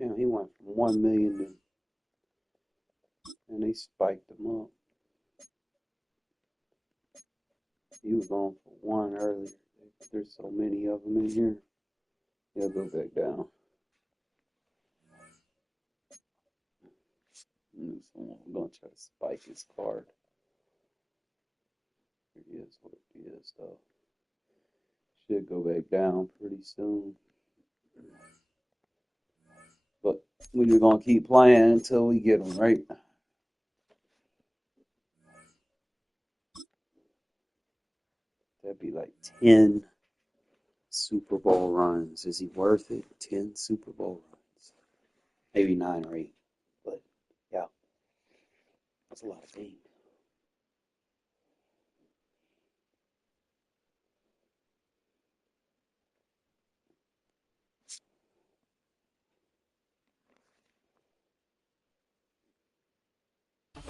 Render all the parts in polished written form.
Yeah, he went from 1 million to, and they spiked him up. He was going for 1 earlier. There's so many of them in here. He'll go back down. Someone's going to try to spike his card. Here is what it is, though. Should go back down pretty soon. But we're just going to keep playing until we get them, right? That'd be like 10 Super Bowl runs. Is he worth it? 10 Super Bowl runs. Maybe 9 or 8. But, yeah. That's a lot of games.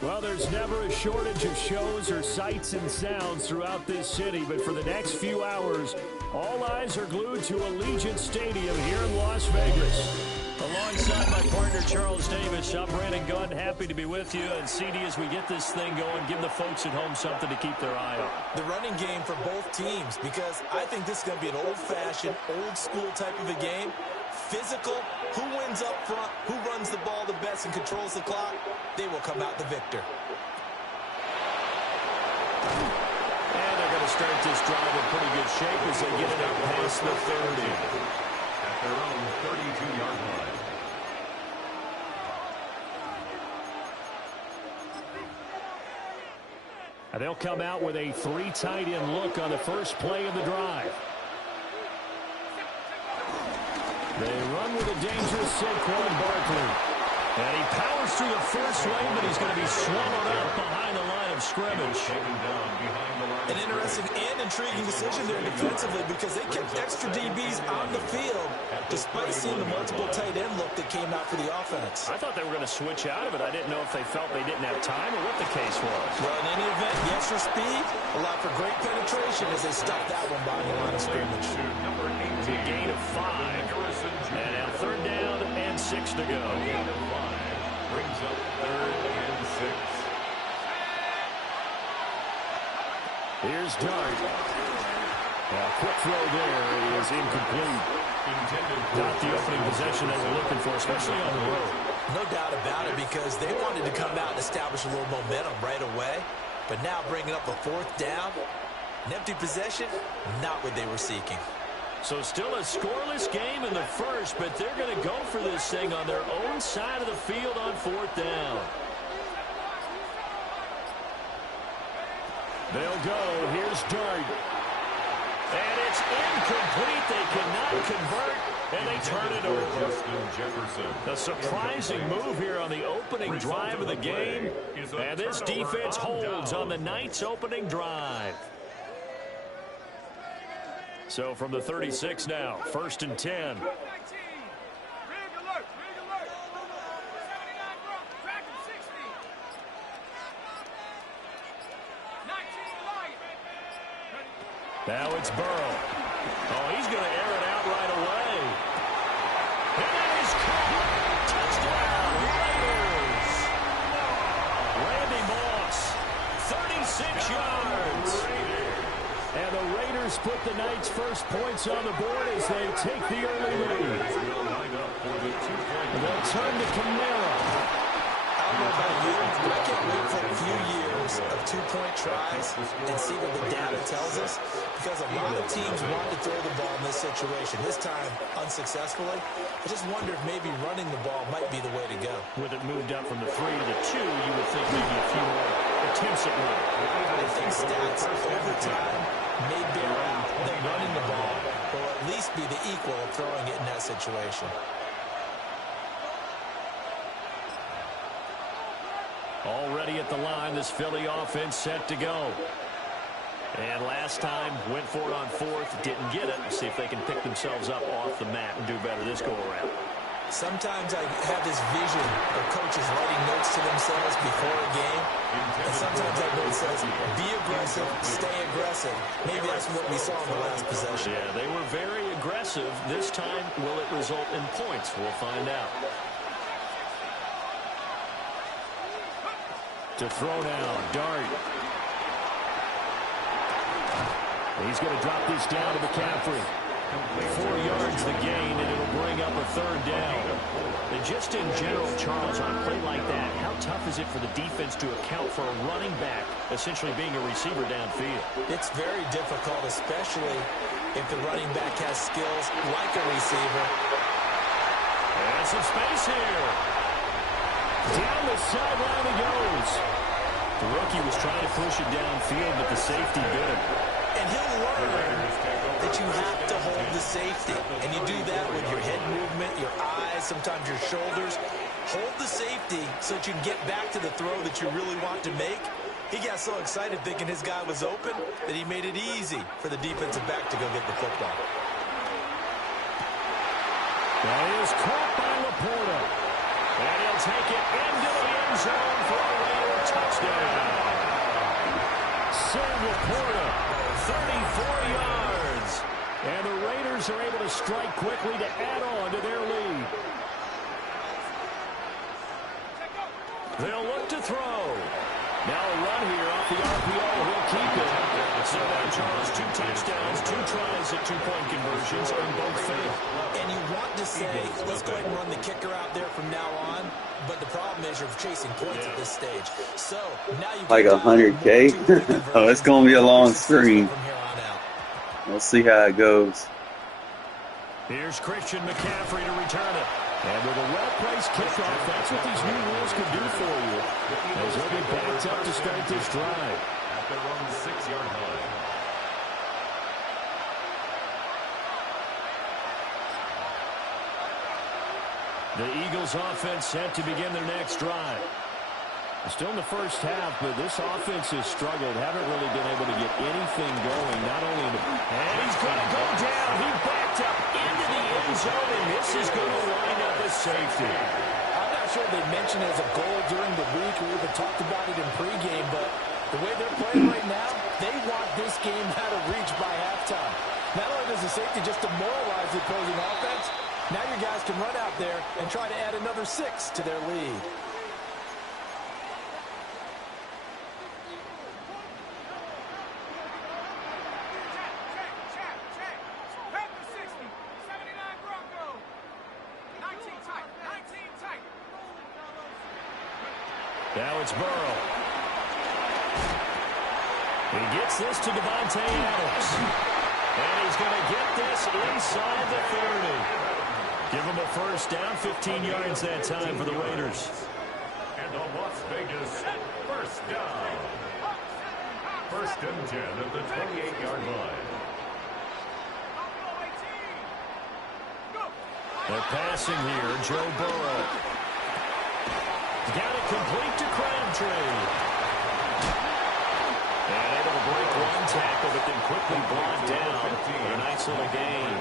Well, there's never a shortage of shows or sights and sounds throughout this city, but for the next few hours, all eyes are glued to Allegiant Stadium here in Las Vegas. Alongside my partner, Charles Davis, I'm Brandon Gunn, happy to be with you. And CD, as we get this thing going, give the folks at home something to keep their eye on. The running game for both teams, because I think this is going to be an old-fashioned, old-school type of a game. Physical, who wins up front, who runs the ball the best and controls the clock, they will come out the victor. And they're going to start this drive in pretty good shape as they get it out past the 30. At their own 32-yard line. And they'll come out with a 3 tight end look on the first play of the drive. They run with a dangerous Saquon Barkley. And he powers through the first wave, but he's going to be swallowed up behind the line of scrimmage. An interesting and intriguing decision there defensively, because they kept extra DBs on the field despite seeing the multiple tight end look that came out for the offense. I thought they were going to switch out of it. I didn't know if they felt they didn't have time or what the case was. Well, in any event, the extra speed allowed for great penetration as they stuffed that one behind the line of scrimmage. A gain of 5. And now 3rd down and 6 to go. Brings up 3rd and 6. Here's Dart. Quick throw there is incomplete. Not the opening possession they were looking for, especially on the road. No doubt about it, because they wanted to come out and establish a little momentum right away. But now bringing up a 4th down, an empty possession, not what they were seeking. So still a scoreless game in the first, but they're going to go for this thing on their own side of the field on 4th down. They'll go. Here's Dart. And it's incomplete. They cannot convert, and they turn it over. A surprising move here on the opening drive of the game. And this defense holds on the Knights' opening drive. So from the 36 now, 1st and 10. Now it's Burrow. Oh, he's going to air it out right away. And it is caught. Touchdown, Raiders. Randy Moss, 36 yards. And the Raiders put the Knights' first points on the board as they take the early lead. They'll turn to Kamara. I don't know about you, but I can't wait for a few years of 2-point tries and see what the data tells us, because a lot of teams want to throw the ball in this situation. This time, unsuccessfully. I just wonder if maybe running the ball might be the way to go. With it moved up from the 3 to the 2, you would think maybe a few more attempts at running. I think stats over time may bear out that running the ball will at least be the equal of throwing it in that situation. Already at the line, this Philly offense set to go. And last time, went for it on 4th, didn't get it. See if they can pick themselves up off the mat and do better this go-around. Sometimes I have this vision of coaches writing notes to themselves before a game, and sometimes that note says, be aggressive, stay aggressive. Maybe that's what we saw in the last possession. Yeah, they were very aggressive. This time, will it result in points? We'll find out. To throw now, Dart. He's going to drop this down to McCaffrey. 4 yards the gain, and it'll bring up a 3rd down. And just in general, Charles, on a play like that, how tough is it for the defense to account for a running back essentially being a receiver downfield? It's very difficult, especially if the running back has skills like a receiver. And some space here. Down the sideline he goes. The rookie was trying to push it downfield, but the safety bit him. And he'll learn that you have to hold the safety. And you do that with your head movement, your eyes, sometimes your shoulders. Hold the safety so that you can get back to the throw that you really want to make. He got so excited thinking his guy was open that he made it easy for the defensive back to go get the football. That is caught by Laporta. And he'll take it into the end zone for a Raider touchdown. Sam Laporta, 34 yards. And the Raiders are able to strike quickly to add on to their lead. They'll look to throw. Now a run here off the RPO. He'll keep it. So now, Charles, 2 touchdowns, 2 tries at 2-point conversions, and both fail. And you want to say, let's go ahead and run the kicker out there from now on. But the problem is you're chasing points at this stage. So now you like 100K. Oh, it's gonna be a long stream. We'll see how it goes. Here's Christian McCaffrey to return it. And with a well-placed kickoff, that's what these new rules can do for you. As he'll be backed up to start this drive. At their own 6-yard line. The Eagles offense set to begin their next drive. Still in the first half, but this offense has struggled. Haven't really been able to get anything going. Not only in the... And he's going to go down. He backed up into the end zone, and this is going to line up a safety. I'm not sure they mentioned it as a goal during the week or even talked about it in pregame, but the way they're playing right now, they want this game out of reach by halftime. Not only does the safety just demoralize the opposing offense, now your guys can run out there and try to add another 6 to their lead. Now it's Burrow. He gets this to Devontae Adams. And he's going to get this inside the 30. Give him a first down, 15 yards that time for the Raiders. And the Las Vegas first down. 1st and 10 at the 28-yard line. They're passing here, Joe Burrow. Got it complete to Crabtree. And able to break one tackle, but then quickly brought down for a nice little gain.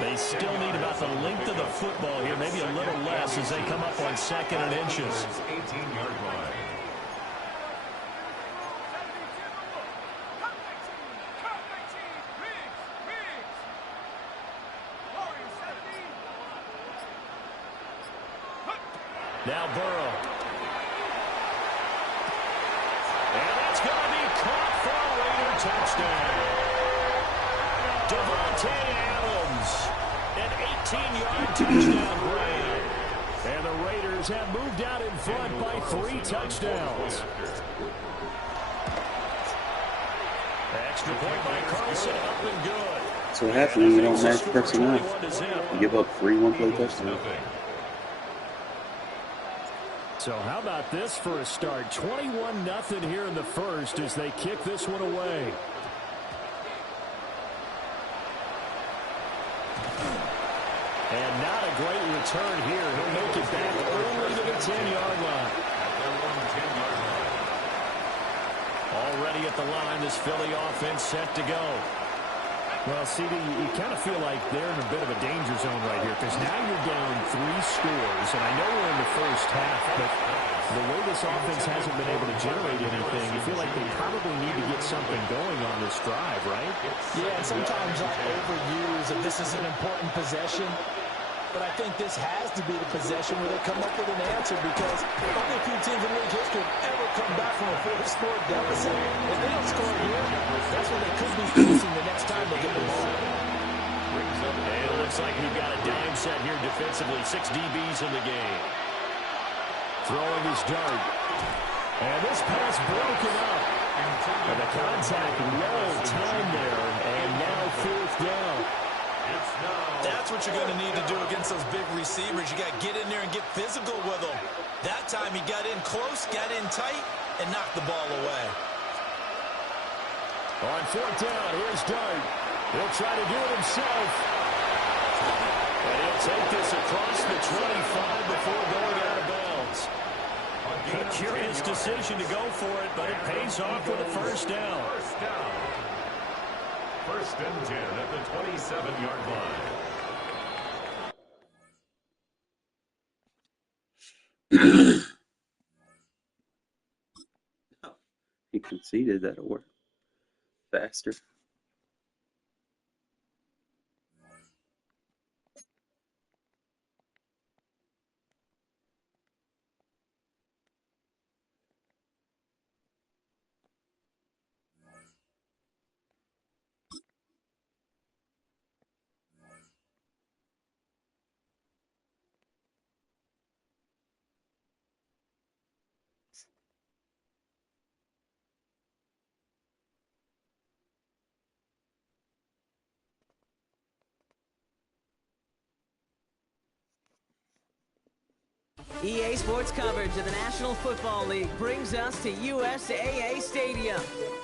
They still need about the length of the football here, maybe a little less as they come up on 2nd and inches. 18-yard line. Now Burrow. And that's going to be caught for a Raider touchdown. Devontae Adams, an 18-yard touchdown grab. And the Raiders have moved out in front by 3 touchdowns. Extra point by Carlson, up and good. That's what happens when you don't match personnel. You give up 3 one-play touchdowns. So how about this for a start? 21-0 here in the first as they kick this one away. And not a great return here. He'll make it back only to the 10-yard line. Already at the line, this Philly offense set to go. Well, CD, you kind of feel like they're in a bit of a danger zone right here because now you're down 3 scores, and I know we're in the first half, but the way this offense hasn't been able to generate anything, you feel like they probably need to get something going on this drive, right? Yeah, and sometimes I overuse if this is an important possession, but I think this has to be the possession where they come up with an answer because only a few teams in league history have ever come back from a 4-score deficit. If they don't score here, that's what they could be facing the next time they get the ball. And it looks like we've got a dime set here defensively. 6 DBs in the game. Throwing his dart. And this pass broken up. And the contact well timed there. And now 4th down. That's what you're going to need to do against those big receivers. You got to get in there and get physical with them. That time he got in close, got in tight, and knocked the ball away. On 4th down, here's Dart. He'll try to do it himself. And he'll take this across the 25 before going out of bounds. A curious decision to go for it, but it pays off with a 1st down. 1st and 10 at the 27-yard line. He conceded that'll work faster. EA Sports coverage of the National Football League brings us to USAA Stadium.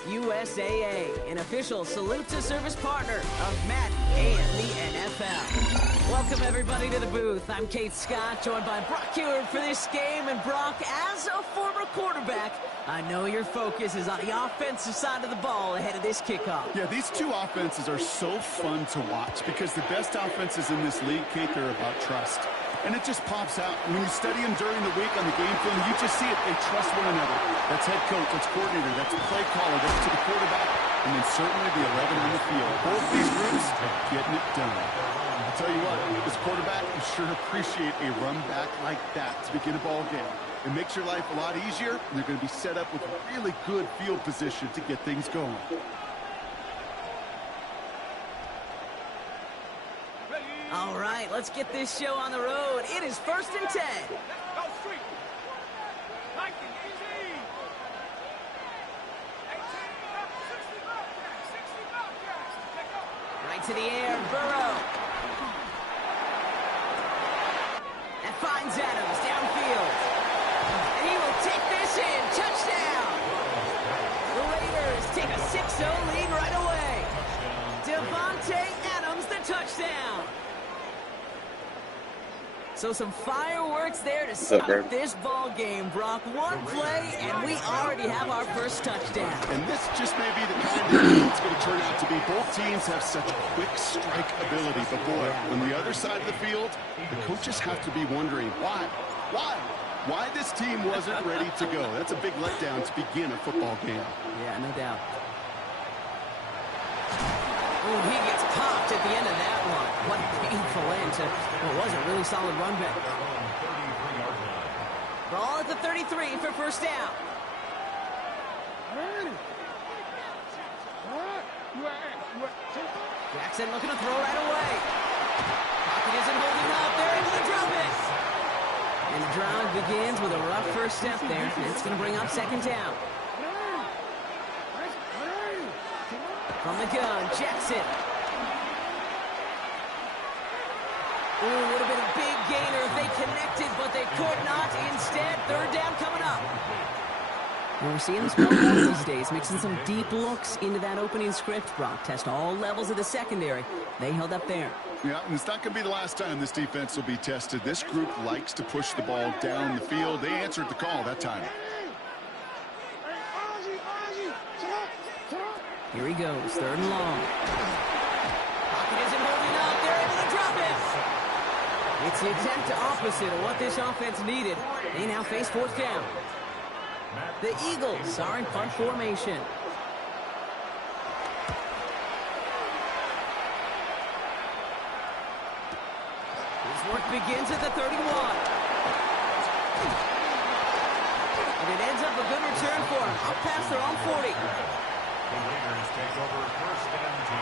USAA, an official salute-to-service partner of Madden and the NFL. Welcome, everybody, to the booth. I'm Kate Scott, joined by Brock Heward for this game. And, Brock, as a former quarterback, I know your focus is on the offensive side of the ball ahead of this kickoff. Yeah, these two offenses are so fun to watch because the best offenses in this league, Kate, they're about trust. And it just pops out. When you study them during the week on the game film, you just see it. They trust one another. That's head coach, that's coordinator, that's play caller, that's to the quarterback, and then certainly the 11 on the field. Both these groups getting it done. I'll tell you what, this quarterback, you sure appreciate a run back like that to begin a ball game. It makes your life a lot easier, and they're going to be set up with really good field position to get things going. All right, let's get this show on the road. It is 1st and 10. Right to the air, Burrow. That finds Adams downfield. And he will take this in. Touchdown. The Raiders take a 6-0 lead right away. Devontae Adams, the touchdown. So some fireworks there to start this ball game, Brock. One play, and we already have our first touchdown. And this just may be the kind of game it's going to turn out to be. Both teams have such quick strike ability. But, boy, on the other side of the field, the coaches have to be wondering, why? Why this team wasn't ready to go? That's a big letdown to begin a football game. Yeah, no doubt. Oh, he gets popped at the end of that one. What a painful end to what was a really solid run back. Ball at the 33 for 1st down. Jackson looking to throw right away. Pocket isn't holding up. They're able to drop it. And the drive begins with a rough first step there. And it's going to bring up 2nd down. From the gun, Jackson. Ooh, would have been a big gainer if they connected, but they could not. Instead, 3rd down coming up. And we're seeing this more these days, mixing some deep looks into that opening script, Brock. Test all levels of the secondary. They held up there. Yeah, and it's not going to be the last time this defense will be tested. This group likes to push the ball down the field. They answered the call that time. Here he goes, 3rd and long. the attempt opposite of what this offense needed. They now face fourth down. The Eagles are in punt formation. His work begins at the 31. And it ends up a good return for him. Up past their own 40. The Raiders take over first and 10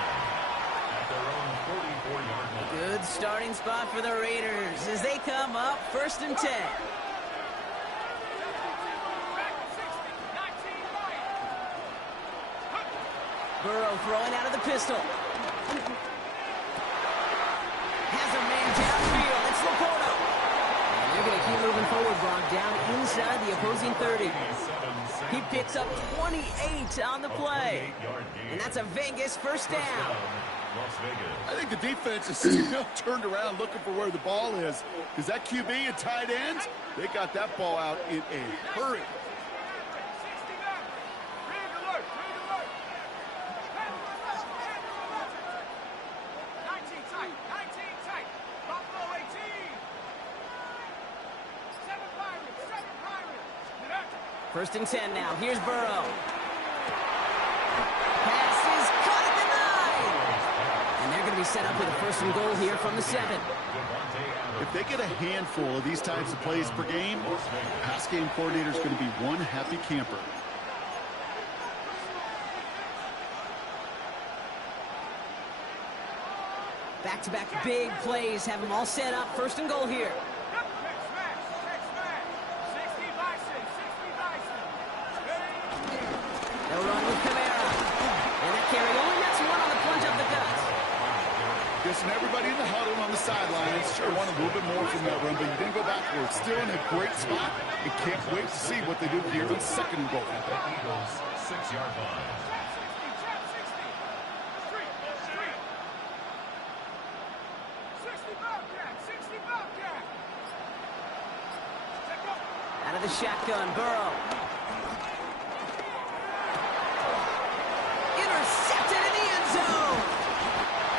at their own 44-yard line. Good starting spot for the Raiders as they come up first and 10. Burrow throwing out of the pistol. Has a man downfield. It's Laporta. And they're going to keep moving forward, Brock, down inside the opposing 30. He picks up 28 on the play. And that's a Vegas first down. I think the defense is still turned around looking for where the ball is. Because that QB and tight ends, they got that ball out in a hurry. First and 10 now. Here's Burrow. Pass is caught at the 9. And they're going to be set up with a first and goal here from the 7. If they get a handful of these types of plays per game, pass game coordinator is going to be one happy camper. Back-to-back big plays have them all set up. First and goal here. They'll run with Kamara. And that carry only gets one on the plunge up the gut. Guessing everybody in the huddle on the sidelines sure wanted a little bit more from that run, but you didn't go backwards. Still in a great spot. And can't wait to see what they do here on second and goal. The Eagles 6-yard line. Out of the shotgun, Burrow. Intercepted in the end zone.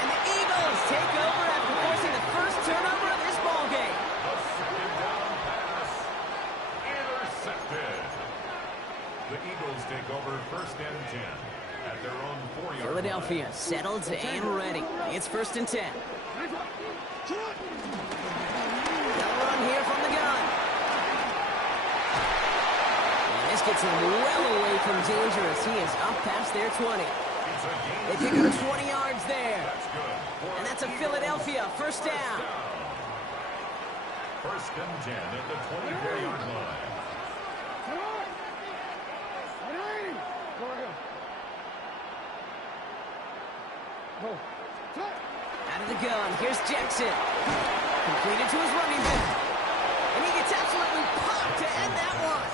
And the Eagles take over after forcing the first turnover of this ball game. The second down pass intercepted. The Eagles take over first and 10 at their own 4-yard line. Philadelphia settled and ready. It's first and 10. They'll run here from the gun. This gets him well away from danger as he is up past their 20. They pick up 20 yards there. And that's a Philadelphia first down. First and 10 at the 24-yard line. Out of the gun, here's Jackson. Completed to his running back. And he gets absolutely popped to end that one.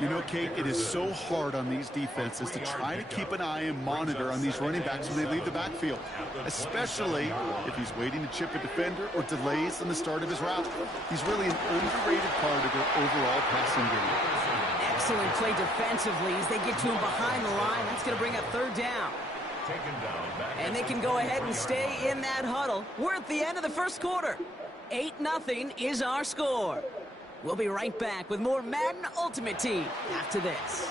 You know, Kate, it is so hard on these defenses to try to keep an eye and monitor on these running backs when they leave the backfield, especially if he's waiting to chip a defender or delays on the start of his route. He's really an underrated part of their overall passing game. Excellent play defensively as they get to him behind the line. That's going to bring up third down. And they can go ahead and stay in that huddle. We're at the end of the first quarter. 8-0 is our score. We'll be right back with more Madden Ultimate Team after this.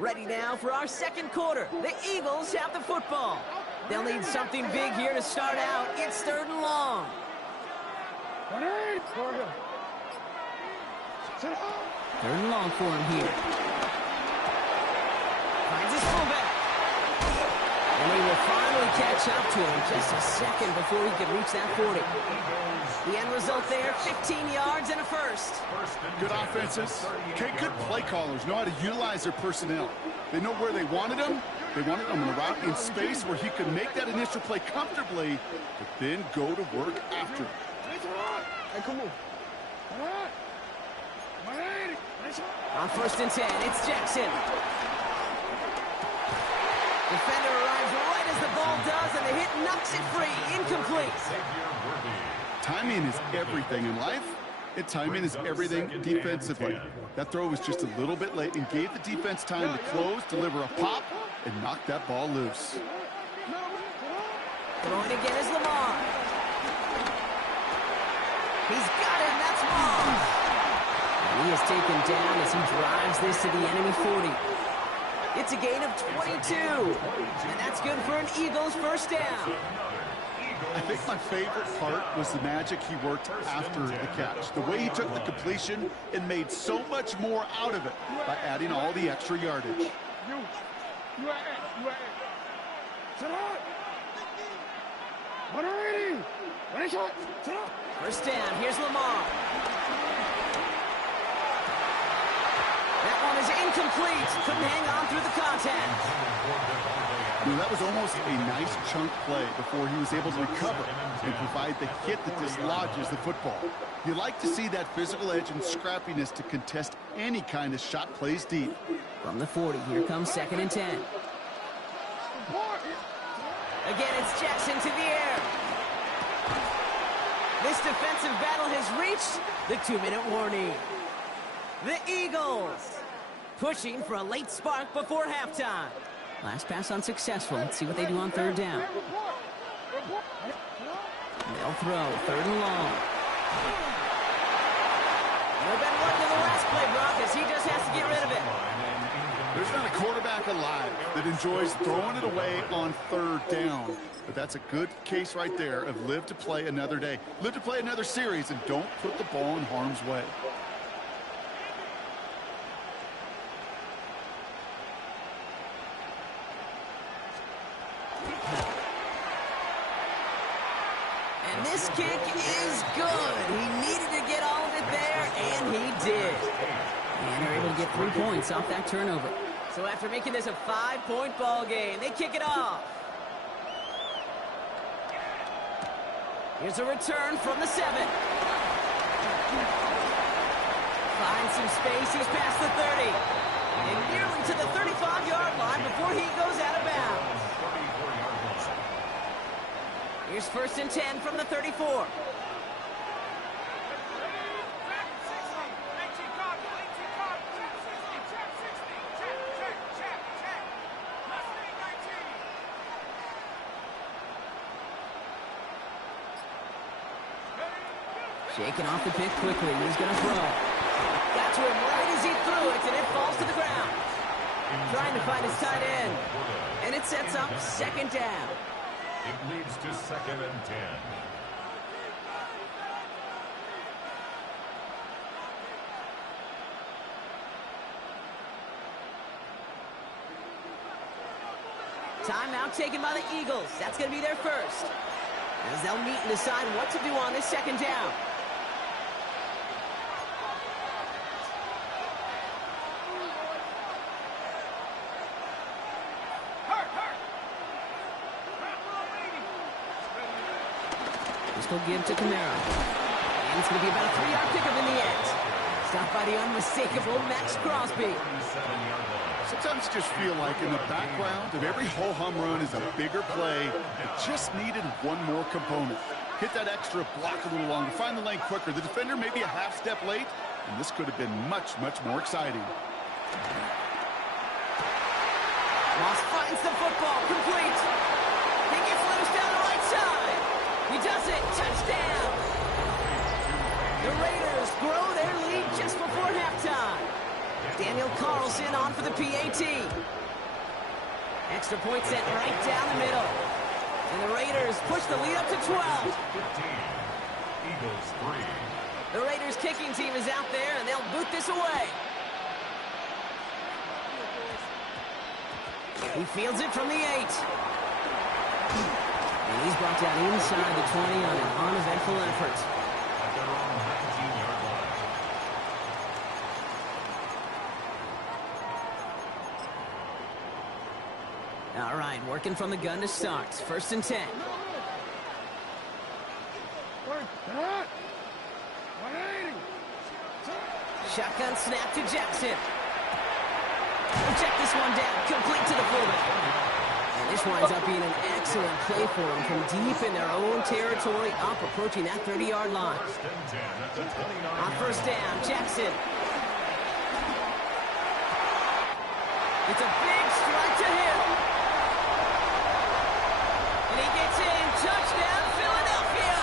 Ready now for our second quarter. The Eagles have the football. They'll need something big here to start out. It's third and long. Third and long for him here. Finds his fullback. And he will finally catch up to him just a second before he could reach that 40. The end result there, 15 yards and a first. Good offenses. Okay, good play callers know how to utilize their personnel. They know where they wanted him. They wanted him on a route in space where he could make that initial play comfortably, but then go to work after. On first and 10, it's Jackson. Defender arrives right as the ball does, and the hit knocks it free. Incomplete. Timing is everything in life, And timing is everything defensively. That throw was just a little bit late and gave the defense time to close, deliver a pop, and knock that ball loose. Throwing again is Lamar. He's got it, and that's Moss. And he is taken down as he drives this to the enemy 40. It's a gain of 22, and that's good for an Eagles first down. I think my favorite part was the magic he worked after the catch. The way he took the completion and made so much more out of it by adding all the extra yardage. First down, here's Lamar. That one is incomplete. Couldn't hang on through the contact. That was almost a nice chunk play before he was able to recover and provide the hit that dislodges the football. You like to see that physical edge and scrappiness to contest any kind of shot plays deep. From the 40, here comes 2nd and 10. Again, it's Jackson to the air. This defensive battle has reached the 2-minute warning. The Eagles pushing for a late spark before halftime. Last pass unsuccessful. Let's see what they do on 3rd down. They'll throw 3rd and long. They've been working the last play, Brock, as he just has to get rid of it. There's not a quarterback alive that enjoys throwing it away on 3rd down. But that's a good case right there of live to play another day. Live to play another series and don't put the ball in harm's way. And this kick is good. He needed to get all of it there, and he did. And they're able to get 3 points off that turnover. So after making this a 5-point ball game, they kick it off. Here's a return from the 7. Finds some space. He's past the 30. And nearly to the 35-yard line before he goes out of bounds. Here's 1st and 10 from the 34. Shaking off the pick quickly. He's going to throw. Got to him right as he threw it, and it falls to the ground. Trying to find his tight end. And it sets up 2nd down. It leads to 2nd and 10. Timeout taken by the Eagles. That's going to be their first. As they'll meet and decide what to do on this 2nd down. This will give to Kamara. And it's going to be about a 3-yard pickup in the end. Stopped by the unmistakable Max Crosby. Sometimes you just feel like in the background of every ho-hum run is a bigger play. It just needed one more component. Hit that extra block a little longer. Find the lane quicker. The defender may be a half step late, and this could have been much, much more exciting. Moss finds the football. Complete. He gets loose down the right side. He does it. Touchdown. The Raiders grow their lead just before halftime. Daniel Carlson on for the PAT. Extra point sent right down the middle. And the Raiders push the lead up to 12. 15. Eagles 3. The Raiders kicking team is out there, and they'll boot this away. He fields it from the 8. And he's brought down inside the 20 on an uneventful effort. At their own 19-yard line. All right, working from the gun to start. 1st and 10. Shotgun snap to Jackson. We'll check this one down. Complete to the fullback. And This winds up being an excellent play for them from deep in their own territory, up approaching that 30-yard line. On first down, Jackson. It's a big strike to him. And he gets in. Touchdown, Philadelphia.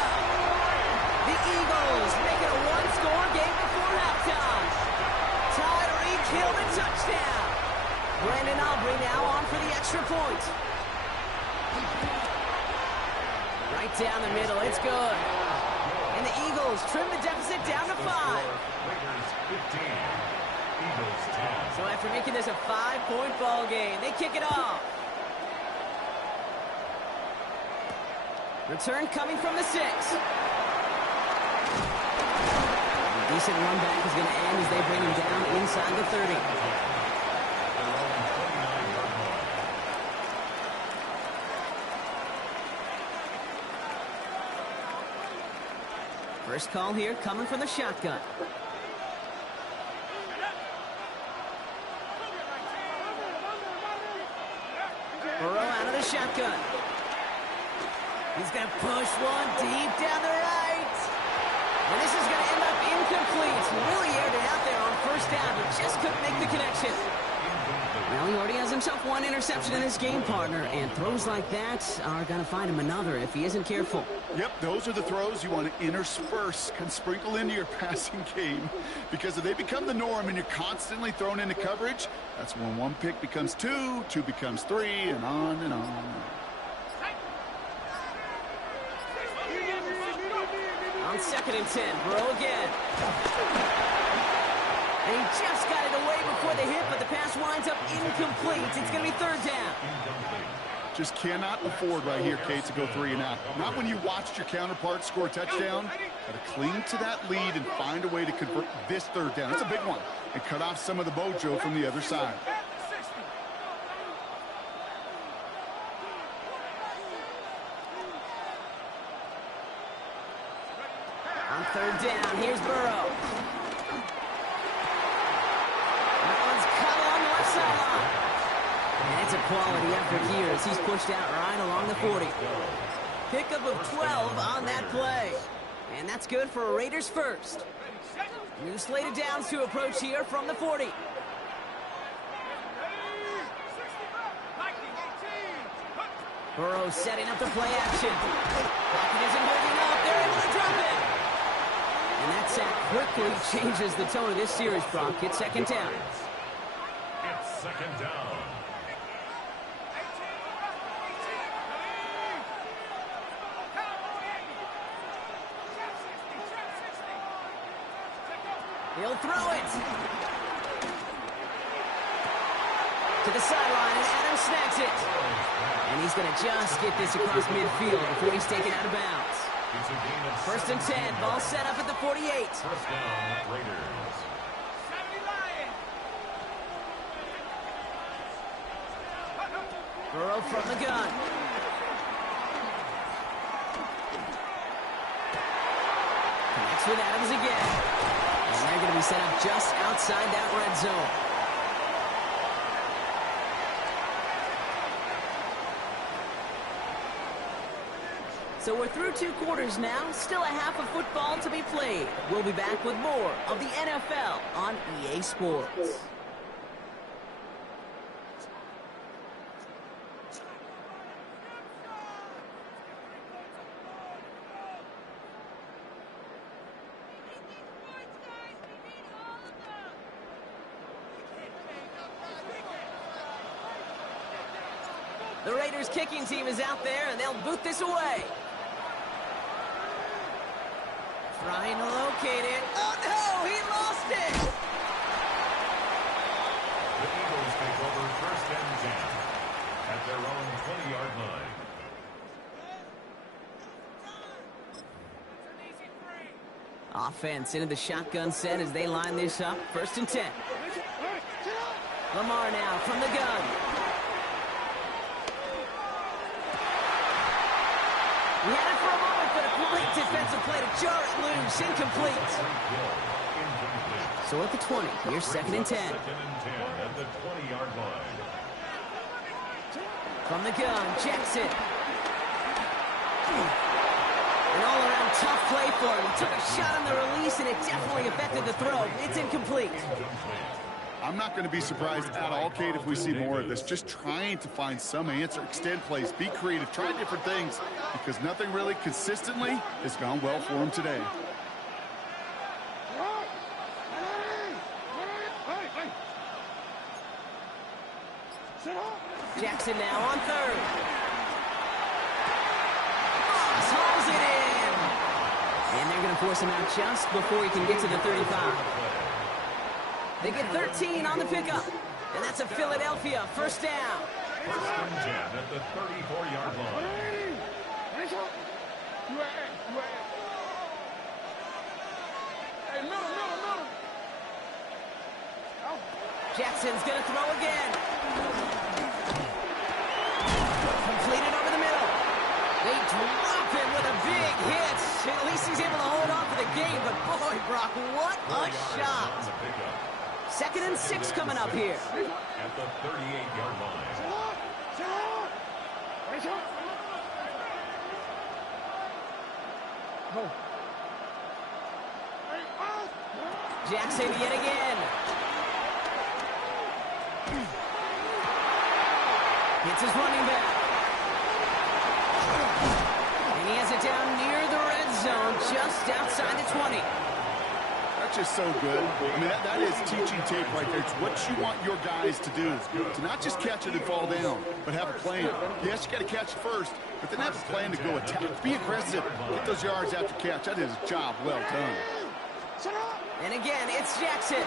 The Eagles make it a one-score game before halftime. Tyreek Hill the touchdown. Brandon Aubrey now on for the extra point. Right down the middle, it's good. And the Eagles trim the deficit down to 5. Raiders 15, Eagles 10. So after making this a 5-point ball game, they kick it off. Return coming from the 6. A decent run back is going to end as they bring him down inside the 30. First call here coming from the shotgun. Burrow out of the shotgun. He's going to push one deep down the right. And this is going to end up incomplete. Really aired it out there on first down, but just couldn't make the connection. Well, he already has himself one interception in this game, partner, and throws like that are going to find him another if he isn't careful. Yep, those are the throws you want to intersperse, can sprinkle into your passing game. Because if they become the norm and you're constantly thrown into coverage, that's when one pick becomes 2, 2 becomes 3, and on and on. On 2nd and 10, Burrow again. And he just got it away before the hit, but the pass winds up incomplete. It's going to be 3rd down. Just cannot afford right here, Kate, to go 3 and out. Not when you watched your counterpart score a touchdown. Got to cling to that lead and find a way to convert this 3rd down. It's a big one. And cut off some of the mojo from the other side. On 3rd down, here's Burrow. That one's cut along the left sideline. And it's a quality effort here as he's pushed out right along the 40. Pickup of 12 on that play. And that's good for a Raiders first. New slate of downs to approach here from the 40. Burrow setting up the play action. Pocket isn't holding up. They're able to drop it. And that sack quickly changes the tone of this series, Brock. It's 2nd down. It's 2nd down. He'll throw it. To the sideline, and Adams snags it. And he's going to just get this across midfield before he's taken out of bounds. 1st and 10, ball set up at the 48. First down, Raiders. Burrow from the gun. Connects with Adams again. And they're going to be set up just outside that red zone. So we're through 2 quarters now. Still a half of football to be played. We'll be back with more of the NFL on EA Sports. The Raiders kicking team is out there, and they'll boot this away. Trying to locate it. Oh, no! He lost it! The Eagles take over 1st and 10 at their own 20-yard line. Offense into the shotgun set as they line this up. 1st and 10. Lamar now from the gun. He had it for a moment, but a great defensive play to jar it loose. Incomplete. So at the 20, here's 2nd and 10. 2nd and 10 at the 20-yard line. From the gun, Jackson. An all-around tough play for him. He took a shot on the release, and it definitely affected the throw. It's incomplete. I'm not going to be surprised at all, Kate, if we see more of this. Just trying to find some answer, extend plays, be creative, try different things, because nothing really consistently has gone well for him today. Jackson now on third. Moss hauls it in. And they're going to force him out just before he can get to the 35. They get 13 on the pickup. And that's a Philadelphia first down. First and 10 at the 34-yard line. Jackson's going to throw again. Completed over the middle. They drop him with a big hit. At least he's able to hold on for the game. But boy, Brock, what a shot. 2nd and 6 coming up here. At the 38-yard line. Jackson yet again. It's his running back. And he has it down near the red zone, just outside the 20. That's just so good. I mean, that is teaching tape right there. It's what you want your guys to do. To not just catch it and fall down, but have a plan. Yes, you got to catch it first, but then have a plan to go attack. Be aggressive. Get those yards after catch. That is a job well done. And again, it's Jackson.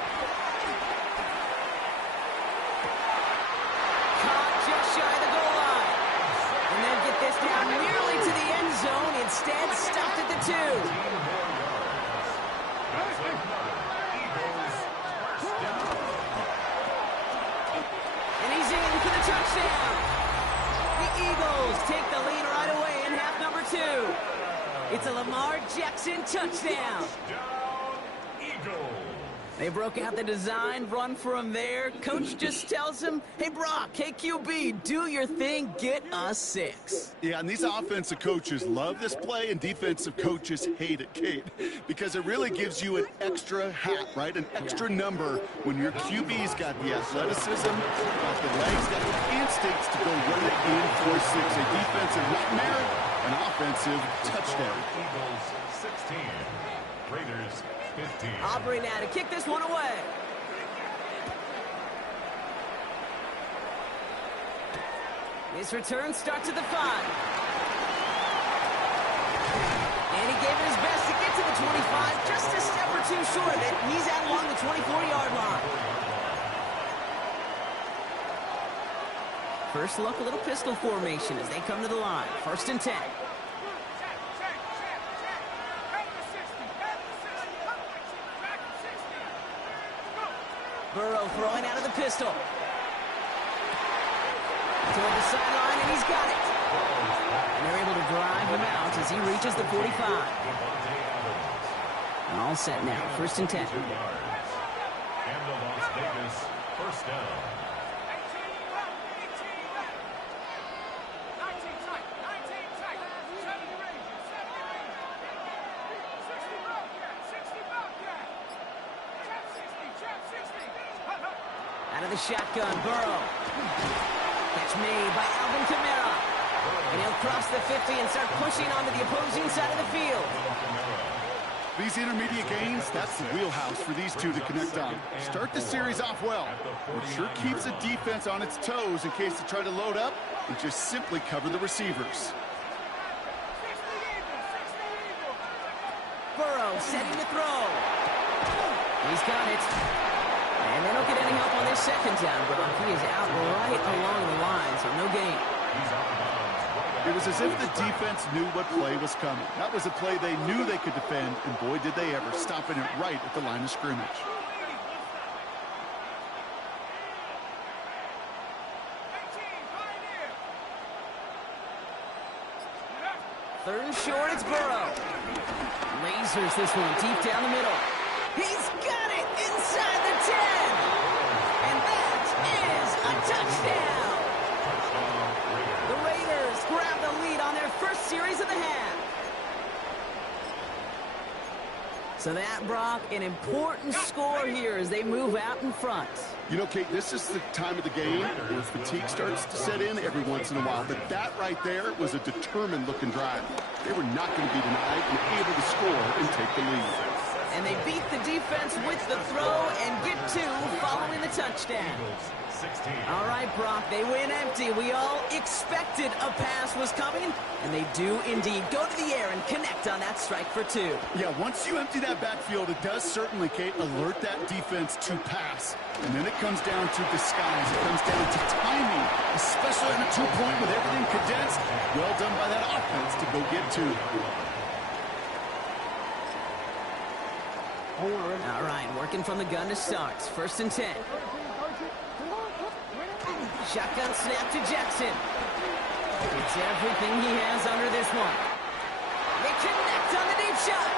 Caught just shy of the goal line. And they'll get this down nearly to the end zone. Instead, stopped at the 2. And he's in for the touchdown. The Eagles take the lead right away in half number 2. It's a Lamar Jackson touchdown. They broke out the design, run for him there. Coach just tells him, hey, Brock, hey, QB, do your thing, get us 6. Yeah, and these offensive coaches love this play, and defensive coaches hate it, Kate, because it really gives you an extra hat, right, an extra number when your QB's got the athleticism, got the legs, got the instincts to go run it in for 6. A defensive nightmare, an offensive touchdown. Eagles 16, Raiders 15. Aubrey now to kick this one away. His return starts at the 5. And he gave it his best to get to the 25, just a step or 2 short of it. He's out along the 24-yard line. First look, a little pistol formation as they come to the line. 1st and 10. Burrow throwing out of the pistol. Toward the sideline, and he's got it. And they're able to drive him out as he reaches the 45. And all set now. 1st and 10. And the Las Vegas first down. Out of the shotgun, Burrow. Catch made by Alvin Kamara. And he'll cross the 50 and start pushing onto the opposing side of the field. These intermediate gains, that's the wheelhouse for these two to connect on. Start the series off well. It sure keeps the defense on its toes in case they try to load up and just simply cover the receivers. Burrow setting to throw. He's got it. And they don't get any help on this 2nd down, Brock. He is out right along the line, so no gain. It was as if the defense knew what play was coming. That was a play they knew they could defend, and boy, did they ever, stopping it right at the line of scrimmage. Third and short, it's Burrow. Lasers this one deep down the middle. He's got it inside the 10. And that is a touchdown. the lead on their first series of the half. So that, Brock, an important score here as they move out in front. You know, Kate, this is the time of the game where fatigue starts to set in every once in a while. But that right there was a determined-looking drive. They were not going to be denied and able to score and take the lead. And they beat the defense with the throw and get 2 following the touchdown. All right, Brock, they win empty. We all expected a pass was coming, and they do indeed go to the air and connect on that strike for 2. Yeah, once you empty that backfield, it does certainly, Kate, alert that defense to pass. And then it comes down to disguise. It comes down to timing, especially on a 2-point with everything condensed. Well done by that offense to go get 2. All right, working from the gun to start. 1st and 10. Shotgun snap to Jackson. It's everything he has under this one. They connect on the deep shot.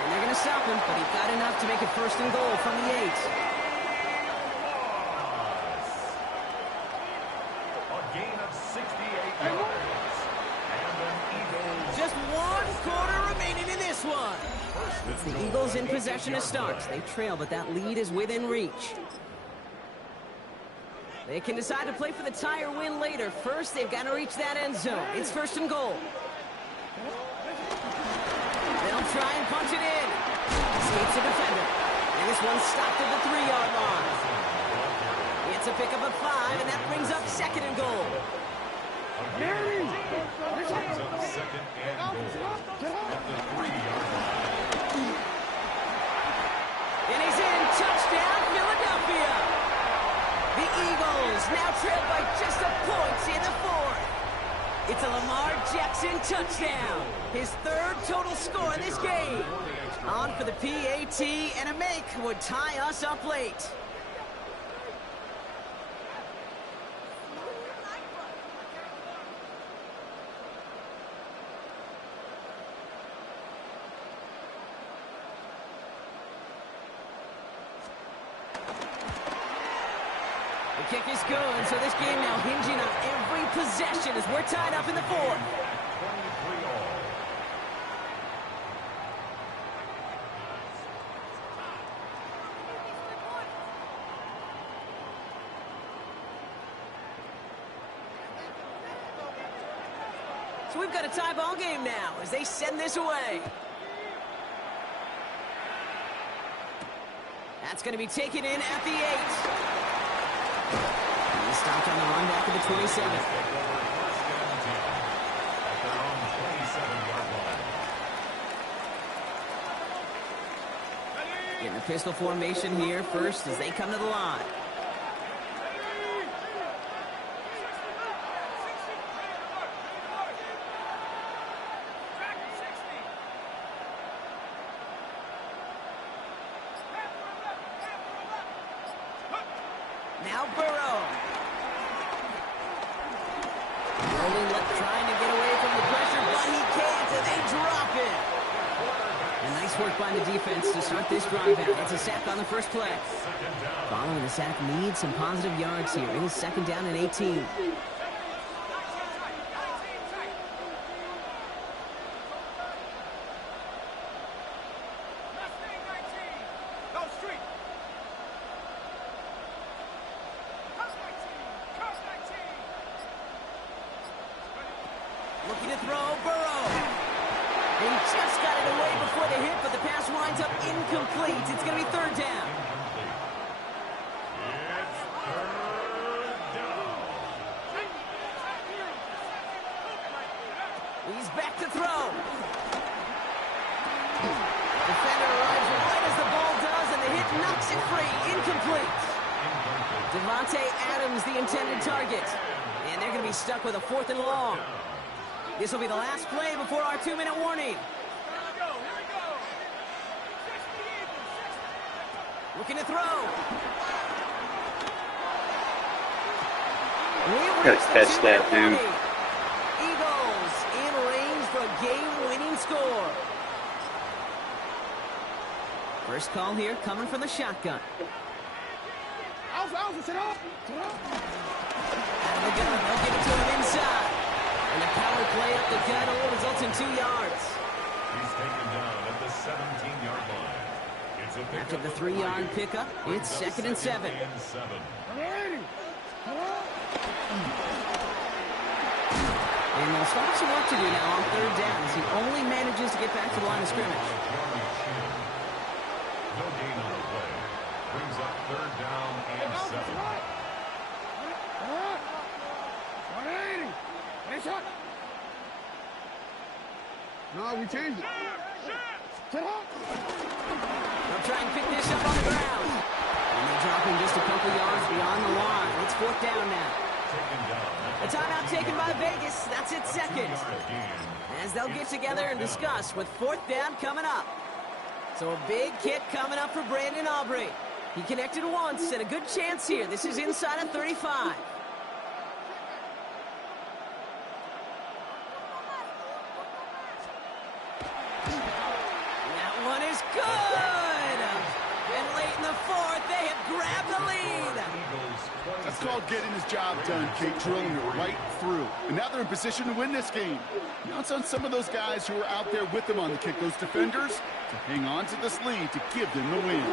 And they're going to stop him, but he got enough to make it 1st and goal from the 8. A gain of 68 yards. And an Eagles. Just 1 quarter remaining in this one. It's the Eagles in possession to start. They trail, but that lead is within reach. They can decide to play for the tie or win later. First, they've got to reach that end zone. It's 1st and goal. They'll try and punch it in. Escapes the defender. And this one's stopped at the 3-yard line. It's a pickup of 5, and that brings up 2nd and goal. Brings up 2nd and goal at the 3-yard line. And he's in. Touchdown, Philadelphia. The Eagles now trail by just a point in the 4th. It's a Lamar Jackson touchdown. His 3rd total score in this game. On for the PAT, and a make would tie us up late. The kick is good, so this game now hinging on every possession as we're tied up in the 4th. 23 all. So we've got a tie ball game now as they send this away. That's going to be taken in at the 8. He stopped on the run back at the 27. In the pistol formation here first as they come to the line. Now Burrow. Rolling left, trying to get away from the pressure, but he can't, and they drop it. And nice work by the defense to start this drive out. It's a sack on the first play. Following the sack needs some positive yards here. It is 2nd down and 18. Looking to throw, Burrow. He just got it away before the hit, but the pass winds up incomplete. It's going to be 3rd down. It's 3rd down. He's back to throw. Defender arrives right as the ball does, and the hit knocks it free. Incomplete. Devontae Adams, the intended target. And they're going to be stuck with a 4th and long. This will be the last play before our 2-minute warning. Looking to throw. Gotta catch that, dude. Eagles in range for a game-winning score. First call here coming from the shotgun. Out of the gun, they'll give it to him inside. And the power play up the gut only results in 2 yards. He's taken down at the 17-yard line. It's a After the 3-yard pickup, it's 2nd and 7. And they'll still have some work to do now on 3rd down as he only manages to get back to the line of scrimmage. No gain on the play. Brings up 3rd down and 7. No, we changed it. They'll try and pick this up on the ground. And they drop him just a couple yards beyond the line. It's 4th down now. A timeout taken by Vegas. That's its 2nd. As they'll get together and discuss with 4th down coming up. So a big kick coming up for Brandon Aubrey. He connected once and a good chance here. This is inside of 35. That one is good. And late in the 4th, they have grabbed the lead. That's called getting his job done, Kate, drilling it right through. And now they're in position to win this game. Now it's on some of those guys who are out there with them on the kick, those defenders, to hang on to this lead to give them the win.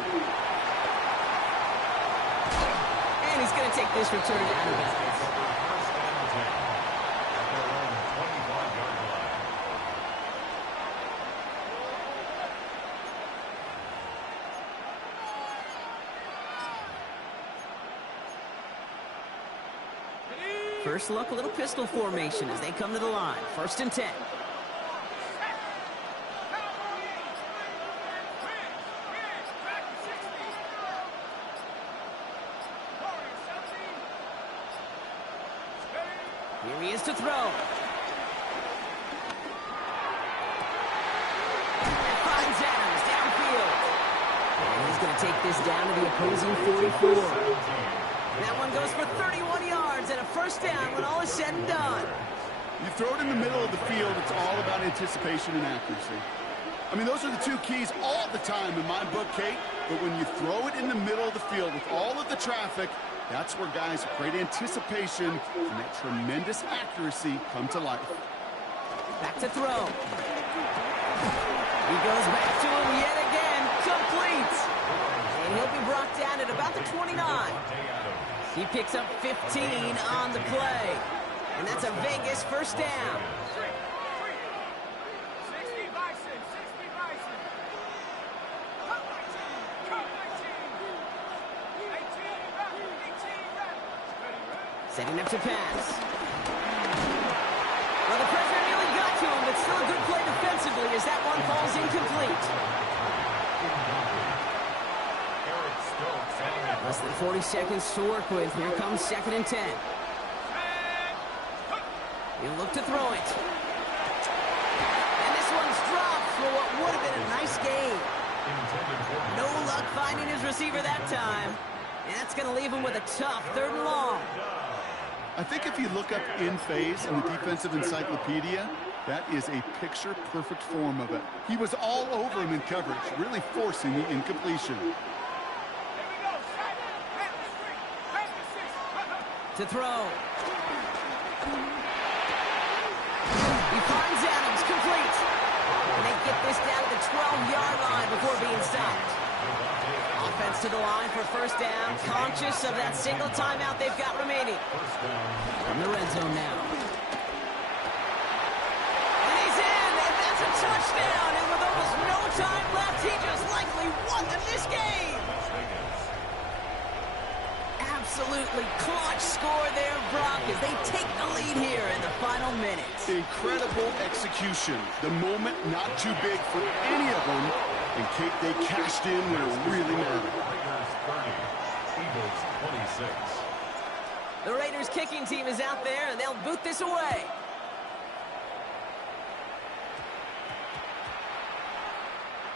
And he's going to take this return out of bounds. First look, a little pistol formation as they come to the line. 1st and 10. Here he is to throw. And finds Adams downfield. And he's going to take this down to the opposing 44. That one goes for 31 yards and a 1st down when all is said and done. You throw it in the middle of the field, it's all about anticipation and accuracy. I mean, those are the 2 keys all the time in my book, Kate. But when you throw it in the middle of the field with all of the traffic, that's where guys with great anticipation and that tremendous accuracy come to life. Back to throw. He goes back to him yet again. Complete. And he'll be brought down at about the 29. He picks up 15 on the play. And that's a Vegas 1st down. Setting up to pass. Well, the pressure nearly got to him, but still a good play defensively as that one falls incomplete. Less than 40 seconds to work with. Here comes 2nd and 10. He'll look to throw it. And this one's dropped for what would have been a nice game. No luck finding his receiver that time. And that's going to leave him with a tough 3rd and long. I think if you look up in phase in the defensive encyclopedia, that is a picture-perfect form of it. He was all over him in coverage, really forcing the incompletion. To throw. He finds Adams, complete. And they get this down to the 12-yard line before being stopped. Offense to the line for 1st down, conscious of that single timeout they've got remaining. From the red zone now. And he's in, and that's a touchdown. And with almost no time left, he just likely won them this game. Absolutely clutch score there, Brock, as they take the lead here in the final minutes. Incredible execution. The moment not too big for any of them. And Kate, they cashed in when it really mattered. Eagles 26. The Raiders kicking team is out there, and they'll boot this away.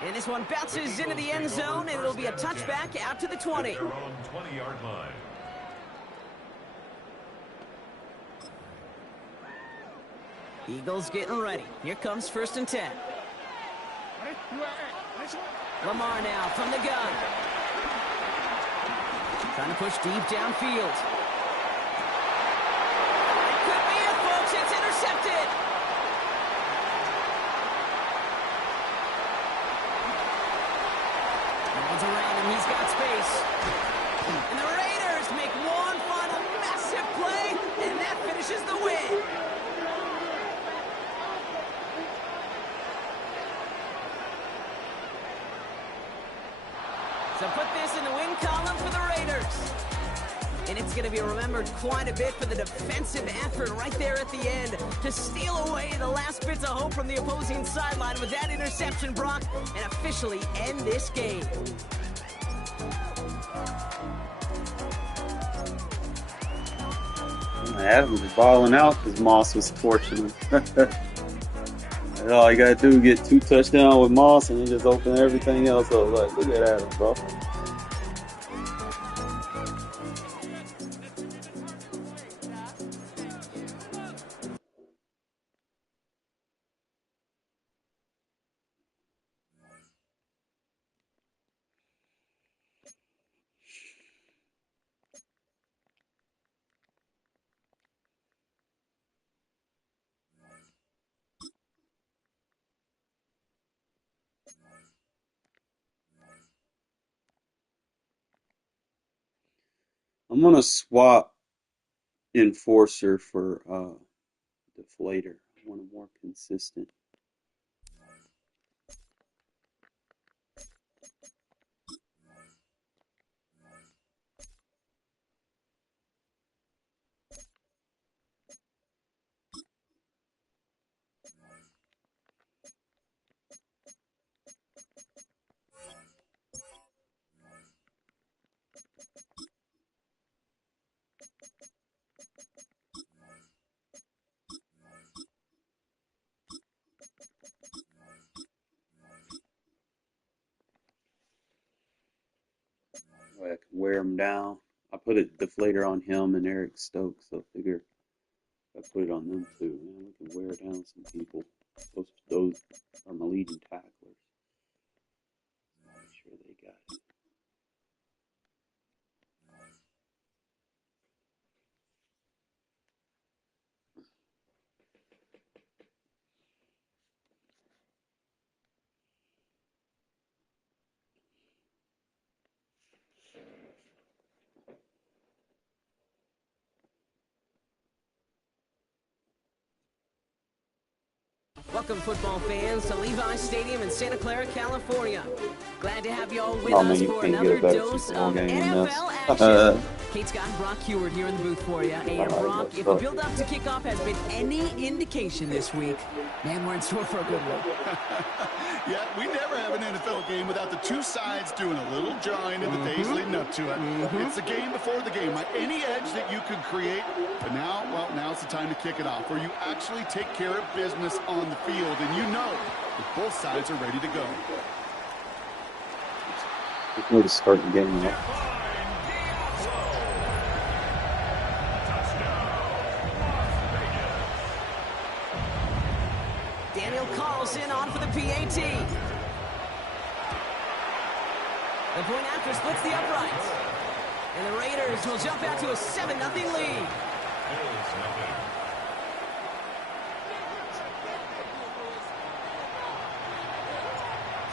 And this one bounces into the end zone, and it'll be a touchback out to the 20. Their own 20-yard line. Eagles getting ready. Here comes 1st and 10. Lamar now from the gun. Trying to push deep downfield. It could be it, folks. It's intercepted. It's a random. He's got space. And the Raiders make one final massive play, and that finishes the win. So put this in the win column for the Raiders. And it's going to be remembered quite a bit for the defensive effort right there at the end to steal away the last bits of hope from the opposing sideline with that interception, Brock, and officially end this game. Adams was balling out because Moss was torching him. All you gotta do is get 2 touchdowns with Moss and he just open everything else up. Like, look at Adams, bro. I'm gonna swap Enforcer for Deflator. I want a more consistent. I can wear him down. I put a deflator on him and Eric Stokes, so I figure if I put it on them too, man, we can wear down some people. Those are my leading tacklers. Make sure they got it. Welcome, football fans, to Levi's Stadium in Santa Clara, California. Glad to have you all with Oh man, us you for can't another get a better dose Super Bowl of game than NFL this. action. Kate Scott and Brock Heward here in the booth for you. And Alright, Brock, what's if the up? build-up to kickoff has been any indication this week, man, we're in store for a good one. Yeah, we never have an NFL game without the two sides doing a little jawing in the days leading up to it. It's the game before the game, like any edge that you could create. But now, well, now's the time to kick it off, where you actually take care of business on the field, and you know that both sides are ready to go. Just need to start the game off. Daniel Carlson on for the PAT. The point after splits the uprights. And the Raiders will jump out to a 7-0 lead.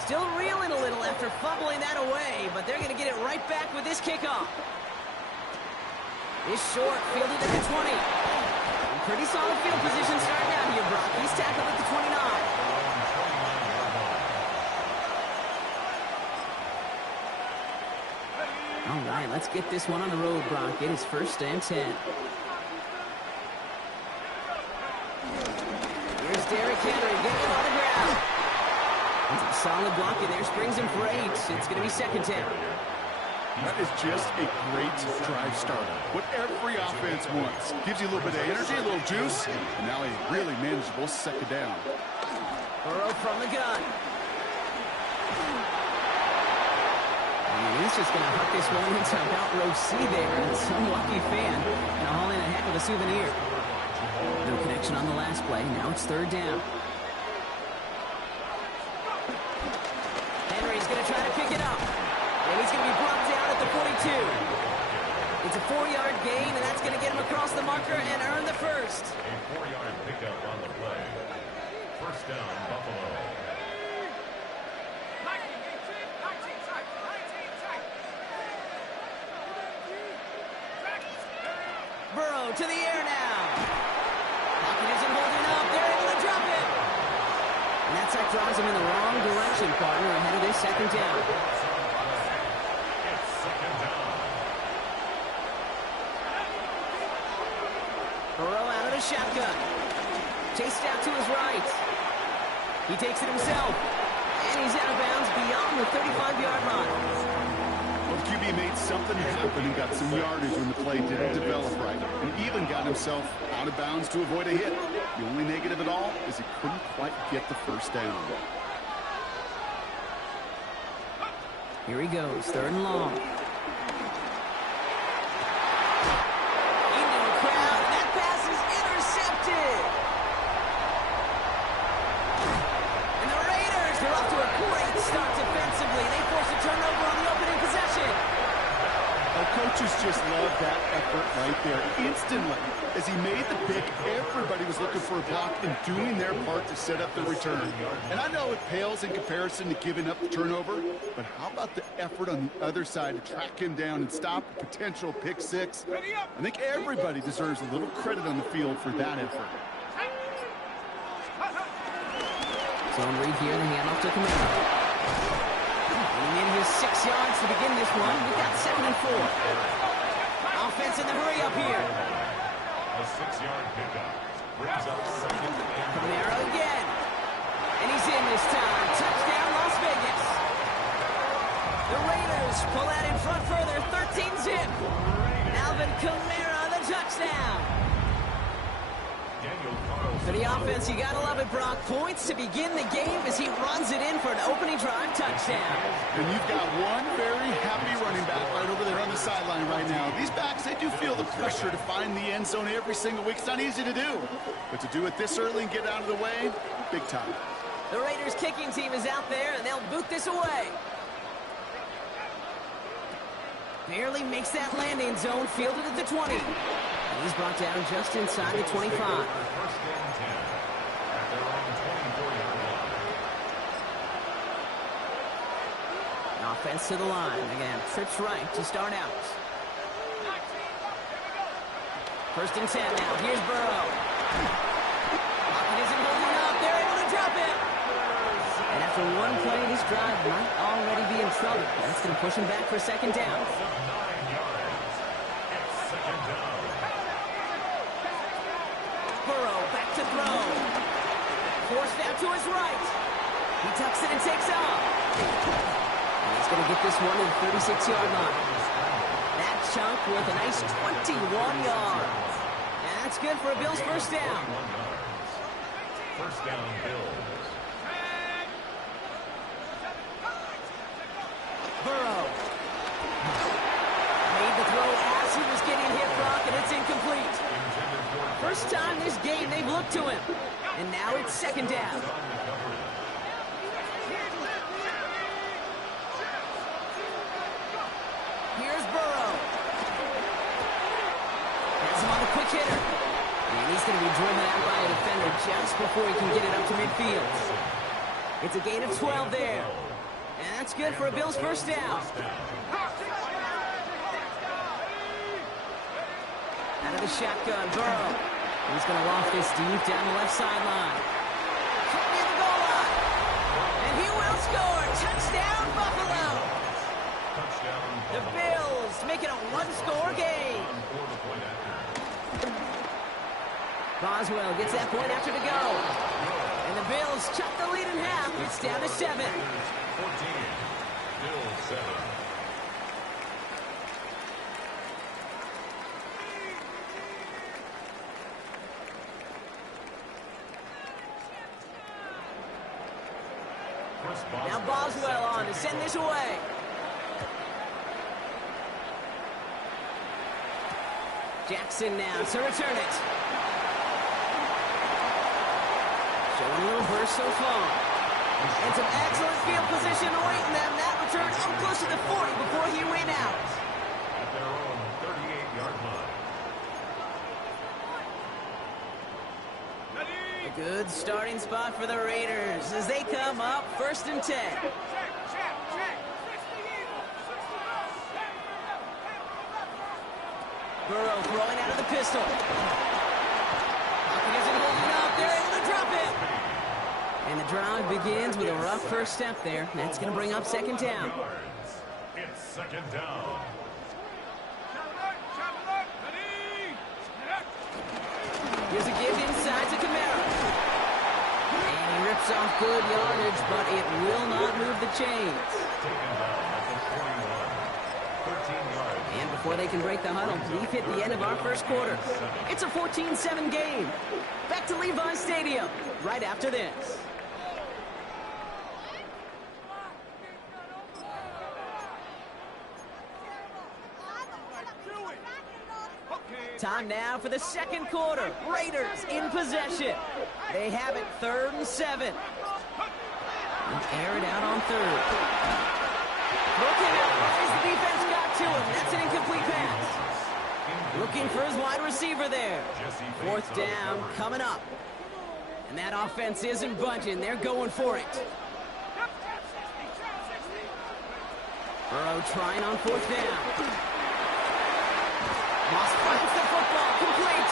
Still reeling a little after fumbling that away, but they're going to get it right back with this kickoff. Is short, fielded at the 20. Pretty solid field position starting out here, Brock. He's tackled at the 29. All right, let's get this one on the road, Brock. It is 1st and 10. Here's Derrick Henry getting it on the ground. That's a solid block in there. Springs him for 8. It's going to be 2nd down. That is just a great drive starter. What every offense wants. Gives you a little bit of energy, a little juice, and now a really manageable 2nd down. Burrow from the gun. And he's just going to huck this one into about row C there. And some lucky fan going to haul in a heck of a souvenir. No connection on the last play. Now it's 3rd down. Henry's going to try to pick it up. And he's going to be brought down at the 42. It's a 4-yard gain, and that's going to get him across the marker and earn the first. A 4-yard pickup on the play. 1st down, Buffalo. to the air now. Pocket isn't holding up. They're able to drop it. And that sack drives him in the wrong direction, partner, ahead of this second down. It's second down. Burrow out of the shotgun. Chased out to his right. He takes it himself. And he's out of bounds beyond the 35-yard line. Well, the QB made something happen and got some yardage when the play didn't develop right. And even got himself out of bounds to avoid a hit. The only negative at all is he couldn't quite get the first down. Here he goes, third and long. Into a crowd, and that pass is intercepted. And the Raiders, they're off to a great start defensively. They force a turnover on the opening possession. Our coaches just love that effort right there. Instantly, as he made the pick, everybody was looking for a block and doing their part to set up the return. And I know it pales in comparison to giving up the turnover, but how about the effort on the other side to track him down and stop a potential pick six? I think everybody deserves a little credit on the field for that effort. Zone read here, the handoff to Camaro. Getting in his 6 yards to begin this one. We've got 2nd and 4. Offense in the hurry up here. A 6-yard pickup brings up second and Camaro again. And he's in this time. Touchdown, Las Vegas. The Raiders pull out in front further, 13-zip. Alvin Kamara, the touchdown. Daniel Carlson. For the offense, you gotta love it, Brock. Points to begin the game as he runs it in for an opening drive touchdown. And you've got one very happy running back right over there on the sideline right now. These backs, they do feel the pressure to find the end zone every single week. It's not easy to do. But to do it this early and get out of the way, big time. The Raiders kicking team is out there, and they'll boot this away. Barely makes that landing zone, fielded at the 20. And he's brought down just inside the 25. First and 10 at their own 24-yard line. Offense to the line. Again, trips right to start out. First and 10 now. Here's Burrow. Pocket isn't holding up. They're able to drop it. And after one play, this drive might already be in trouble. That's going to push him back for second down. 9 yards. It's second down. Burrow back to throw. Forced out to his right. He tucks it and takes off. And he's going to get this one to the 36-yard line. That chunk with a nice 21 yards. And that's good for a Bills first down. First down, Bills. Burrow. Made the throw as he was getting hit, Brock, and it's incomplete. First time this game they've looked to him. And now it's second down. Here's Burrow. Has him on the quick hitter. And he's going to be driven out by a defender just before he can get it up to midfield. It's a gain of 12 there. And that's good for a Bills first down. Out of the shotgun, Burrow. He's going to loft this deep down the left sideline. Near the goal line. And he will score. Touchdown, Buffalo. The Bills make it a one-score game. Boswell gets that point after to go. And the Bills chuck the lead in half. It's down to 7. 14. Bills 7. Now Boswell on to send this away. Jackson now to return it. Showing a little burst so far. And some excellent field position awaiting them. That return up close to the 40 before he ran out. At their own 38-yard line. A good starting spot for the Raiders as they come up first and 10. Burrow throwing out of the pistol. Pocket isn't holding up. They're able to drop it. And the drive begins with a rough first step there. That's going to bring up second down. It's second down. Here's a give inside to Kamara. And he rips off good yardage, but it will not move the chains. Taken down at the 41. 13 yards. And before they can break the huddle, we've hit the end of our first quarter. It's a 14-7 game. Back to Levi's Stadium right after this. Time now for the second quarter. Raiders in possession. They have it 3rd and 7. And air it out on 3rd. Looking out as the defense got to him. That's an incomplete pass. Looking for his wide receiver there. 4th down coming up. And that offense isn't budging. They're going for it. Burrow trying on 4th down. Moss finds the football, complete.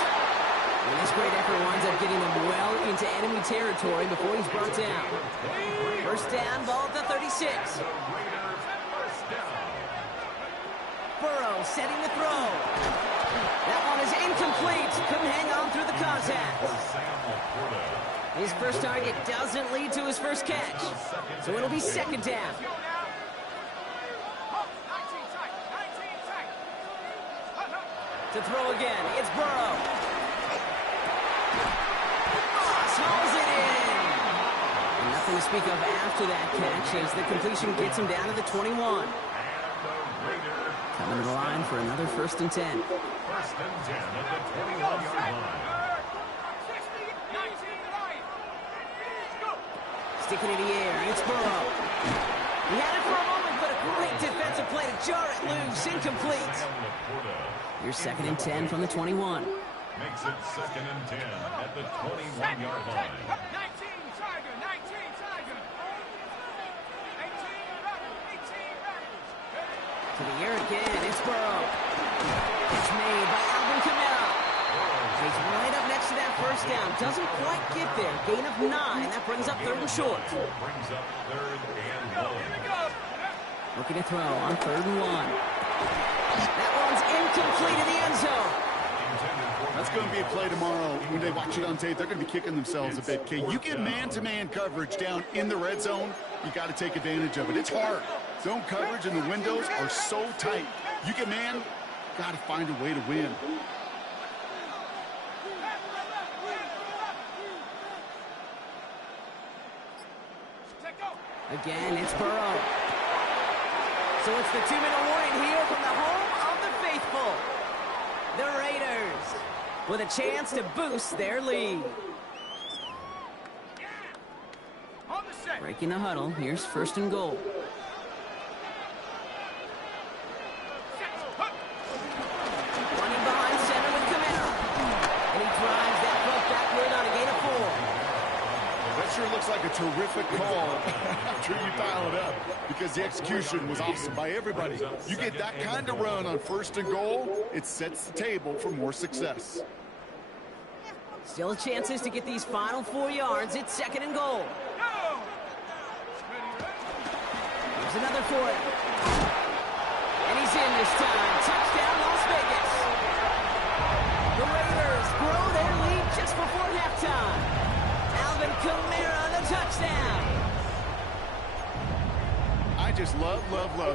And this great effort winds up getting them well into enemy territory before he's brought down. 1st down, ball at the 36. Burrow setting the throw. That one is incomplete. Couldn't hang on through the contact. His first target doesn't lead to his first catch. So it'll be second down. To throw again, it's Burrow. Moss hauls it in. And nothing to speak of after that catch as the completion gets him down to the 21. Coming to the line for another 1st and 10. 1st and 10 at the 21-yard line. Sticking in the air, it's Burrow. He had it for a moment, but a great defensive play to jar it loose, incomplete. Here's 2nd and 10 from the 21. Makes it 2nd and 10 at the 21-yard line. To the air again, it's Burrow. It's made by Alvin Kamara. He's right up next to that 1st down. Doesn't quite get there. Gain of 9. That brings up 3rd and short. Brings up 3rd and 1. Looking to throw on 3rd and 1. That one's incomplete in the end zone. That's going to be a play tomorrow. When they watch it on tape, they're going to be kicking themselves a bit. Okay, you get man-to-man coverage down in the red zone, you got to take advantage of it. It's hard. Zone coverage and the windows are so tight. You get man, got to find a way to win. Again, it's Burrow. So it's the 2-minute warning here from the home of the faithful. The Raiders with a chance to boost their lead. Breaking the huddle. Here's 1st and goal. Running behind center with Kamara. And he drives that puck backward on a gain of 4. That sure looks like a terrific call after you dial it up, because the execution was awesome by everybody. You get that kind of run on 1st and goal, it sets the table for more success. Still chances to get these final 4 yards. It's 2nd and goal. There's another for it. And he's in this time. Touchdown, Las Vegas. The Raiders grow their lead just before halftime. Alvin Kamara, the touchdown. I just love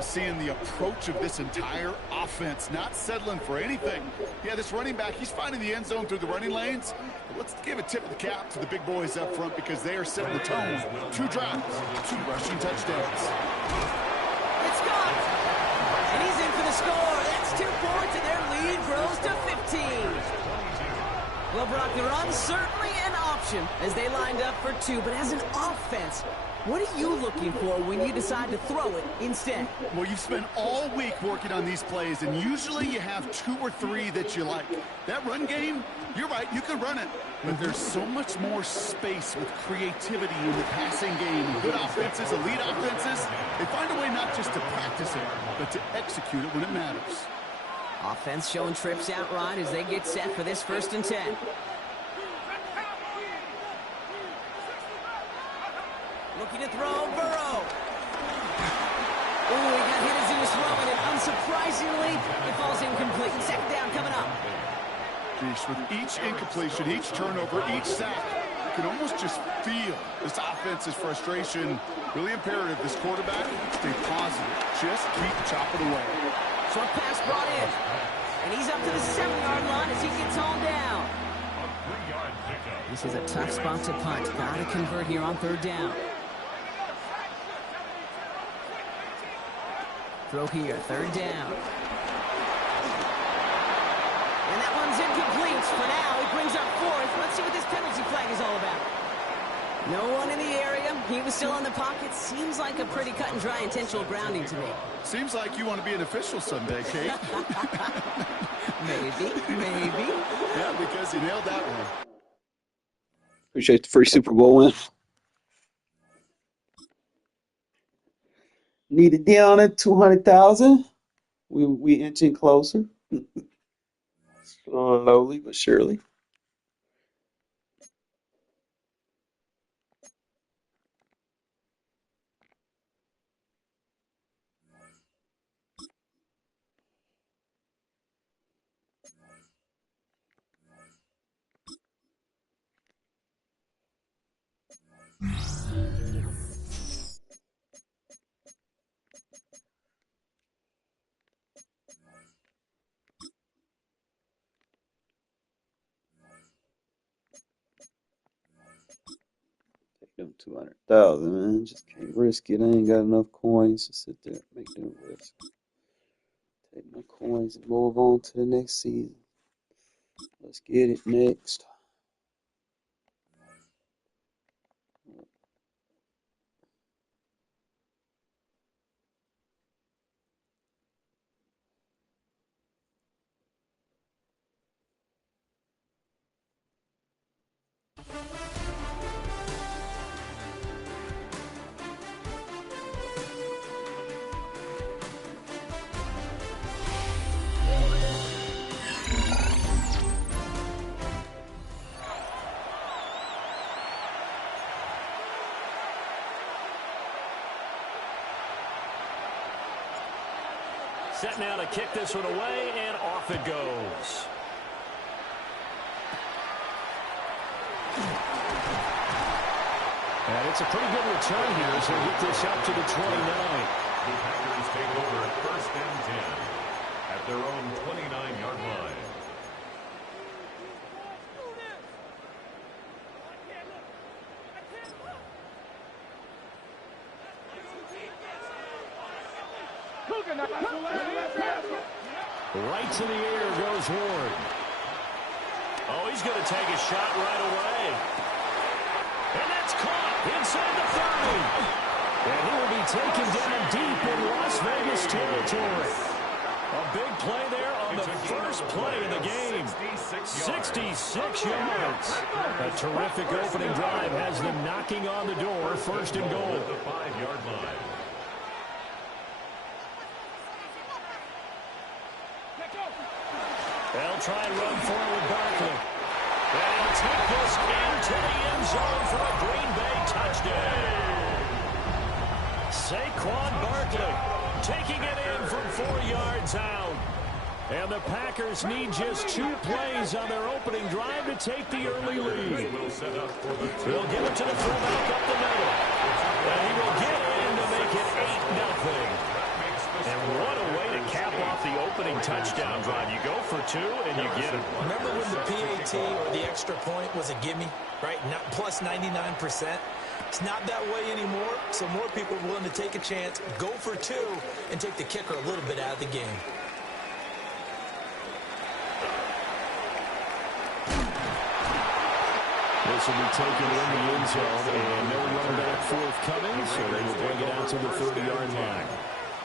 seeing the approach of this entire offense, not settling for anything. Yeah, this running back, he's finding the end zone through the running lanes. But let's give a tip of the cap to the big boys up front, because they are setting the tone. 2 drives, 2 rushing touchdowns. It's gone. And he's in for the score. That's 2 points, and their lead grows to 15. Well, Brock, the run certainly an option as they lined up for 2, but as an offense, what are you looking for when you decide to throw it instead? Well, you've spent all week working on these plays, and usually you have 2 or 3 that you like. That run game, you're right, you can run it. But there's so much more space with creativity in the passing game. Good offenses, elite offenses, they find a way not just to practice it, but to execute it when it matters. Offense showing trips out right as they get set for this 1st and 10. Looking to throw, Burrow. Ooh, he got hit as he was throwing it. Unsurprisingly, it falls incomplete. 2nd down coming up. Geez, with each incompletion, each turnover, each sack, you can almost just feel this offense's frustration. Really imperative this quarterback stay positive. Just keep chopping away. Short pass brought in. And he's up to the 7-yard line as he gets hauled down. This is a tough spot to punt. Got to convert here on 3rd down. Throw here, 3rd down. And that one's incomplete. For now, it brings up 4th. Let's see what this penalty flag is all about. No one in the area. He was still in the pocket. Seems like a pretty cut and dry intentional grounding to me. Seems like you want to be an official someday, Kate. Maybe. Yeah, because you nailed that one. Appreciate the free Super Bowl win. Needed down at 200,000. We inching closer. Slowly but surely. Take them 200,000, man. Just can't risk it. I ain't got enough coins to sit there and make them risk. Take my coins and move on to the next season. Let's get it next. Set now to kick this one away, and off it goes. And it's a pretty good return here as they get this up to the 29. The Packers take over at 1st and 10 at their own 29-yard line. Right to the air goes Ward. Oh, he's going to take a shot right away. And that's caught inside the 30. And he will be taken down deep in Las Vegas territory. A big play there on the first play of the game. 66 yards. A terrific opening drive has them knocking on the door. 1st and goal. The 5-yard line. They'll try and run forward Barkley. And he'll take this into the end zone for a Green Bay touchdown. Saquon Barkley taking it in from 4 yards out. And the Packers need just 2 plays on their opening drive to take the early lead. They'll give it to the fullback up the middle. And he will get in to make it 8-0. And what a way to cap off the opening touchdown drive. You go for 2 and you get it. Remember when the PAT or the extra point was a gimme, right? Not plus 99%. It's not that way anymore, so more people are willing to take a chance, go for 2, and take the kicker a little bit out of the game. This will be taken in the end zone, and no run back forthcoming, so they will bring it out to the 30-yard line.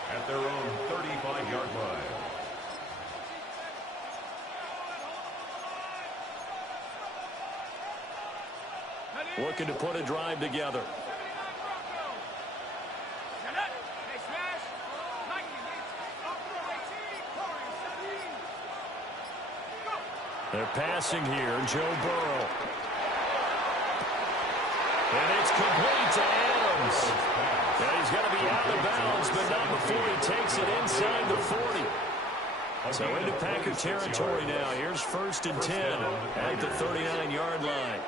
At their own 35-yard line. Looking to put a drive together. They're passing here. Joe Burrow. And it's complete to Adams. And he's going to be out of bounds, but not before he takes it inside the 40. So into Packer territory now. Here's 1st and 10 at the 39-yard line.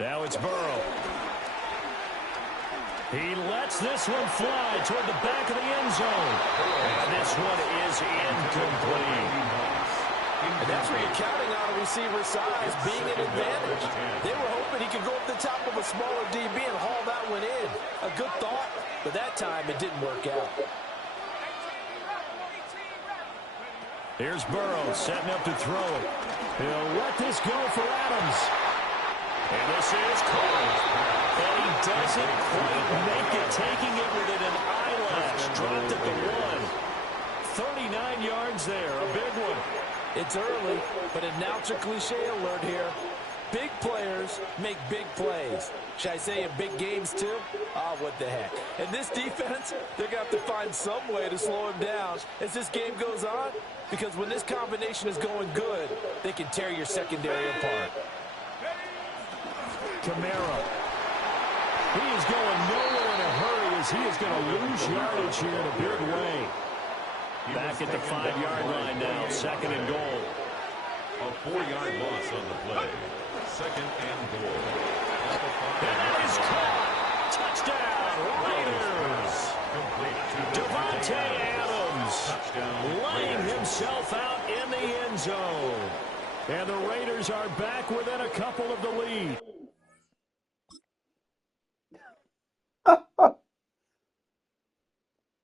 Now it's Burrow. He lets this one fly toward the back of the end zone. And this one is incomplete. And that's where you're counting on a receiver's size being an advantage. They were hoping he could go up the top of a smaller DB and haul that one in. A good thought, but that time it didn't work out. Here's Burrow setting up to throw it. He'll let this go for Adams. And this is caught. And he doesn't quite make it, taking it within an eyelash. Dropped at the 1. 39 yards there, a big one. It's early, but announcer cliche alert here. Big players make big plays. Should I say in big games too? Ah, what the heck. And this defense, they're going to have to find some way to slow him down as this game goes on. Because when this combination is going good, they can tear your secondary apart. Kamara. He is going nowhere in a hurry as he is going to lose yardage here in a big way. Back at the 5-yard line now, 2nd and goal. A 4-yard loss on the play. 2nd and goal. And that is caught. Touchdown, Raiders. Devontae Adams laying himself out in the end zone. And the Raiders are back within a couple of the lead.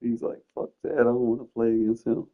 He's like, fuck that, I don't want to play against him.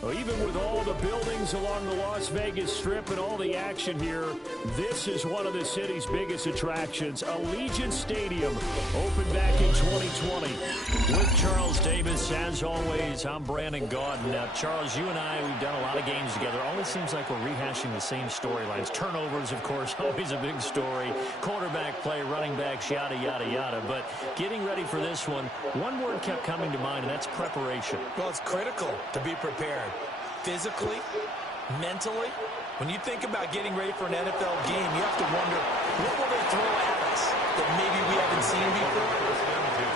Well, even with all the buildings along the Las Vegas Strip and all the action here, this is one of the city's biggest attractions. Allegiant Stadium opened back in 2020. With Charles Davis, as always, I'm Brandon Gaudin. Now, Charles, you and I, we've done a lot of games together. Always seems like we're rehashing the same storylines. Turnovers, of course, always a big story. Quarterback play, running backs, yada, yada, yada. But getting ready for this one word kept coming to mind, and that's preparation. Well, it's critical to be prepared. Physically, mentally. When you think about getting ready for an NFL game, you have to wonder, what will they throw at us that maybe we haven't seen before?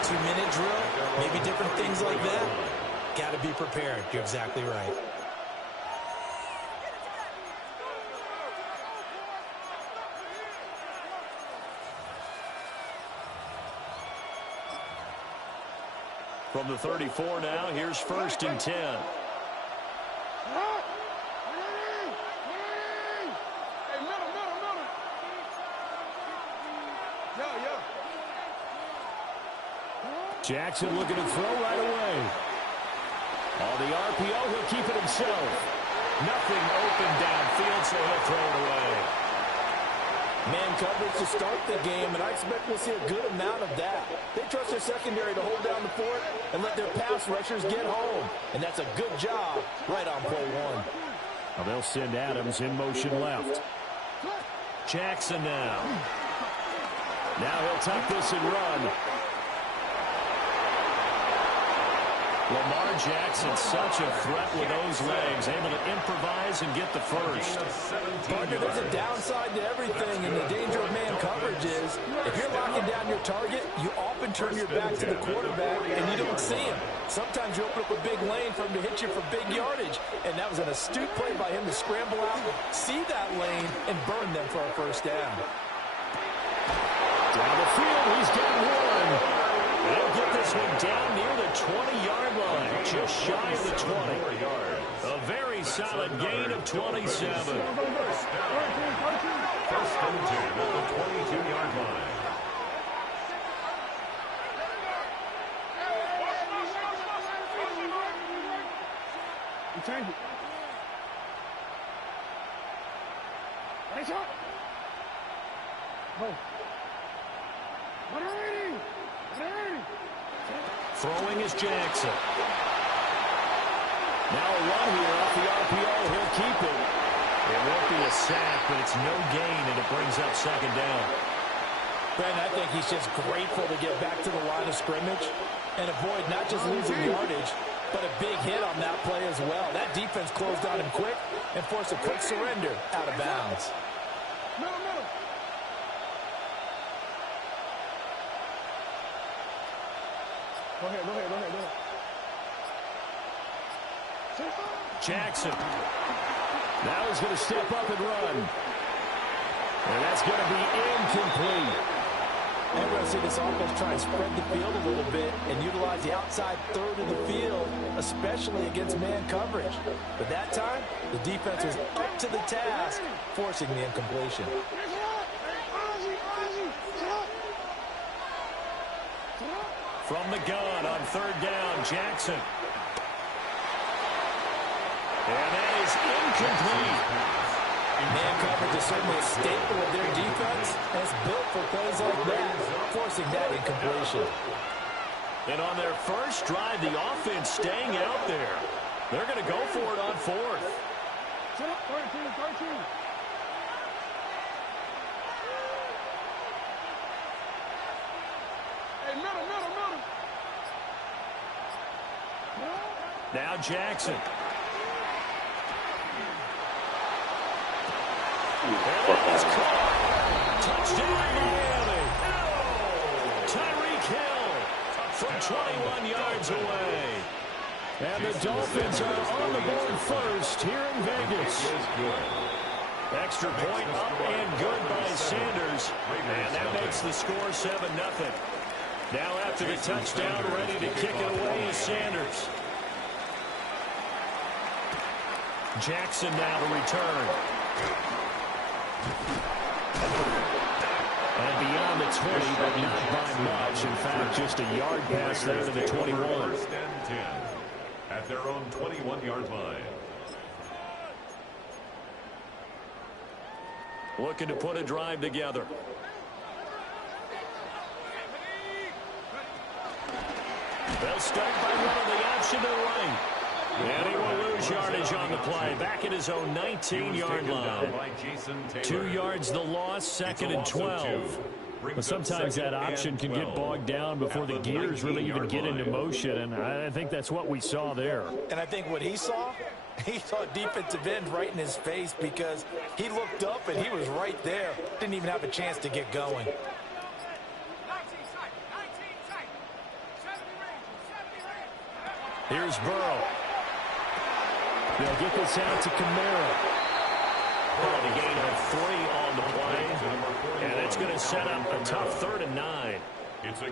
2-minute drill, maybe different things like that. Got to be prepared. You're exactly right. From the 34 now, here's 1st and 10. Jackson looking to throw right away. On the RPO, he'll keep it himself. Nothing open downfield, so he'll throw it away. Man coverage to start the game, and I expect we'll see a good amount of that. They trust their secondary to hold down the fort and let their pass rushers get home. And that's a good job right on play one. Well, they'll send Adams in motion left. Jackson now. Now he'll tuck this and run. Lamar Jackson, such a threat with those legs, able to improvise and get the first. Partner, there's a downside to everything, and the danger of man coverage is if you're locking down your target, you often turn your back to the quarterback and you don't see him. Sometimes you open up a big lane for him to hit you for big yardage, and that was an astute play by him to scramble out, see that lane, and burn them for a first down. Down the field, he's got one. They'll get this one down near the 20-yard line, just shy of the 20. A very solid gain of 27. First and 10 at the 22-yard line. Change it. Nice shot. Go. Throwing is Jackson. Now a run here off the RPO. He'll keep it. It won't be a sack, but it's no gain, and it brings up second down. Brandon, I think he's just grateful to get back to the line of scrimmage and avoid not just losing yardage, but a big hit on that play as well. That defense closed on him quick and forced a quick surrender out of bounds. Go ahead. Jackson. Now he's going to step up and run. And that's going to be incomplete. And we're going to see this offense try and spread the field a little bit and utilize the outside third of the field, especially against man coverage. But that time, the defense was up to the task, forcing the incompletion. From the gun on third down, Jackson. And that is incomplete. Man coverage is certainly a staple of their defense, and it's built for plays like that, forcing that incompletion. And on their first drive, the offense staying out there. They're going to go for it on fourth. 13. Hey, middle. Now Jackson. Touchdown, Miami. Tyreek Hill from 21 yards away. And the Dolphins are on the board first here in Vegas. Extra point up and good by Sanders. And that makes the score 7-0. Now after the touchdown, ready to kick it away is Sanders. Jackson now to return. And beyond the 20, but not by much. In fact, just a yard pass there to the 21. First and 10 at their own 21-yard line. Looking to put a drive together. They'll start by running the option to the right. And he will lose yardage on the play. Back at his own 19-yard line. 2 yards the loss, second and 12. But sometimes that option can get bogged down before the gears really even get into motion, and I think that's what we saw there. And I think what he saw a defensive end right in his face because he looked up and he was right there. Didn't even have a chance to get going. Here's Burrow. They'll get this out to Kamara. A gain of 3 on the play. And it's going to set up a tough 3rd and 9.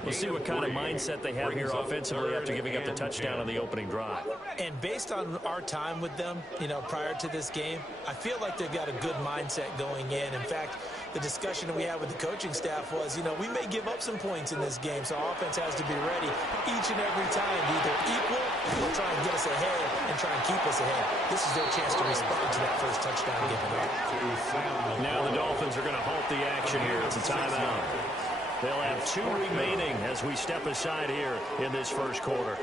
We'll see what kind of mindset they have here offensively after giving up the touchdown on the opening drive. And based on our time with them, prior to this game, I feel like they've got a good mindset going in. In fact, the discussion that we had with the coaching staff was, we may give up some points in this game, so our offense has to be ready each and every time to either equal or try and get us ahead and try and keep us ahead. This is their chance to respond to that first touchdown given up. Now the Dolphins are going to halt the action here. It's a timeout. They'll have 2 remaining as we step aside here in this first quarter.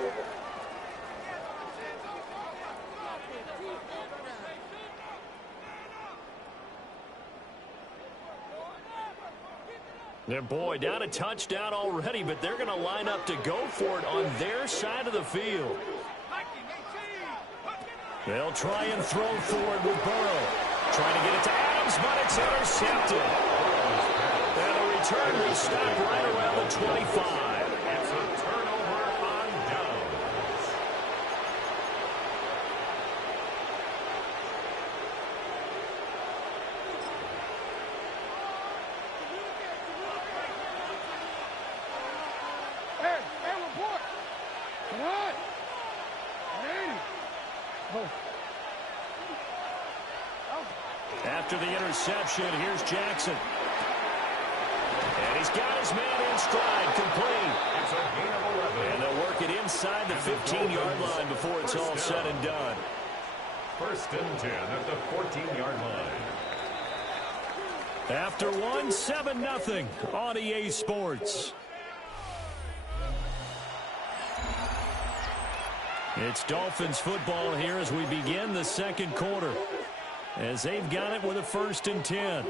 And boy, down a touchdown already, but they're going to line up to go for it on their side of the field. They'll try and throw forward with Burrow. Trying to get it to Adams, but it's intercepted. And the return will stop right around the 25. It's a turnover on downs. Hey, report. Come on. After the interception, here's Jackson. And he's got his man in stride, complete. It's a gain of 11. And they'll work it inside the 15-yard line before it's all said and done. 1st and 10 at the 14-yard line. After one, 7-0 on EA Sports. It's Dolphins football here as we begin the second quarter, as they've got it with a 1st and 10.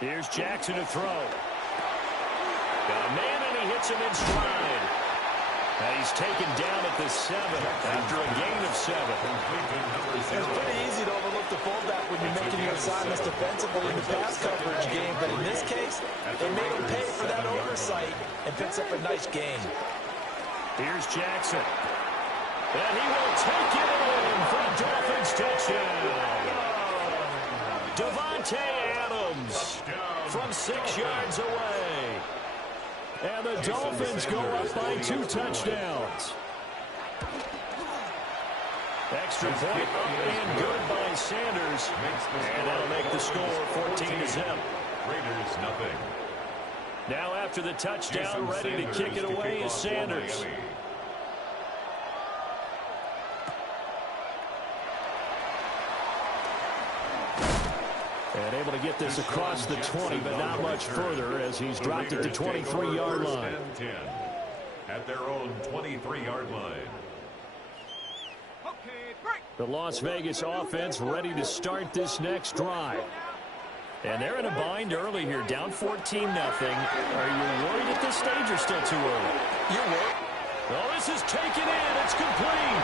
Here's Jackson to throw. Got a man, and he hits him in stride. And he's taken down at the 7 after a gain of 7. It's pretty easy to overlook the fullback when you're making your assignments defensively in the pass coverage game, but in this case, they made him pay for that oversight and picks up a nice gain. Here's Jackson. And he will take it in for a Dolphins touchdown. Devontae Adams from 6 yards away. And the Dolphins go up by 2 touchdowns. Extra point up and good by Sanders. And that'll make the score 14-0. Raiders nothing. Now after the touchdown, ready to kick it away is Sanders. And able to get this across the 20, but not much further as he's dropped it to 23-yard line. At their own 23-yard line. The Las Vegas offense ready to start this next drive. And they're in a bind early here, down 14-0. Are you worried at this stage or still too early? You're worried. Well, this is taken in. It's complete.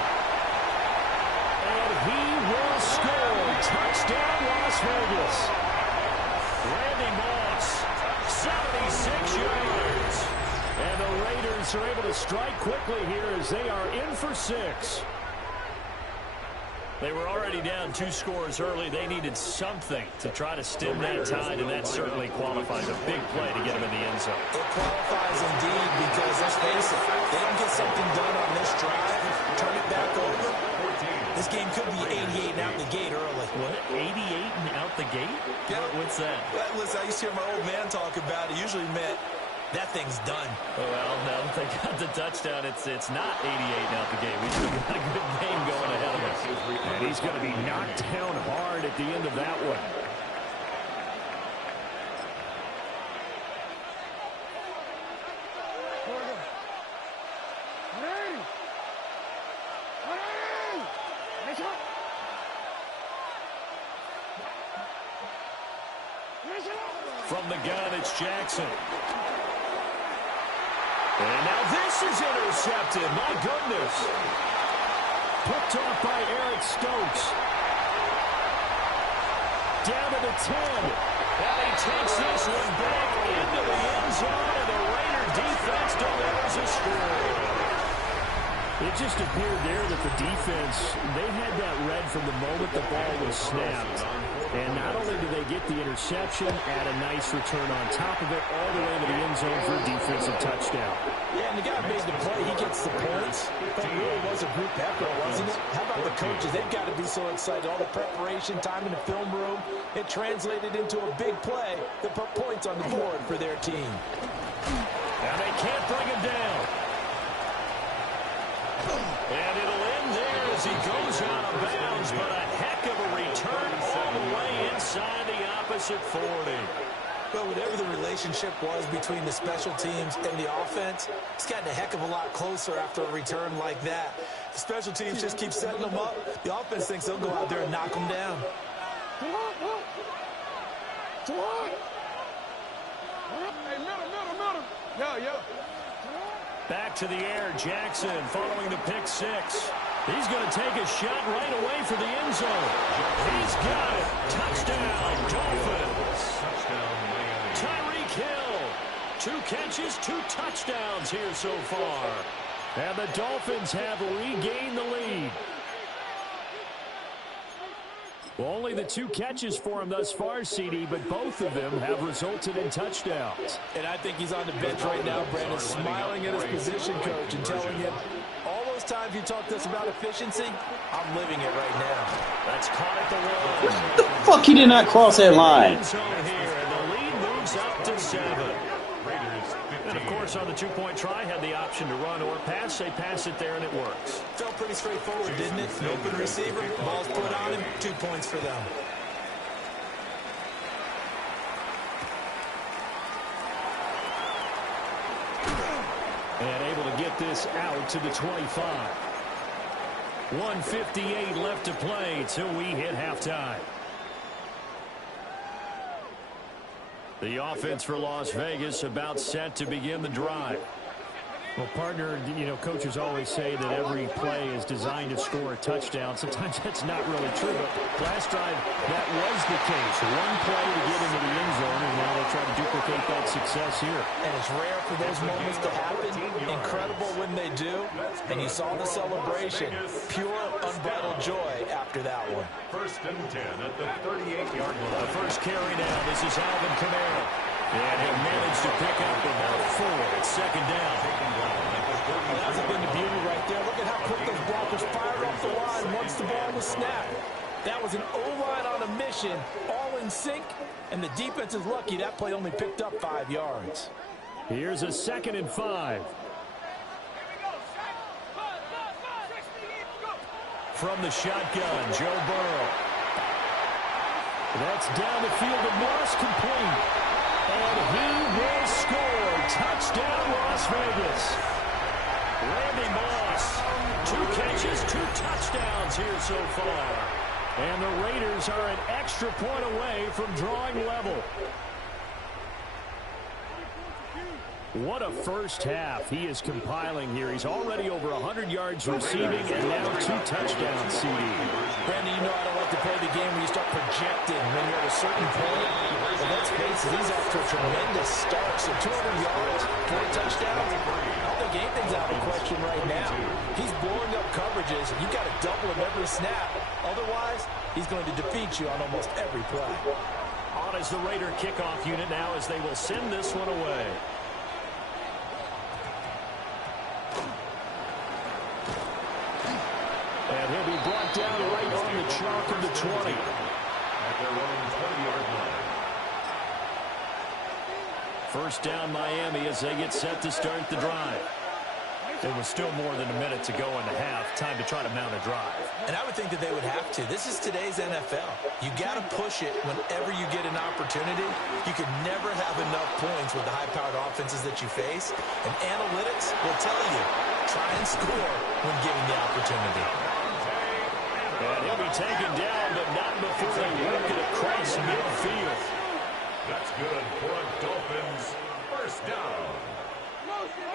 And he will score. Touchdown, Las Vegas. Randy Moss, 76 yards. And the Raiders are able to strike quickly here as they are in for 6. They were already down 2 scores early. They needed something to try to stem that tide, and that certainly qualifies. A big play to get him in the end zone. It qualifies indeed because, let's face it, they can get something done on this drive, turn it back over. This game could be 88 and out the gate early. What? 88 and out the gate? Yeah. What's that? Well, listen, I used to hear my old man talk about it. Usually meant that thing's done. Well, no, they got the touchdown. It's not 88 and out the gate. We still got a good game going ahead of us. And he's going to be knocked down hard at the end of that one. From the gun, it's Jackson. And now this is intercepted. My goodness. Picked off by Eric Stokes. Down to the 10. And he takes this one back into the end zone, and the Raider defense delivers a score. It just appeared there that the defense, they had that read from the moment the ball was snapped. And not only did they get the interception, add a nice return on top of it, all the way into the end zone for a defensive touchdown. Yeah, and the guy made the play. He gets the points. But it really was a group effort, wasn't it? How about the coaches? They've got to be so excited. All the preparation, time in the film room, it translated into a big play that put points on the board for their team. And they can't bring him down. And it'll end there as he goes out of bounds, but a heck of a return all the way inside the opposite 40. But whatever the relationship was between the special teams and the offense, it's gotten a heck of a lot closer after a return like that. The special teams just keep setting them up. The offense thinks they'll go out there and knock them down. Hey, middle. Yeah. Back to the air, Jackson following the pick six. He's going to take a shot right away for the end zone. He's got it. Touchdown, Dolphins. Tyreek Hill. 2 catches, 2 touchdowns here so far. And the Dolphins have regained the lead. Well, only the 2 catches for him thus far, CD, but both of them have resulted in touchdowns. And I think he's on the bench right now, Brandon, smiling at his position coach and telling him, all those times you talked to us about efficiency, I'm living it right now. That's caught at the 1. The fuck he did not cross that line. End zone here, and the lead moves up to 7. And, of course, on the 2-point try, had the option to run or pass. They pass it there, and it works. Felt pretty straightforward, didn't it? An open receiver, ball's put on him, 2 points for them. And able to get this out to the 25. 1:58 left to play till we hit halftime. The offense for Las Vegas about set to begin the drive. Well, partner, you know, coaches always say that every play is designed to score a touchdown. Sometimes that's not really true, but last drive, that was the case. 1 play to get into the end zone, and now they'll try to duplicate that success here. And it's rare for those moments to happen. Incredible when they do. And you saw the celebration. Pure, unbridled joy after that one. 1st and 10 at the 38-yard line. The first carry now. This is Alvin Kamara. And he'll manage to pick up about 4 at 2nd down. Well, that's a bit of beauty right there. Look at how quick those blockers fired off the line once the ball was snapped. That was an O-line on a mission, all in sync, and the defense is lucky that play only picked up 5 yards. Here's a 2nd and 5. From the shotgun, Joe Burrow. That's down the field to Moss, complete. And he will score. Touchdown, Las Vegas. Randy Moss, 2 catches, 2 touchdowns here so far. And the Raiders are an extra point away from drawing level. What a first half he is compiling here. He's already over 100 yards receiving and now 2 touchdowns, CD. Brandon, you know I don't like to play the game where you start projecting when you're at a certain point. But let's face it, he's off to a tremendous start. So 200 yards, 4 touchdowns. I don't think anything's out of question right now. He's blowing up coverages. You've got to double him every snap. Otherwise, he's going to defeat you on almost every play. On is the Raider kickoff unit now as they will send this one away. And he'll be brought down right on the chalk of the 20. At their own 20-yard line. First down Miami as they get set to start the drive. There was still more than a minute to go in the half. Time to try to mount a drive. And I would think that they would have to. This is today's NFL. You got to push it whenever you get an opportunity. You can never have enough points with the high-powered offenses that you face. And analytics will tell you, try and score when given the opportunity. And he'll be taken down, but not before they work it across midfield. That's good for a Dolphins first down.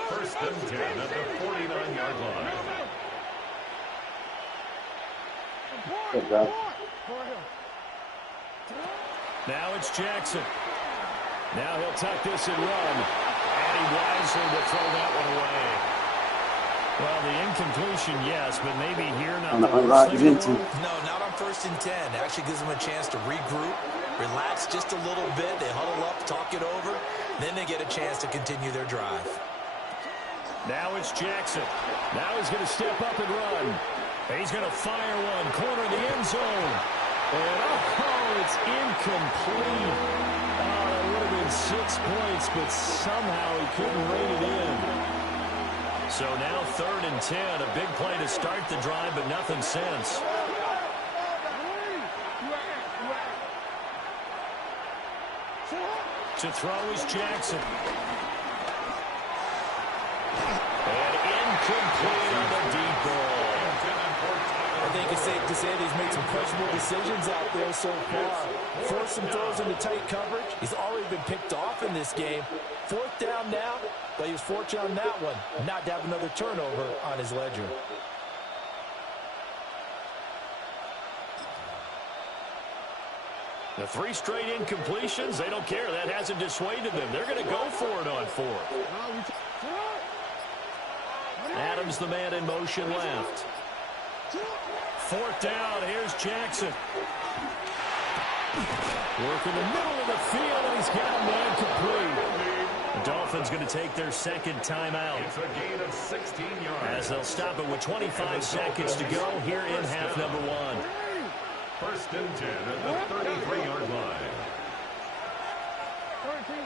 1st and 10 at the 49-yard line. Good job. Now it's Jackson. Now he'll tuck this and run. And he wisely will throw that one away. Well, the incompletion, yes, but maybe here not the worst thing in the world. No, not on 1st and 10. It actually gives them a chance to regroup, relax just a little bit. They huddle up, talk it over. Then they get a chance to continue their drive. Now it's Jackson. Now he's going to step up and run. He's going to fire one, corner the end zone. And, oh, it's incomplete. Oh, that would have been 6 points, but somehow he couldn't rein it in. So now 3rd and 10, a big play to start the drive, but nothing since. To throw is Jackson. And incomplete on the deep ball. I think it's safe to say that he's made some questionable decisions out there so far. Forced some throws into tight coverage. He's already been picked off in this game. 4th down now, but he was fortunate on that one not to have another turnover on his ledger. The 3 straight incompletions, they don't care. That hasn't dissuaded them. They're going to go for it on 4th. Adams, the man in motion left. 4th down, here's Jackson. Work in the middle of the field, and he's got a man complete. The Dolphins going to take their 2nd timeout. It's a gain of 16 yards. As they'll stop it with 25 seconds to go here in half number 1. 1st and 10 at the 33-yard line. 13.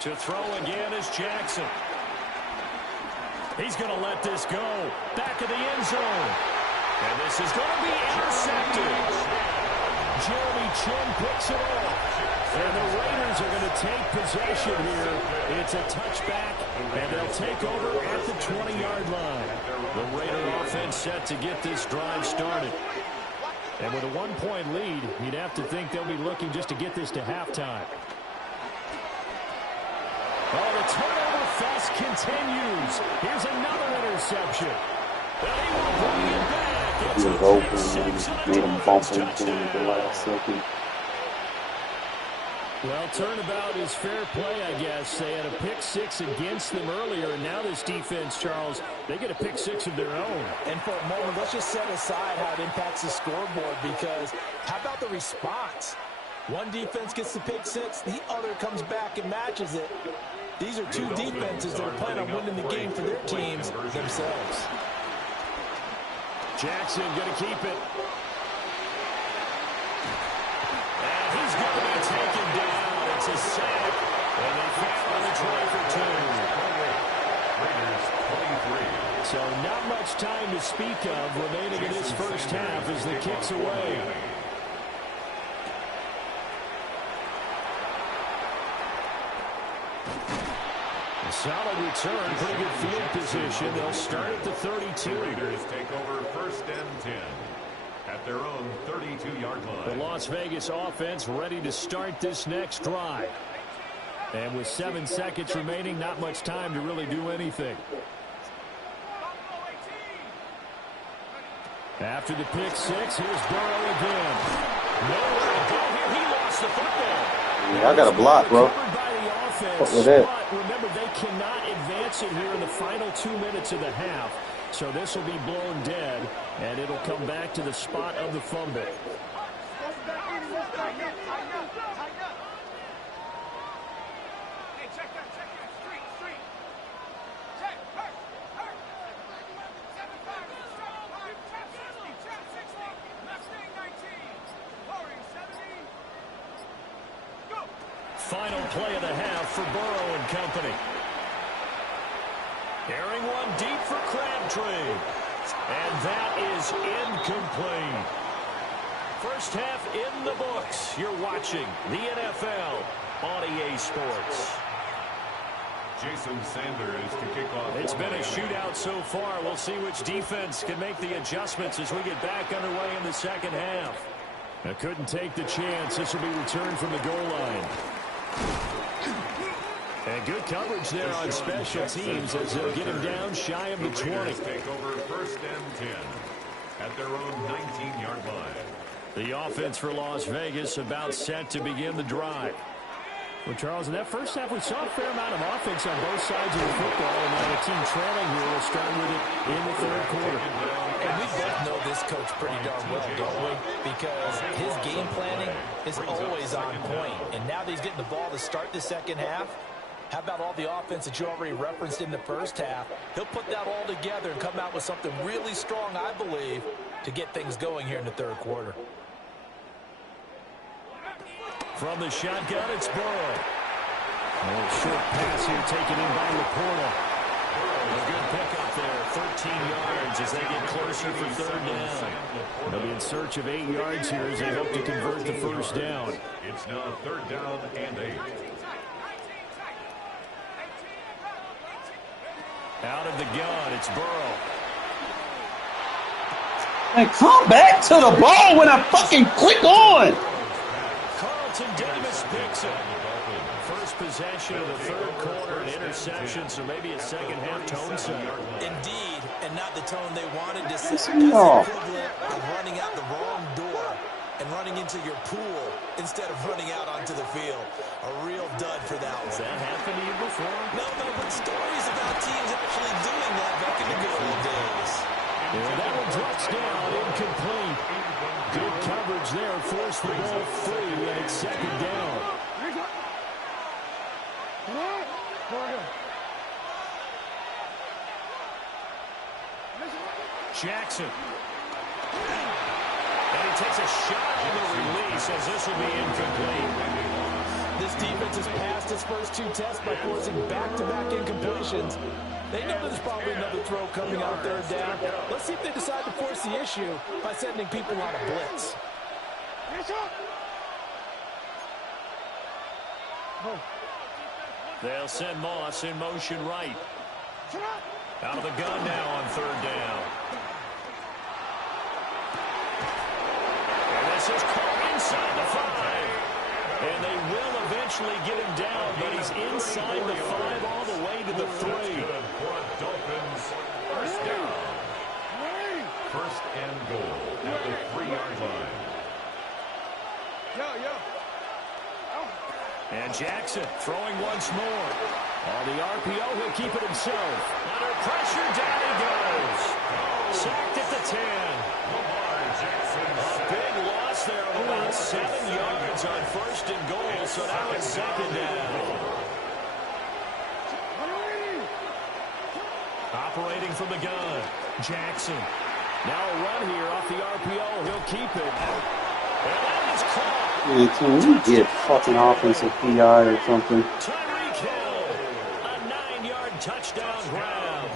To throw again is Jackson. He's going to let this go. Back of the end zone. And this is going to be intercepted. Jeremy Chin picks it off. And the Raiders are going to take possession here. It's a touchback, and they'll take over at the 20-yard line. The Raider offense set to get this drive started. And with a 1-point lead, you'd have to think they'll be looking just to get this to halftime. Oh, the turnover fest continues. Here's another interception. But he will bring it back. It's He was open, made him bump into him at the last second. Well, turnabout is fair play, I guess. They had a pick 6 against them earlier, and now this defense, Charles, they get a pick 6 of their own. And for a moment, let's just set aside how it impacts the scoreboard, because how about the response? One defense gets the pick 6, the other comes back and matches it. These are 2 defenses that are planning on winning the game for their teams themselves. Jackson going to keep it. And he's going to be taken down. It's a sack. And they foul on the try for 2. So not much time to speak of remaining in this first half as the kick's away. A solid return, pretty good field position. They'll start at the 32. Raiders take over 1st and 10 at their own 32-yard line. The Las Vegas offense ready to start this next drive. And with 7 seconds remaining, not much time to really do anything. After the pick 6, here's Burrow again. Nowhere to go here. He lost the football. Yeah, I got a block, bro. What was that? But remember, they cannot advance it here in the final 2 minutes of the half. So this will be blown dead, and it'll come back to the spot of the fumble. Final play of the half for Burrow and company. Airing one deep for Crabtree. And that is incomplete. First half in the books. You're watching the NFL on EA Sports. Jason Sanders to kick off. It's been a shootout so far. We'll see which defense can make the adjustments as we get back underway in the second half. I couldn't take the chance. This will be returned from the goal line. And good coverage there on special teams as they'll get him down shy of the 20. Take over 1st and 10. at their own 19-yard line. The offense for Las Vegas about set to begin the drive. Well, Charles, in that first half, we saw a fair amount of offense on both sides of the football, and now the team trailing here will start with it in the third quarter. And we both know this coach pretty darn well, don't we? Because his game planning is always on point. And now that he's getting the ball to start the second half, how about all the offense that you already referenced in the first half? He'll put that all together and come out with something really strong, I believe, to get things going here in the third quarter. From the shotgun, it's Burrow. A short pass here taken in by Laporta. A good pickup there, 13 yards as they get closer for third down. They'll be in search of 8 yards here as they hope to convert the first down. It's now third down and 8. Out of the gun, it's Burrow. And come back to the ball when I fucking click on. Carlton Davis picks it. First possession of the third quarter, an interception, so maybe a second-half tone setter. Indeed, and not the tone they wanted to set. No. That's the equivalent of running out the wrong door and running into your pool instead of running out onto the field. A real dud for that one. Has that happened to you before? No, but stories about teams actually doing that back in the good old days. Yeah, that one drops down, incomplete. Good coverage there, forced the ball free, and it's second down. Jackson. And he takes a shot on the release as this will be incomplete. This defense has passed its first two tests by forcing back-to-back incompletions. They know there's probably another throw coming on third down. Let's see if they decide to force the issue by sending people on a blitz. They'll send Moss in motion right. Out of the gun now on third down. And this is caught inside the 5. And they will eventually get him down, but he's inside the 5 all the way to the 3. Dolphins, first down. First and goal at the 3-yard line. And Jackson throwing once more. On the RPO, he'll keep it himself. Under pressure, down he goes. Sacked at the 10. A big loss there of about 7 yards on first and goal, so now it's second down. Operating from the gun, Jackson. Now a run here off the RPO. He'll keep it. And that is caught. Man, can we get fucking offensive PI or something? Tyreek Hill, a 9-yard touchdown grab.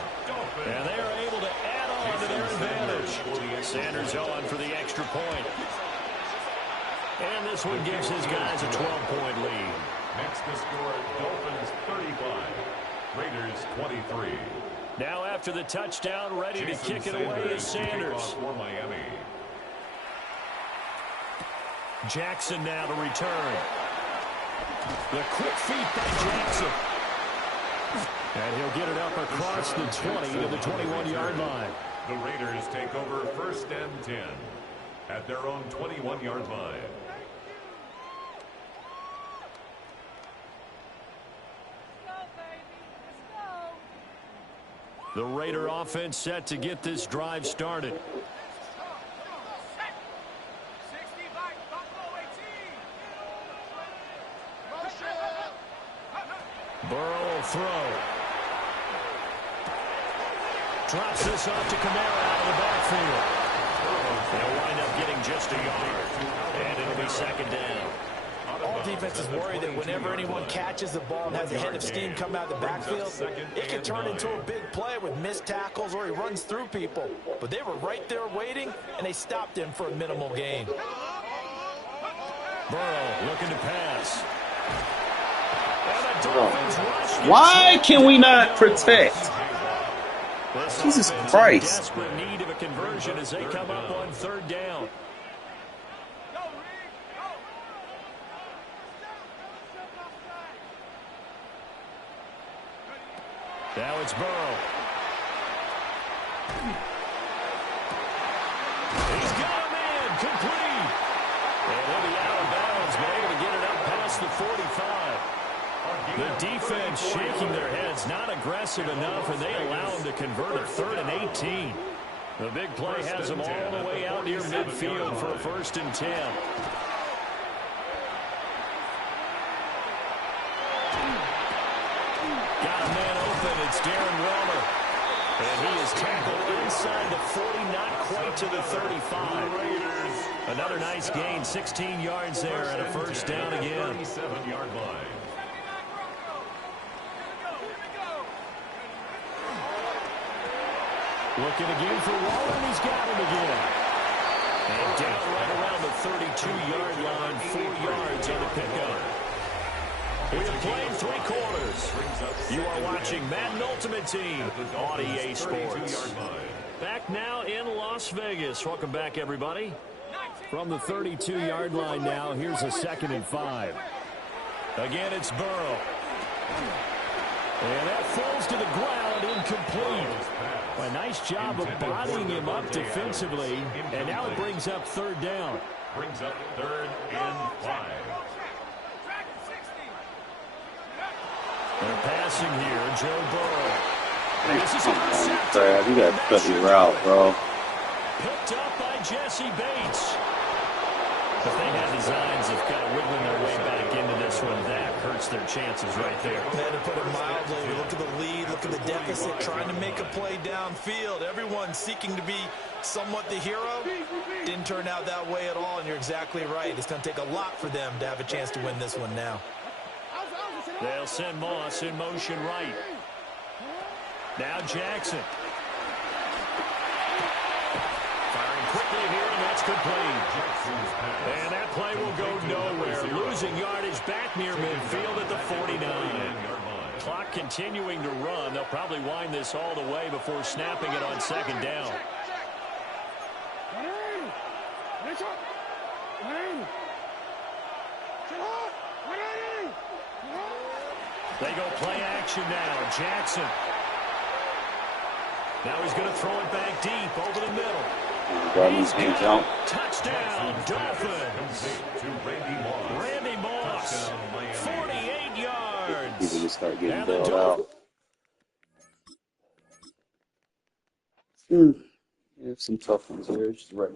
And they are able to add on to their advantage. Sanders on for the extra point. And this one gives his guys a 12-point lead. Next to score, Dolphins 35, Raiders 23. Now after the touchdown, ready to kick it away is Sanders. For Miami. Jackson now to return. The quick feet by Jackson. And he'll get it up across the 20 to the 21-yard line. The Raiders take over first and 10 at their own 21-yard line. The Raider offense set to get this drive started. Burrow will throw. Drops this off to Kamara out of the backfield. They'll wind up getting just a yard. And it'll be second down. All defenses worry that whenever anyone catches the ball and has a head of steam come out of the backfield, it can turn into a big play with missed tackles or he runs through people. But they were right there waiting, and they stopped him for a minimal gain. Burrow looking to pass. Why can we not protect? Jesus Christ. Desperate need of a conversion as they come up on third down. Now it's Burrow. He's got him in, complete. And he'll be out of bounds, but able to get it up past the 45. The defense shaking their heads, not aggressive enough, and they allow him to convert a 3rd and 18. The big play has them all the way out near midfield for a 1st and 10. Got a man open. It's Darren Waller. And he is tackled inside the 40, not quite to the 35. Another nice gain, 16 yards there, and a 1st down again. 37-yard line. Looking again for Waller, and he's got him again. And down right around the 32-yard line, 4 yards on the pickup. We have played 3 quarters. You are watching Madden Ultimate Team on EA Sports. Back now in Las Vegas. Welcome back, everybody. From the 32-yard line now, here's a 2nd and 5. Again, it's Burrow. And that falls to the ground, incomplete. A nice job of bodying him up defensively, and now it brings up 3rd down. Brings up 3rd and 5. They're passing here, Joe Burrow. This is Brad, you got to cut your route, bro. Picked up by Jesse Bates. If they had designs of kind of wiggling their way back into this one, that hurts their chances right there. Man, to put it mildly, look at the lead, look at the deficit, trying to make a play downfield. Everyone seeking to be somewhat the hero. Didn't turn out that way at all, and you're exactly right. It's going to take a lot for them to have a chance to win this one now. They'll send Moss in motion right. Now Jackson. Firing quickly here, and that's complete. And that play will go nowhere. Losing yardage back near midfield at the 49. Clock continuing to run. They'll probably wind this all the way before snapping it on 2nd down. They go play action now. Jackson. Now he's going to throw it back deep over the middle. He's got it. Touchdown, Dolphins. Randy Moss, 48 yards. People just start getting bailed out. You have some tough ones here. It's just right.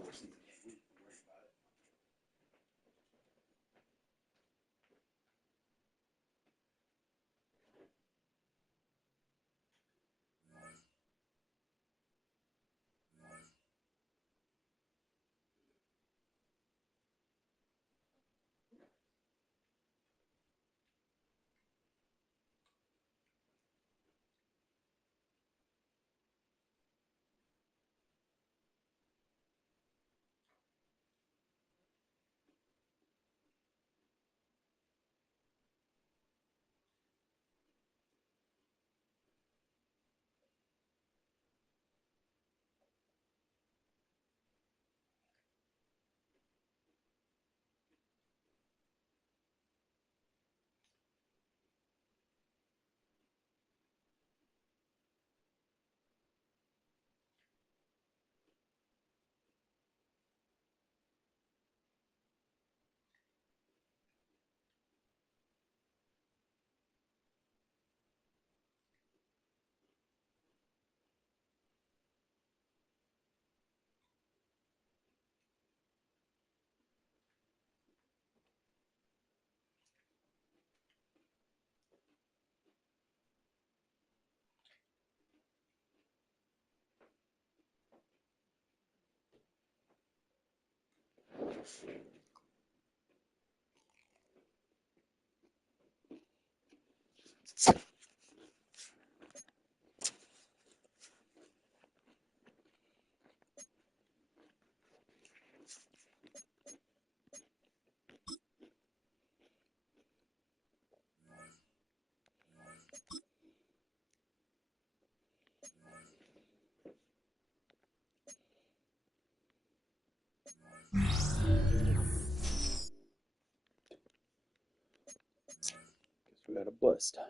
We had a blessed time.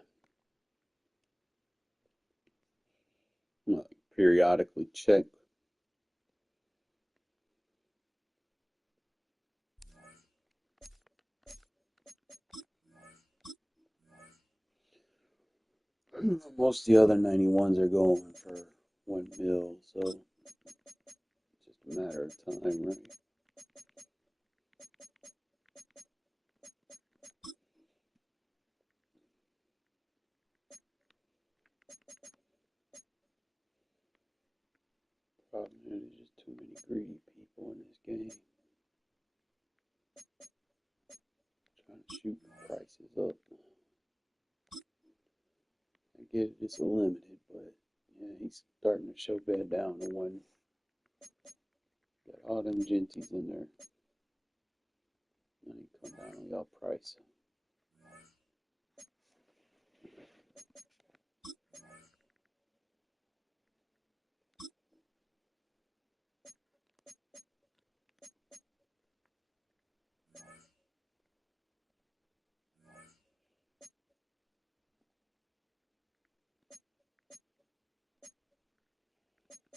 Periodically check Most of the other 91s are going for 1 mil, so it's just a matter of time, right? Problem is, there's just too many greedy people in this game. Trying to shoot prices up. I get it, it's a limited, but yeah, he's starting to show bad down to 1. Got all them Jeantys in there. Then he come down on y'all price.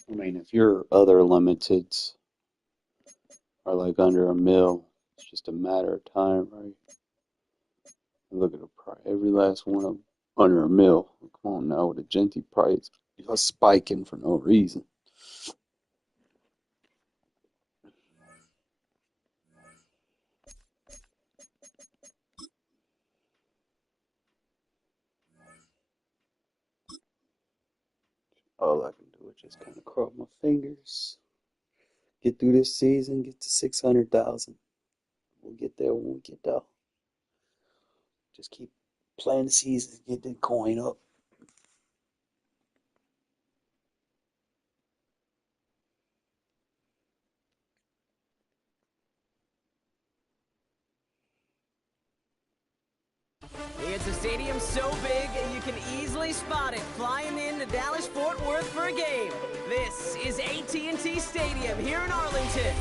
I mean, if your other limiteds are like under a mil, it's just a matter of time, right? Look at the price. Every last one of them under a mil. Come on now, with a Jeanty price, you're spiking for no reason. All I can do is just kind of cross my fingers, get through this season, get to 600,000. We'll get there when we get there. Just keep playing the season, get the coin up. It's a stadium so big you can easily spot it flying into Dallas-Fort Worth for a game. This is AT&T Stadium here in Arlington.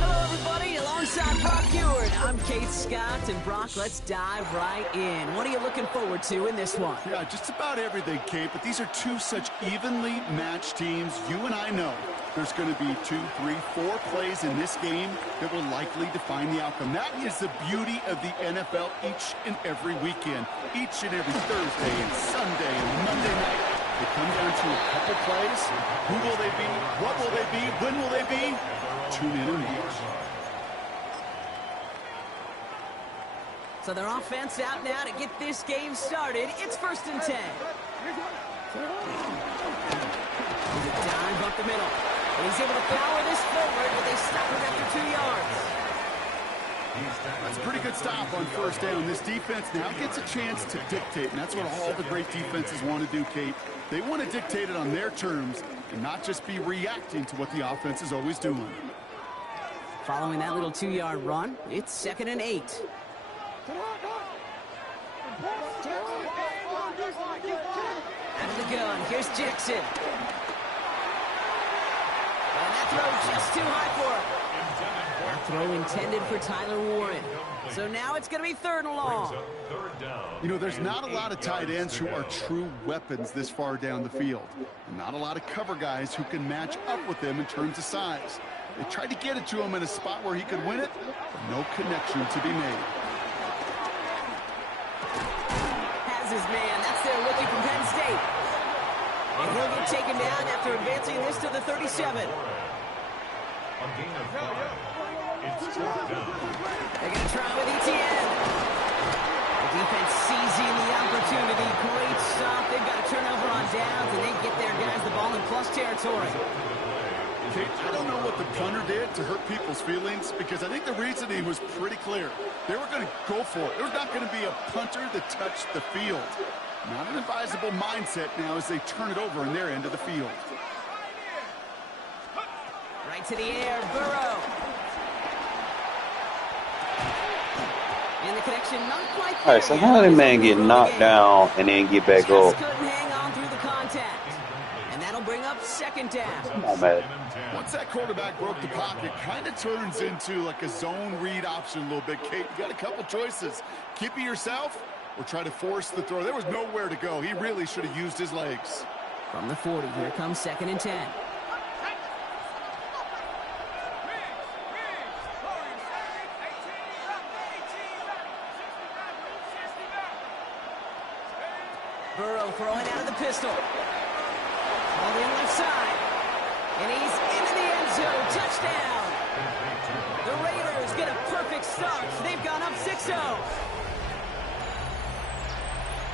Hello, everybody. Alongside Brock Ewart, I'm Kate Scott. And Brock, let's dive right in. What are you looking forward to in this one? Yeah, just about everything, Kate, but these are two such evenly matched teams. You and I know there's going to be 2, 3, 4 plays in this game that will likely define the outcome. That is the beauty of the NFL each and every weekend, each and every Thursday and Sunday and Monday night. They come down to a couple plays. Who will they be? What will they be? When will they be? Tune in and watch. So their offense out now to get this game started. It's 1st and 10. Dive up the middle. And he's able to power this forward, but they stop him after 2 yards. That's a pretty good stop on 1st down. This defense now gets a chance to dictate, and that's what all the great defenses want to do, Kate. They want to dictate it on their terms and not just be reacting to what the offense is always doing. Following that little 2-yard run, it's 2nd and 8. Out of the gun, here's Jackson. And that throw just too high for him. That throw intended for Tyler Warren. So now it's going to be 3rd and long. You know, there's not a lot of tight ends who are true weapons this far down the field. And not a lot of cover guys who can match up with them in terms of size. They tried to get it to him in a spot where he could win it, but no connection to be made. Has his man. That's their rookie from Penn State. And he'll get taken down after advancing this to the 37. They're going to try with ETN. The defense seizing the opportunity. Great stop. They've got a turnover on downs, and they get their guys the ball in plus territory. Kate, I don't know what the punter did to hurt people's feelings, because I think the reasoning was pretty clear. They were going to go for it. There's not going to be a punter that touched the field. Not an advisable mindset now as they turn it over in their end of the field. Right to the air, Burrow. And the connection not quite there. All right, so how did man get knocked down and then get back up? Couldn't hang on through the contact. And that'll bring up 2nd down. Come on, man. Once that quarterback broke the pocket, kind of turns into like a zone read option a little bit. Kate, you got a couple choices. Keep it yourself or try to force the throw. There was nowhere to go. He really should have used his legs. From the 40, here comes 2nd and 10. Burrow throwing out of the pistol. All the left side. And he's into the end zone. Touchdown. The Raiders get a perfect start. They've gone up 6-0.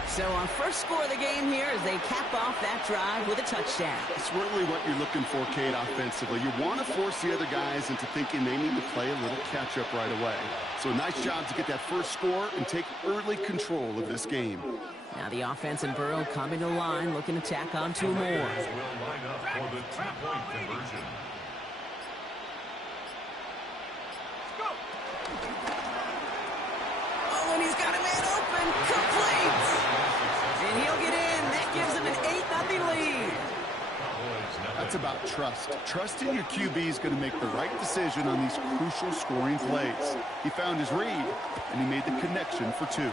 So our first score of the game here as they cap off that drive with a touchdown. It's really what you're looking for, Kate, offensively. You want to force the other guys into thinking they need to play a little catch-up right away. So nice job to get that first score and take early control of this game. Now the offense and Burrow coming to the line, looking to tack on 2 more. Will line up for the 2-point conversion. Oh, and he's got a man open. Complete. And he'll get in. That gives him an 8-0 lead. That's about trust. Trusting your QB is going to make the right decision on these crucial scoring plays. He found his read, and he made the connection for 2.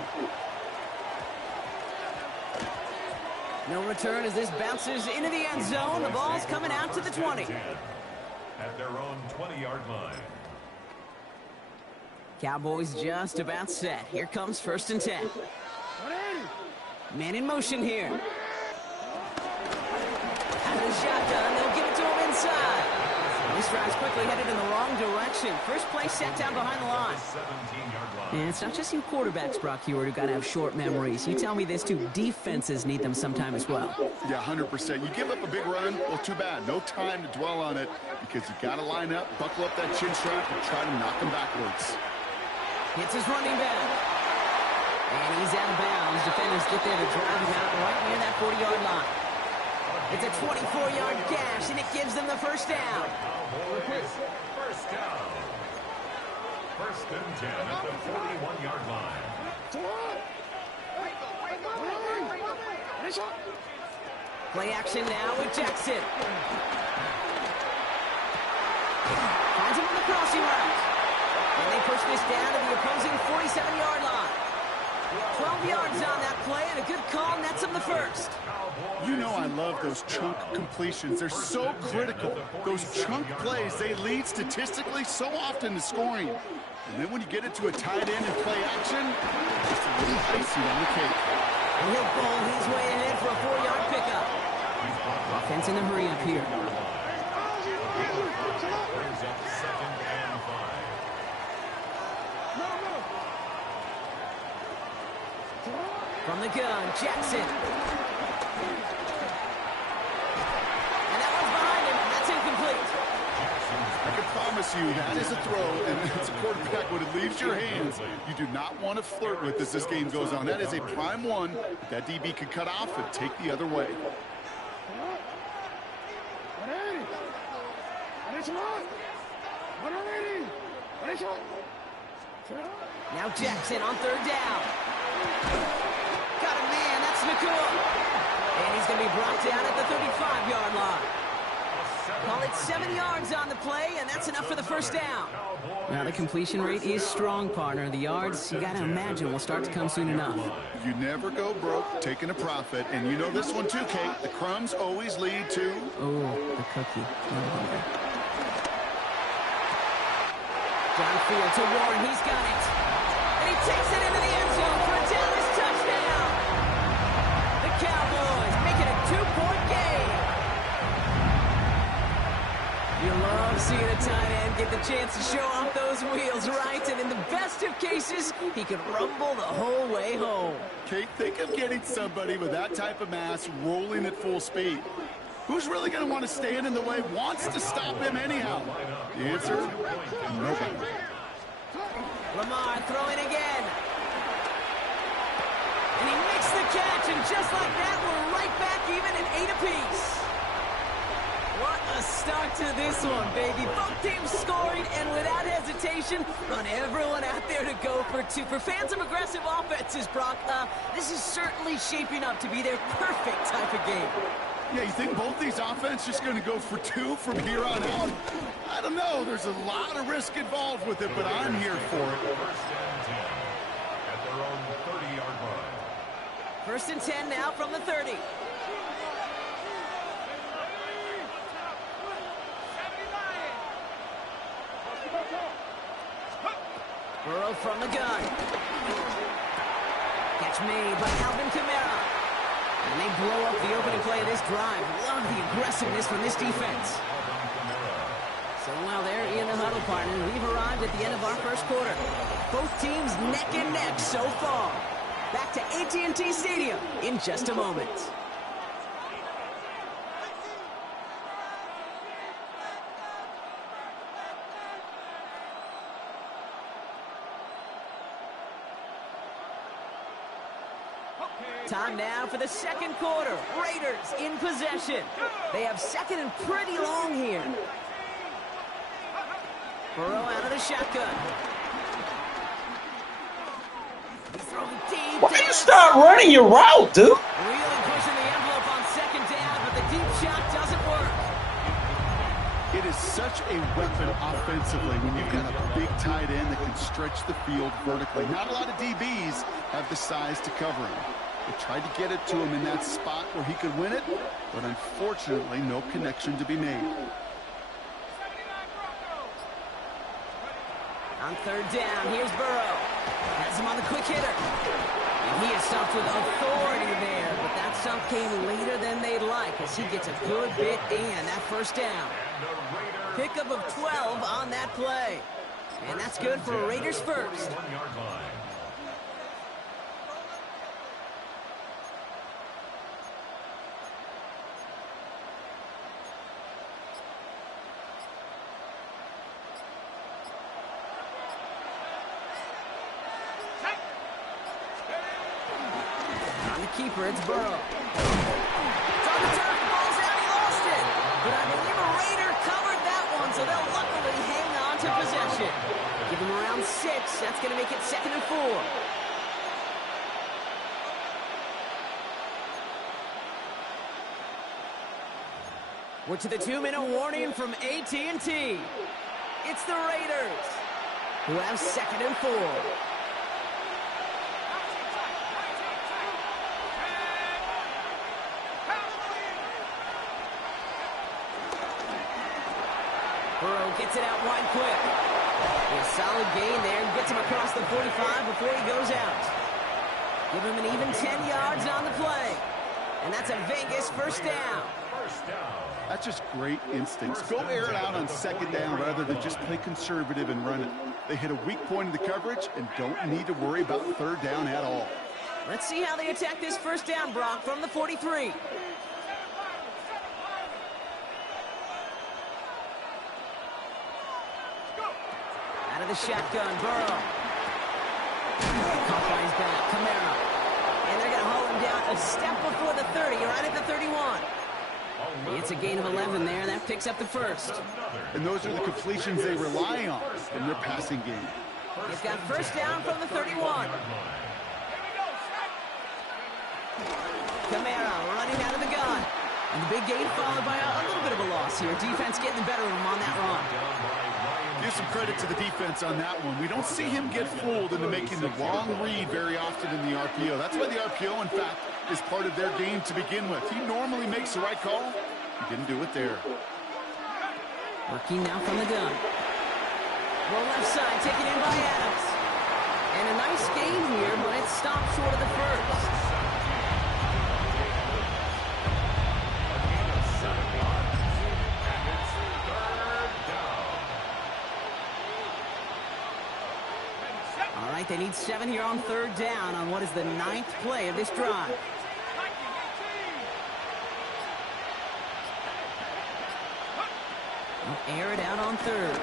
No return as this bounces into the end zone. The ball's coming out to the 20. At their own 20-yard line. Cowboys just about set. Here comes 1st and 10. Man in motion here. Out of the shotgun, they'll give it to him inside. This drive's quickly headed in the wrong direction. First play set down behind the line. 17-yard line. And it's not just you quarterbacks, Brock Hewitt, who got to have short memories. You tell me this too. Defenses need them sometime as well. Yeah, 100%. You give up a big run, well, too bad. No time to dwell on it because you got to line up, buckle up that chin strap, and try to knock him backwards. Hits his running back. And he's out of bounds. Defenders get there to drive him out right near that 40-yard line. It's a 24-yard gash, and it gives them the first down. First down. 1st and 10 at the 41-yard line. Play action now with Jackson. Finds him on the crossing route. And they push this down to the opposing 47-yard line. 12 yards on that play, and a good call nets him the first. You know I love those chunk completions. They're so critical. Those chunk plays, they lead statistically so often to scoring. And then when you get it to a tight end and play action, it's a little icing on the cake. And he'll bowl his way ahead for a 4-yard pickup. Offense in a hurry up here. Brings up 2nd and 5. From the gun, Jackson. And that one's behind him. That's incomplete. I can promise you that is a throw, and as a quarterback, when it leaves your hands, you do not want to flirt with as this game goes on. That is a prime one that DB could cut off and take the other way. Now Jackson on 3rd down. Got a man, that's McCool. And he's going to be brought down at the 35-yard line. Call it 7 yards on the play, and that's enough for the first down. Now the completion rate is strong, partner. The yards, you got to imagine, will start to come soon enough. You never go broke taking a profit, and you know this one too, Kate. The crumbs always lead to... Oh, the cookie. Downfield to Warren, he's got it. And he takes it into the end zone for a Dallas touchdown. The Cowboys make it a 2-point game. You love seeing a tight end get the chance to show off those wheels, right? And in the best of cases, he could rumble the whole way home. Kate, think of getting somebody with that type of mass rolling at full speed. Who's really going to want to stand in the way, wants to stop him anyhow? The answer, nobody. Lamar throwing again. And he makes the catch, and just like that, we're right back even at 8 apiece. What a start to this one, baby. Both teams scoring, and without hesitation, run everyone out there to go for 2. For fans of aggressive offenses, Brock, this is certainly shaping up to be their perfect type of game. Yeah, you think both these offenses just going to go for 2 from here on out? I don't know. There's a lot of risk involved with it, but I'm here for it. 1st and 10 at their own 30-yard line. 1st and 10 now from the 30. Burrow from the gun. Catch made by Alvin Kamara. And they blow up the opening play of this drive. Love the aggressiveness from this defense. So while they're in the huddle, partner, we've arrived at the end of our first quarter. Both teams neck and neck so far. Back to AT&T Stadium in just a moment. Time now for the second quarter. Raiders in possession. They have second and pretty long here. Burrow out of the shotgun. He's throwing deep. Why you start running your route, dude? Really pushing the envelope on second down, but the deep shot doesn't work. It is such a weapon offensively when you've got a big tight end that can stretch the field vertically. Not a lot of DBs have the size to cover him. They tried to get it to him in that spot where he could win it, but unfortunately, no connection to be made. On third down, here's Burrow. Has him on the quick hitter. And he is stumped with authority there, but that stump came later than they'd like as he gets a good bit in that first down. Pickup of 12 on that play. And that's good for Raiders first. Keeper, it's Burrow. It's on the turf, ball's out, he lost it. But I believe a Raider covered that one, so they'll luckily hang on to possession. Give him around 6, that's going to make it 2nd and 4. We're to the 2-minute warning from AT&T. It's the Raiders, who have 2nd and 4. Burrow gets it out wide quick. A solid gain there. Gets him across the 45 before he goes out. Give him an even 10 yards on the play. And that's a Vegas first down. That's just great instincts. Go air it out on second down rather than just play conservative and run it. They hit a weak point in the coverage and don't need to worry about third down at all. Let's see how they attack this first down, Brock, from the 43. Out of the shotgun, Burrow. Caught by his back, Camaro. And they're going to haul him down a step before the 30, right at the 31. It's a gain of 11 there. That picks up the first. And those are the completions they rely on in their passing game. They've got first down from the 31. Camaro running out of the gun. And the big gain followed by a little bit of a loss here. Defense getting the better of him on that run. Give some credit to the defense on that one. We don't see him get fooled into making the wrong read very often in the RPO. That's why the RPO, in fact, is part of their game to begin with. He normally makes the right call. He didn't do it there. Working now from the gun. Well, left side, taken in by Adams. And a nice gain here, but it stopped short of the first. All right, they need 7 here on third down on what is the 9th play of this drive. They'll air it out on third.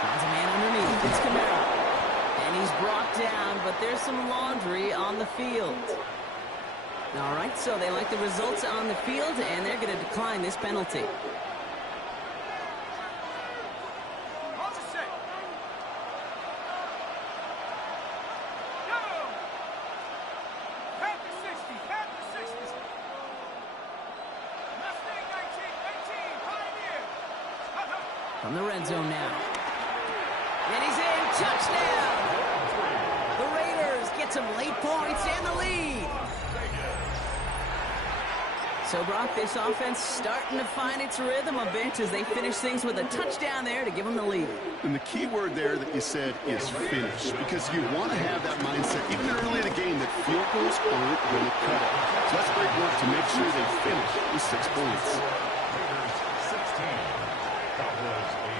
Finds a man underneath. It's Camaro. And he's brought down, but there's some laundry on the field. All right, so they like the results on the field, and they're going to decline this penalty. From the red zone now. And he's in. Touchdown! The Raiders get some late points and the lead. So, Brock, this offense starting to find its rhythm a bit as they finish things with a touchdown there to give them the lead. And the key word there that you said is finish, because you want to have that mindset, even early in the game, that field goals aren't going to cut it. So that's great work to make sure they finish with 6 points.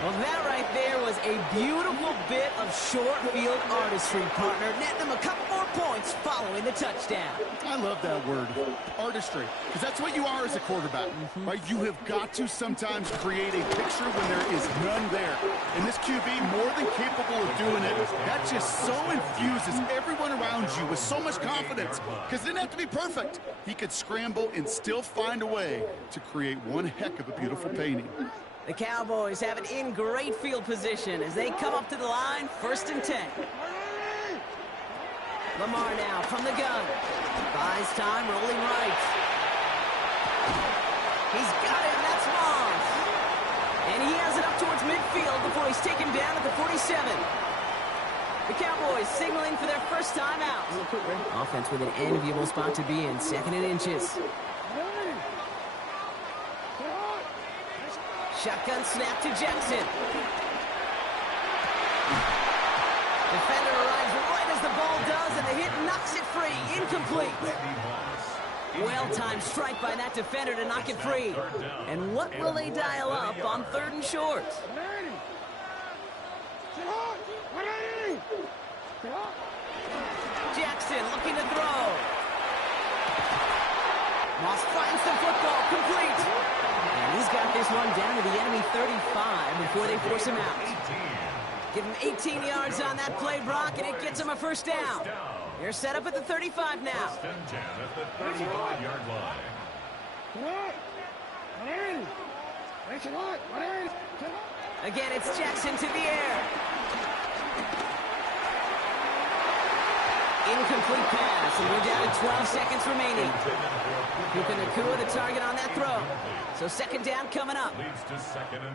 Well, that right there was a beautiful bit of short field artistry, partner. Net them a couple more points following the touchdown. I love that word, artistry, because that's what you are as a quarterback, right? You have got to sometimes create a picture when there is none there. And this QB, more than capable of doing it, that just so infuses everyone around you with so much confidence, because it didn't have to be perfect. He could scramble and still find a way to create one heck of a beautiful painting. The Cowboys have it in great field position as they come up to the line, 1st and 10. Lamar now from the gun. Buys time, rolling right. He's got it, that's Moss. And he has it up towards midfield before he's taken down at the 47. The Cowboys signaling for their first time out. Offense with an enviable spot to be in, 2nd and inches. Shotgun snap to Jackson. Defender arrives right as the ball does, and the hit knocks it free. Incomplete. Well-timed strike by that defender to knock it free. And what will they dial up on 3rd and short? Jackson looking to throw. Moss finds the football, complete. And he's got this one down to the enemy 35 before they force him out. Give him 18 yards on that play, Brock, and it gets him a 1st down. They're set up at the 35 now. 1st and 10 at the 35-yard line. Again, it's Jackson to the air. Incomplete pass, and we're down to 12 seconds remaining. Puka Nacua the target on that throw. So 2nd down coming up.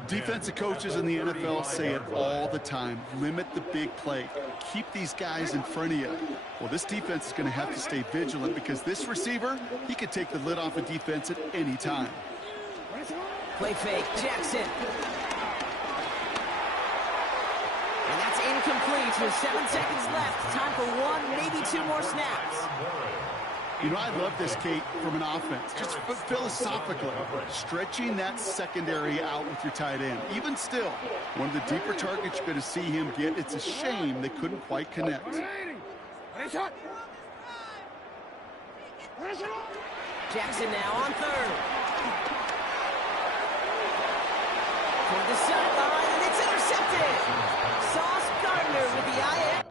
Defensive coaches in the NFL say it all the time. Limit the big play. Keep these guys in front of you. Well, this defense is going to have to stay vigilant because this receiver, he could take the lid off a defense at any time. Play fake, Jackson. And that's incomplete with 7 seconds left. Time for 1, maybe 2 more snaps. You know, I love this, Kate, from an offense. Just philosophically, stretching that secondary out with your tight end. Even still, one of the deeper targets you're going to see him get. It's a shame they couldn't quite connect. Jackson now on 3rd. For the sideline, and it's intercepted. Sauce Gardner with the IM.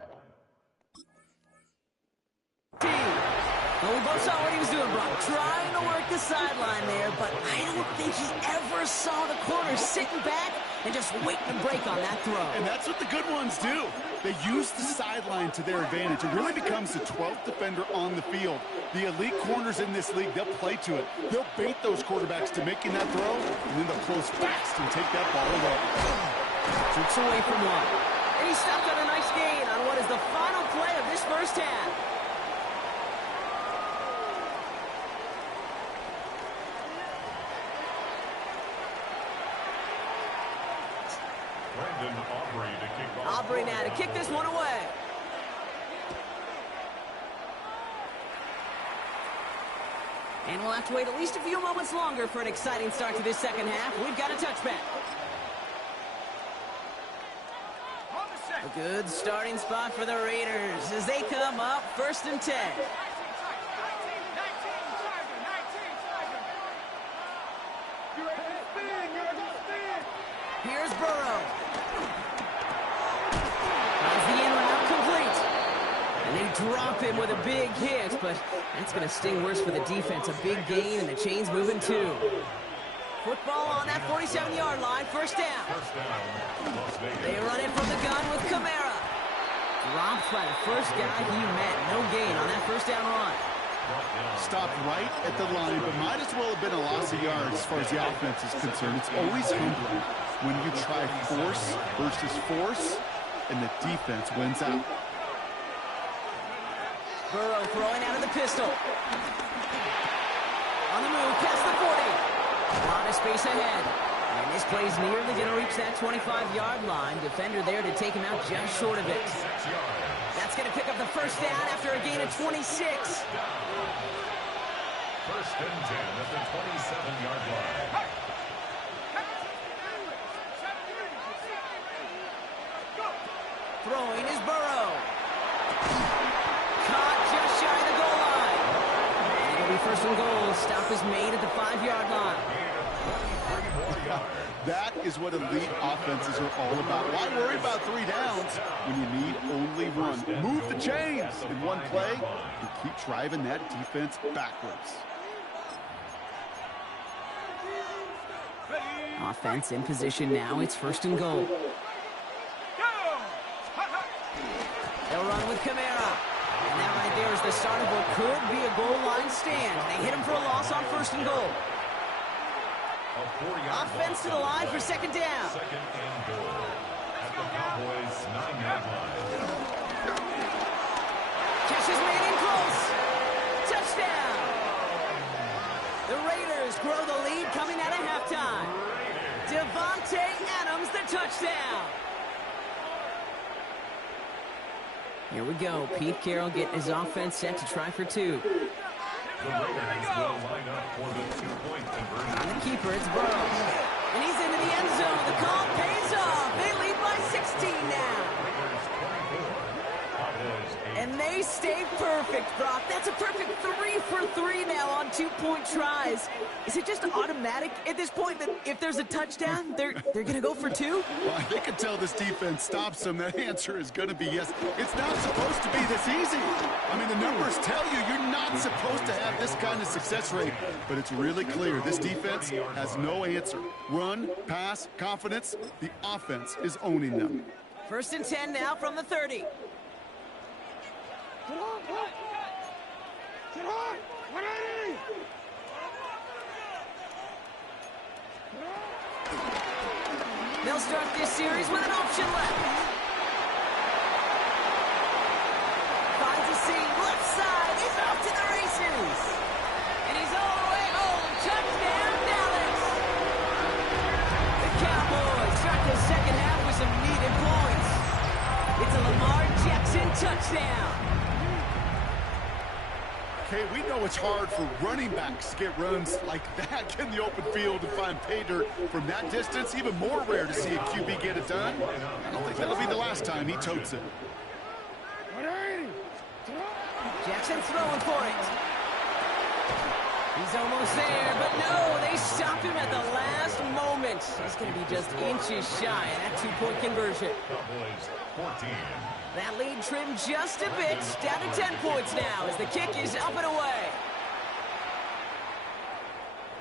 Well, we both saw what he was doing, Brock. Trying to work the sideline there, but I don't think he ever saw the corner sitting back and just waiting to break on that throw. And that's what the good ones do. They use the sideline to their advantage. It really becomes the 12th defender on the field. The elite corners in this league, they'll play to it. They'll bait those quarterbacks to making that throw, and then they'll close fast and take that ball away. Tricks away from one. And he stopped on a nice gain on what is the final play of this 1st half. Aubrey now to kick this one away. And we'll have to wait at least a few moments longer for an exciting start to this 2nd half. We've got a touchback. A good starting spot for the Raiders as they come up 1st and 10. Here's Burrow. Finds the end route complete. And they drop him with a big hit, but that's going to sting worse for the defense. A big gain, and the chain's moving too. Football on that 47-yard line, 1st down. They run it from the gun with Kamara. Dropped by the first guy he met. No gain on that 1st down run. Stopped right at the line, but might as well have been a loss of yards as far as the offense is concerned. It's always humbling when you try force versus force, and the defense wins out. Burrow throwing out of the pistol. On the move past the 40. A lot of space ahead. And this play's nearly going to reach that 25-yard line. Defender there to take him out just short of it. That's going to pick up the first down after a gain of 26. First and 10 at the 27-yard line. Throwing is Burrow. Caught just shy of the goal line. And it'll be first and goal. Stop is made at the 5-yard line. That is what elite offenses are all about. Why worry about 3 downs when you need only one? Move the chains in one play and keep driving that defense backwards. Offense in position now. It's first and goal. They'll run with Kamara. And that right there is the start of what could be a goal line stand. They hit him for a loss on first and goal. Offense to the line for second down. Second and goal at the Cowboys' 9-yard line. Catch is made in close. Touchdown. The Raiders grow the lead coming out of halftime. Devontae Adams, the touchdown. Here we go. Pete Carroll getting his offense set to try for 2. The Raiders will line up for the 2-point conversion. On the keeper, it's Burrow. And he's into the end zone. The call pays off. They lead by 16 now. Raiders 24, Cowboys 8. And they stay perfect, Brock. That's a perfect 3 for 3 now on 2-point tries. Is it just automatic at this point that if there's a touchdown, they're going to go for 2? Well, they can tell this defense stops them. That answer is going to be yes. It's not supposed to be this easy. I mean, the numbers tell you you're not supposed to have this kind of success rate. But it's really clear this defense has no answer. Run, pass, confidence. The offense is owning them. First and 10 now from the 30. Get on! Get on! 180! They'll start this series with an option left. Finds a seam, left side, he's off to the races. And he's all the way home. Touchdown, Dallas. The Cowboys start the second half with some needed points. It's a Lamar Jackson touchdown. Okay, we know it's hard for running backs to get runs like that in the open field and find pay dirt from that distance. Even more rare to see a QB get it done. I don't think that'll be the last time he totes it. 180! Jackson throwing for it. He's almost there, but no, they stopped him at the last moment. He's going to be just inches shy of that 2-point conversion. Cowboys 14. That lead trimmed just a bit, down to 10 points now as the kick is up and away.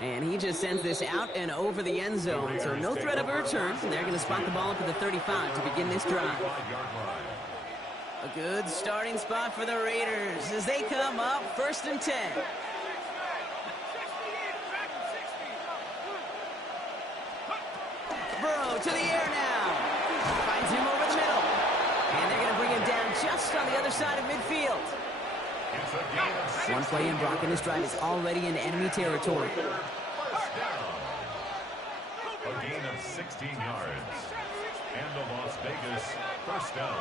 And he just sends this out and over the end zone, so no threat of a return. They're going to spot the ball up at the 35 to begin this drive. A good starting spot for the Raiders as they come up first and 10. Burrow to the air now. Finds him over the middle. And they're going to bring him down just on the other side of midfield. One play in, Brock, and this drive is already in enemy territory. A gain of 16 yards. And the Las Vegas first down.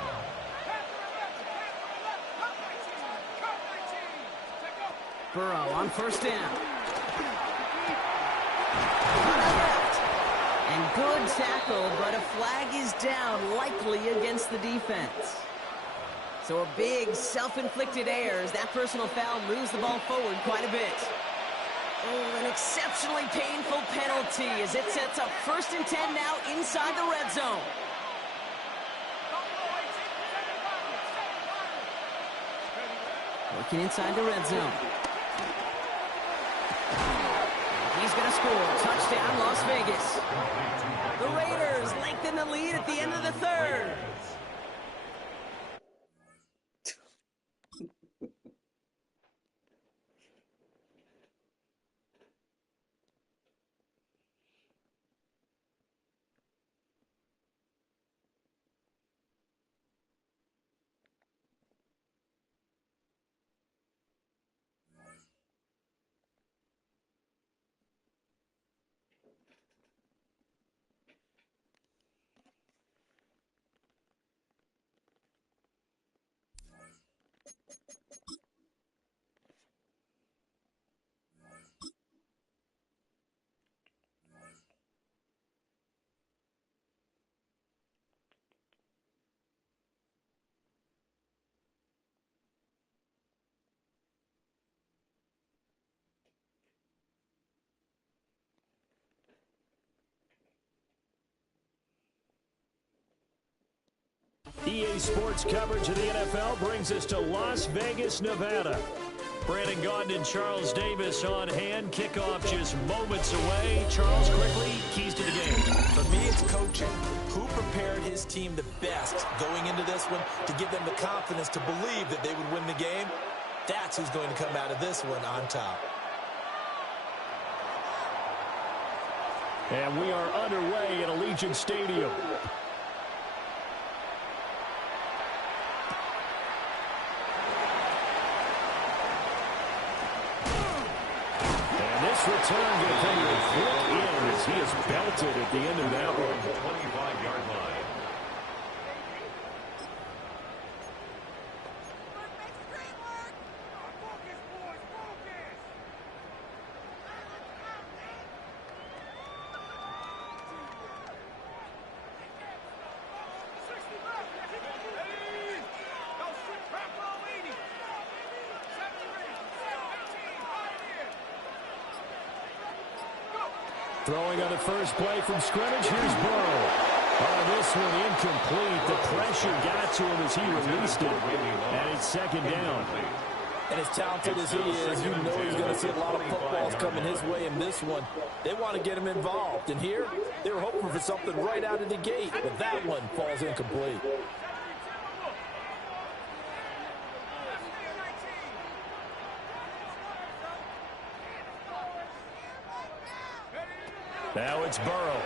Burrow on first down. And good tackle, but a flag is down, likely against the defense. So a big self-inflicted error as that personal foul moves the ball forward quite a bit. Oh, an exceptionally painful penalty as it sets up first and 10 now inside the red zone. Working inside the red zone. He's going to score. Touchdown, Las Vegas. The Raiders lengthen the lead at the end of the third. EA Sports coverage of the NFL brings us to Las Vegas, Nevada. Brandon Gaudin and Charles Davis on hand. Kickoff just moments away. Charles, quickly, keys to the game. For me, it's coaching. Who prepared his team the best going into this one to give them the confidence to believe that they would win the game? That's who's going to come out of this one on top. And we are underway at Allegiant Stadium. This return going to take a quick in as he is belted at the end of that one. 25-yard line. Throwing on the first play from scrimmage. Here's Burrow. Oh, this one incomplete. The pressure got to him as he released it. And it's second down. And as talented as he is, you know he's going to see a lot of footballs coming his way in this one. They want to get him involved. And here, they were hoping for something right out of the gate. But that one falls incomplete. Now it's Burrow.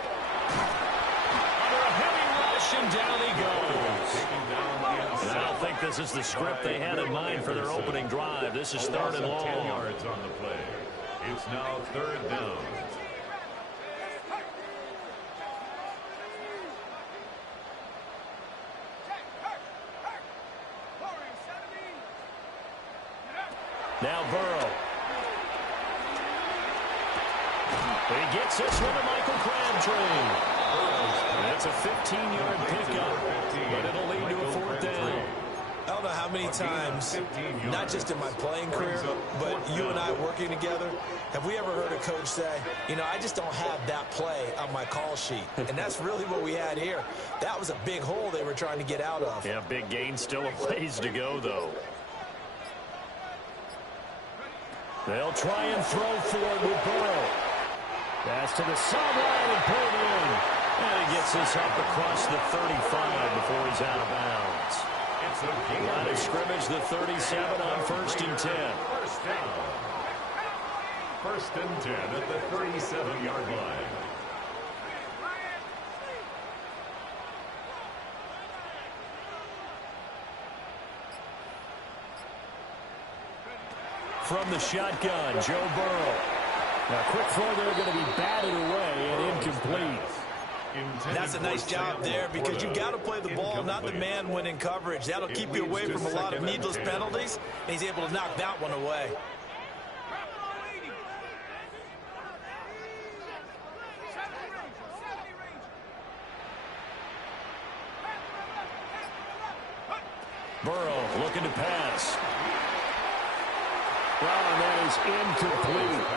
Under a heavy rush, and down he goes. And I don't think this is the script they had in mind for their opening drive. This is third and long. 10 yards on the play. It's now third down. Now Burrow. He gets this one to Michael Crabtree. That's a 15-yard pickup, but it'll lead to a fourth down. I don't know how many times, not just in my playing career, but you and I working together, have we ever heard a coach say, you know, I just don't have that play on my call sheet. And that's really what we had here. That was a big hole they were trying to get out of. Yeah, big gain, still a ways to go, though. They'll try and throw for it with Burrow. Pass to the sideline and pulled in. And he gets this up across the 35 before he's out of bounds. Line of scrimmage, the 37 on 1st and 10. First down. 1st and 10 at the 37-yard line. From the shotgun, Joe Burrow. Now, quick throw there going to be batted away and incomplete. That's a nice job there because you've got to play the ball, not the man when in coverage. That'll keep you away from a lot of needless penalties, and he's able to knock that one away. Burrow looking to pass. Well, and that is incomplete.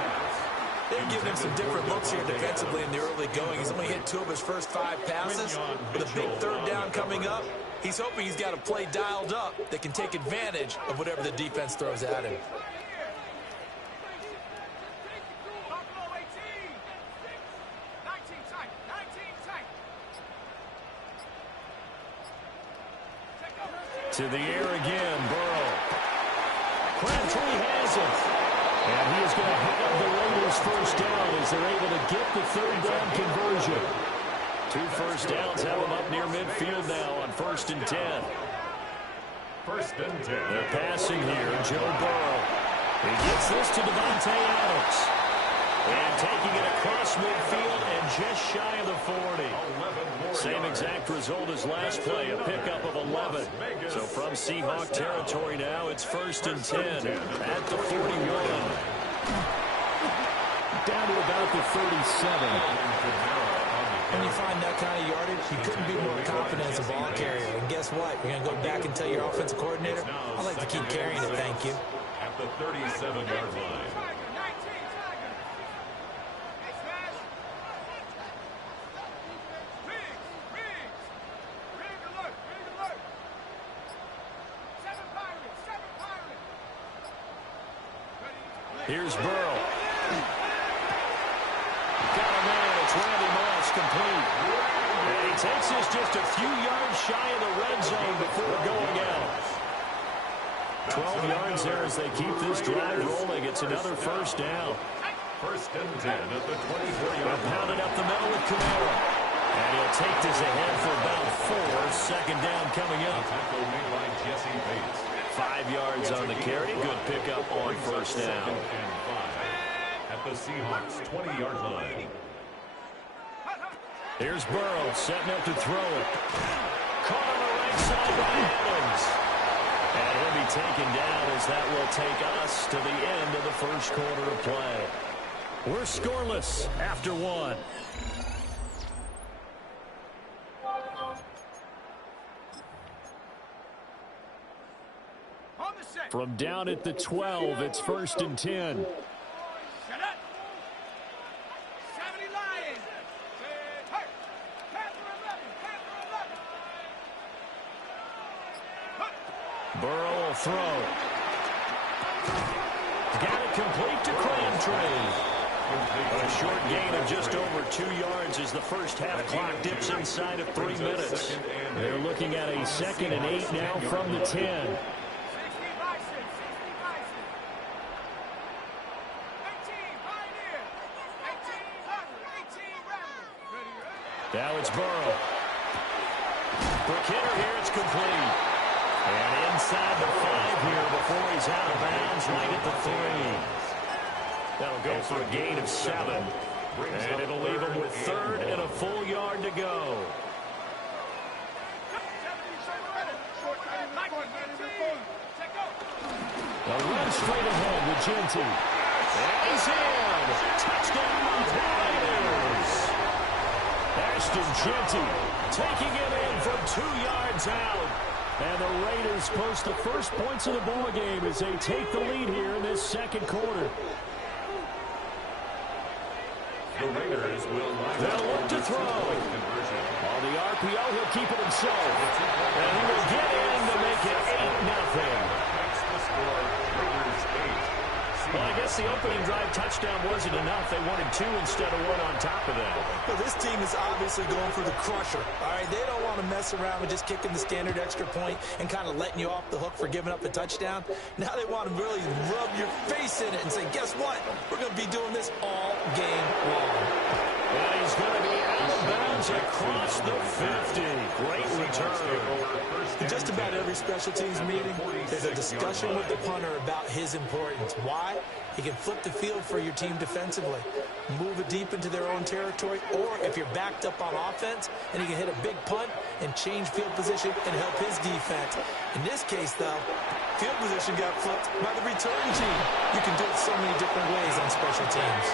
They've given him some different looks here defensively in the early going. He's only hit 2 of his first 5 passes. With a big third down coming up, he's hoping he's got a play dialed up that can take advantage of whatever the defense throws at him. To the air again, Burrow. Crabtree has it. And he is going to have the Raiders first down as they're able to get the third down conversion. 2 first downs have them up near midfield now on 1st and 10. 1st and 10. They're passing here, Joe Burrow. He gets this to Devontae Adams. And taking it across midfield and just shy of the 40. Same exact result as last play, a pickup of 11. So from Seahawk territory now, it's 1st and 10 at the 41. Down to about the 37. When you find that kind of yardage, you couldn't be more confident as a ball carrier. And guess what? You're going to go back and tell your offensive coordinator, I'd like to keep carrying it, thank you. At the 37-yard line. Here's Burrow. Got a man. It's Randy Moss, complete. And he takes this just a few yards shy of the red zone before going out. 12 yards there as they keep this drive rolling. It's another first down. First and 10 at the 24-yard line. Pounded up the middle with Kamara. And he'll take this ahead for about 4. Second down coming up. Tackle made by Jesse Bates. 5 yards on the carry. Good pickup on first down. Second and 5 at the Seahawks 20-yard line. Here's Burrow setting up to throw it. Caught on the right side by Adams. And he'll be taken down as that will take us to the end of the first quarter of play. We're scoreless after 1. From down at the 12, it's first and 10. Burrow will throw. Got it complete to Crabtree. A short gain of just over 2 yards as the first half clock dips inside of 3 minutes. They're looking at a 2nd and 8 now from the 10. Now it's Burrow. For Kidder here, it's complete. And inside the 5 here before he's out of bounds right at the 3. That'll go for a gain of 7. And it'll leave him with 3rd and a full yard to go. A run straight ahead with Jeanty. And he's in. Touchdown, Raiders. Ashton Jeanty taking it in from 2 yards out. And the Raiders post the first points of the ball game as they take the lead here in this second quarter. The Raiders will they'll look to throw. On the RPO, he'll keep it himself. And he will get in to make it 8-0. Makes the score Raiders 8. Well, I guess the opening drive touchdown wasn't enough. They wanted 2 instead of 1 on top of that. Well, this team is obviously going for the crusher. All right, they don't want to mess around with just kicking the standard extra point and kind of letting you off the hook for giving up a touchdown. Now they want to really rub your face in it and say, guess what? We're going to be doing this all game long. And he's going to be out of bounds across the 50. Great return. In just about every special teams meeting, there's a discussion with the punter about his importance. Why? He can flip the field for your team defensively, move it deep into their own territory, or if you're backed up on offense, and he can hit a big punt and change field position and help his defense. In this case, though, field position got flipped by the return team. You can do it so many different ways on special teams.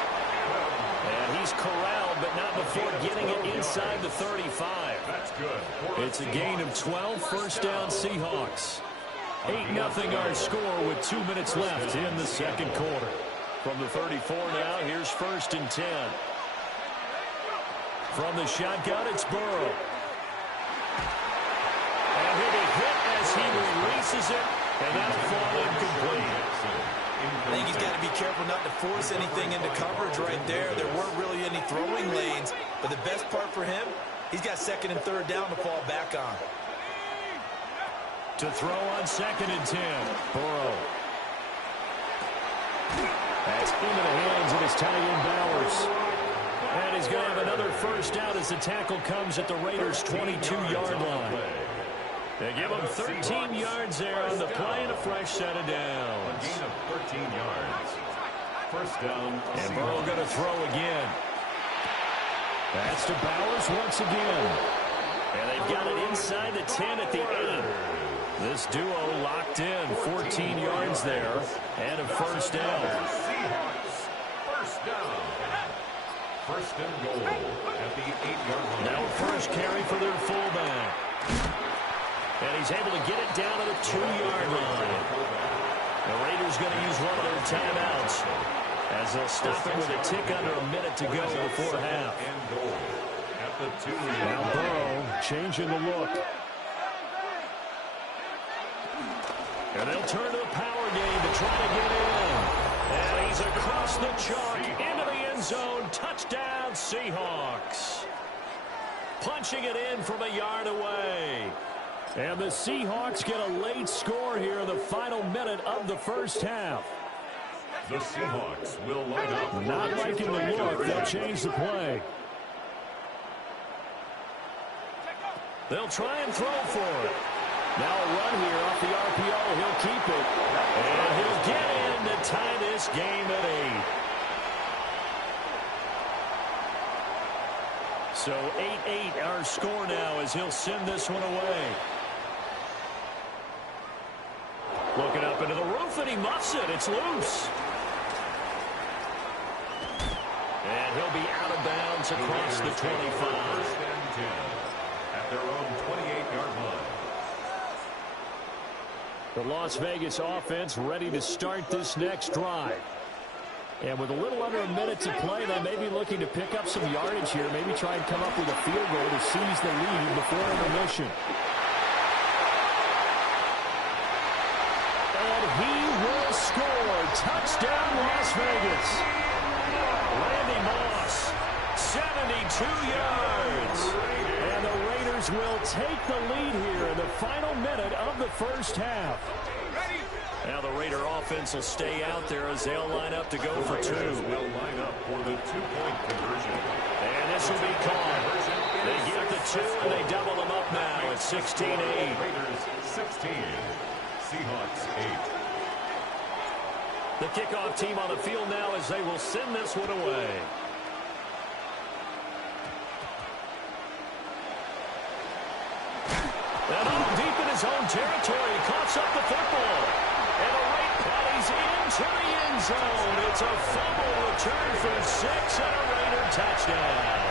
And he's corralled, but not before getting it inside the 35. That's good. It's a gain of 12, first down Seahawks. 8-0 our score with 2 minutes left in the second quarter. From the 34 now, here's first and 10. From the shotgun, it's Burrow. And he'll be hit as he releases it, and that'll fall incomplete. I think he's got to be careful not to force anything into coverage right there. There weren't really any throwing lanes, but the best part for him, he's got 2nd and 3rd down to fall back on. To throw on 2nd and 10, Burrow. That's into the hands of his tight end Bowers. And he's going to have another first down as the tackle comes at the Raiders' 22-yard line. They give him 13 yards there on the play and a fresh set of downs. A gain of 13 yards. First down. And Burrow going to throw again. That's to Bowers once again. And they've got it inside the 10 at the 8. This duo locked in, 14 yards there, and a first down. Seahawks. First down. First and goal at the 8-yard line. Now a first carry for their fullback. And he's able to get it down to the 2-yard line. The Raiders going to use one of their timeouts as they'll stop it with a tick under a minute to go before half. And goal at the 2-yard line. Now Burrow changing the look. And they'll turn to the power game to try to get in. And he's across the chalk into the end zone. Touchdown, Seahawks. Punching it in from a yard away. And the Seahawks get a late score here in the final minute of the first half. The Seahawks will line up. Not liking the look. They'll change the play. They'll try and throw for it. Now a run here off the RPO. He'll keep it. And he'll get in to tie this game at 8. So 8-8 our score now as he'll send this one away. Looking up into the roof, and he muffs it. It's loose. And he'll be out of bounds across the 25. At their own 28-yard line. The Las Vegas offense ready to start this next drive. And with a little under a minute to play, they may be looking to pick up some yardage here. Maybe try and come up with a field goal to seize the lead before intermission. And he will score. Touchdown, Las Vegas. Randy Moss, 72 yards. And the Raiders will take the lead here in the final minute of the first half. Now the Raider offense will stay out there as they'll line up to go for 2. Will line up for the 2-point conversion. And this will be called. They get the 2 and they double them up now at 16-8. Raiders 16, Seahawks 8. The kickoff team on the field now as they will send this one away. And on deep in his own territory, he coughs up the football. And the right body's into the end zone. It's a fumble return for 6 and a Raider touchdown.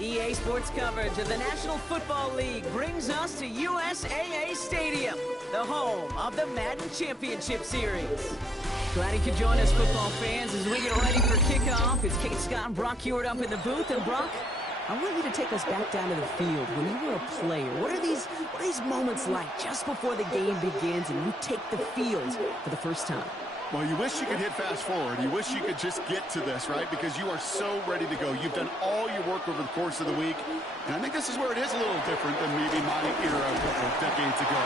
EA Sports coverage of the National Football League brings us to USAA Stadium, the home of the Madden Championship Series. Glad you could join us, football fans, as we get ready for kickoff. It's Kate Scott and Brock Hewitt up in the booth. And Brock, I want you to take us back down to the field. When you were a player, what are these moments like just before the game begins and you take the field for the first time? Well, you wish you could hit fast forward. You wish you could just get to this, right? Because you are so ready to go. You've done all your work over the course of the week. And I think this is where it is a little different than maybe my era a couple of decades ago.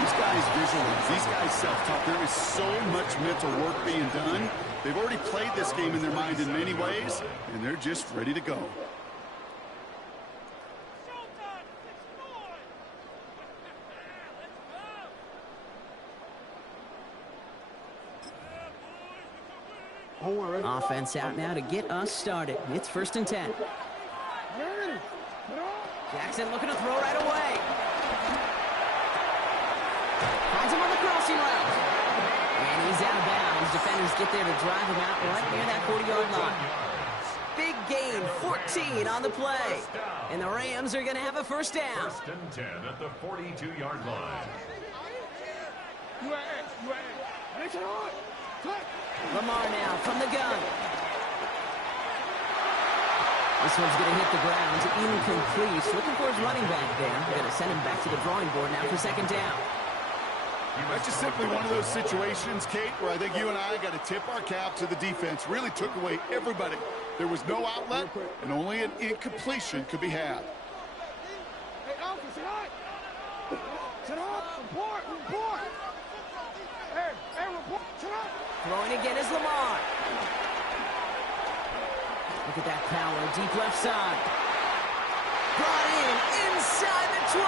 These guys visualize. These guys self-taught. There is so much mental work being done. They've already played this game in their mind in many ways, and they're just ready to go. Offense out now to get us started. It's 1st and 10. Jackson looking to throw right away. Finds him on the crossing route. And he's out of bounds. Defenders get there to drive him out right near that 40-yard line. Big gain, 14 on the play. And the Rams are going to have a first down. 1st and 10 at the 42-yard line. Lamar now from the gun. This one's going to hit the ground. Incomplete. Looking for his running back there. They're going to send him back to the drawing board now for 2nd down. That's just simply one of those situations, Kate, where I think you and I got to tip our cap to the defense. Really took away everybody. There was no outlet, and only an incompletion could be had. Hey, Alpha, sit up! Sit up! Report! Report! Hey, report! Sit up! Throwing again is Lamar. Look at that power. Deep left side. Brought in inside the 20.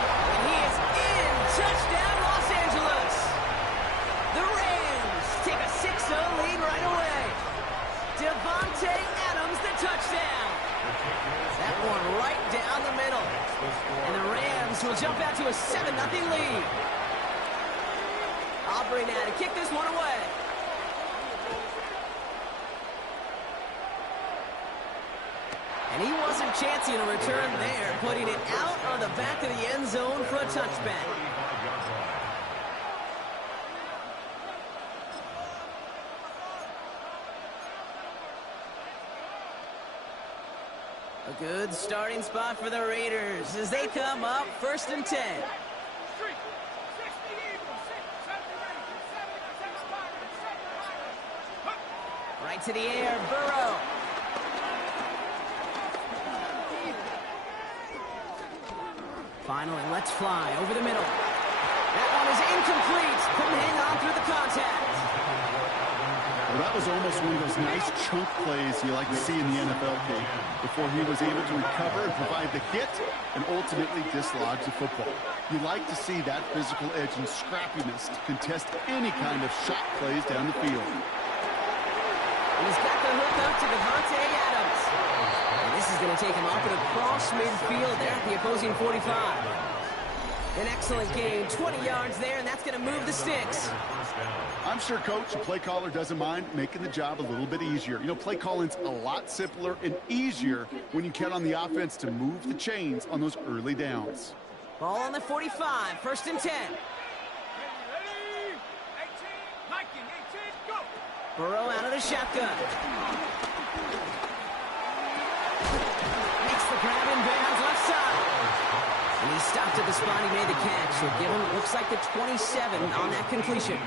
And he is in. Touchdown, Los Angeles. The Rams take a 6-0 lead right away. Devontae Adams, the touchdown. That one right down the middle. And the Rams will jump out to a 7-0 lead. Aubrey now to kick this one away. And he wasn't chancing a return there, putting it out on the back of the end zone for a touchback. A good starting spot for the Raiders as they come up 1st and 10. Right to the air, Burrow. Finally, let's fly over the middle. That one is incomplete. Couldn't hang on through the contact. Well, that was almost one of those nice chunk plays you like to see in the NFL, Kate, before he was able to recover and provide the hit and ultimately dislodge the football. You like to see that physical edge and scrappiness to contest any kind of shot plays down the field. He's got the hook up to Devontae Adams. And this is going to take him up and across midfield there at the opposing 45. An excellent game, 20 yards there, and that's going to move the sticks. I'm sure, Coach, the play caller doesn't mind making the job a little bit easier. You know, play calling's a lot simpler and easier when you count on the offense to move the chains on those early downs. Ball on the 45, 1st and 10. Burrow out of the shotgun. Makes the grab in bounds left side. And he stopped at the spot he made the catch. So give him, looks like the 27 on that completion.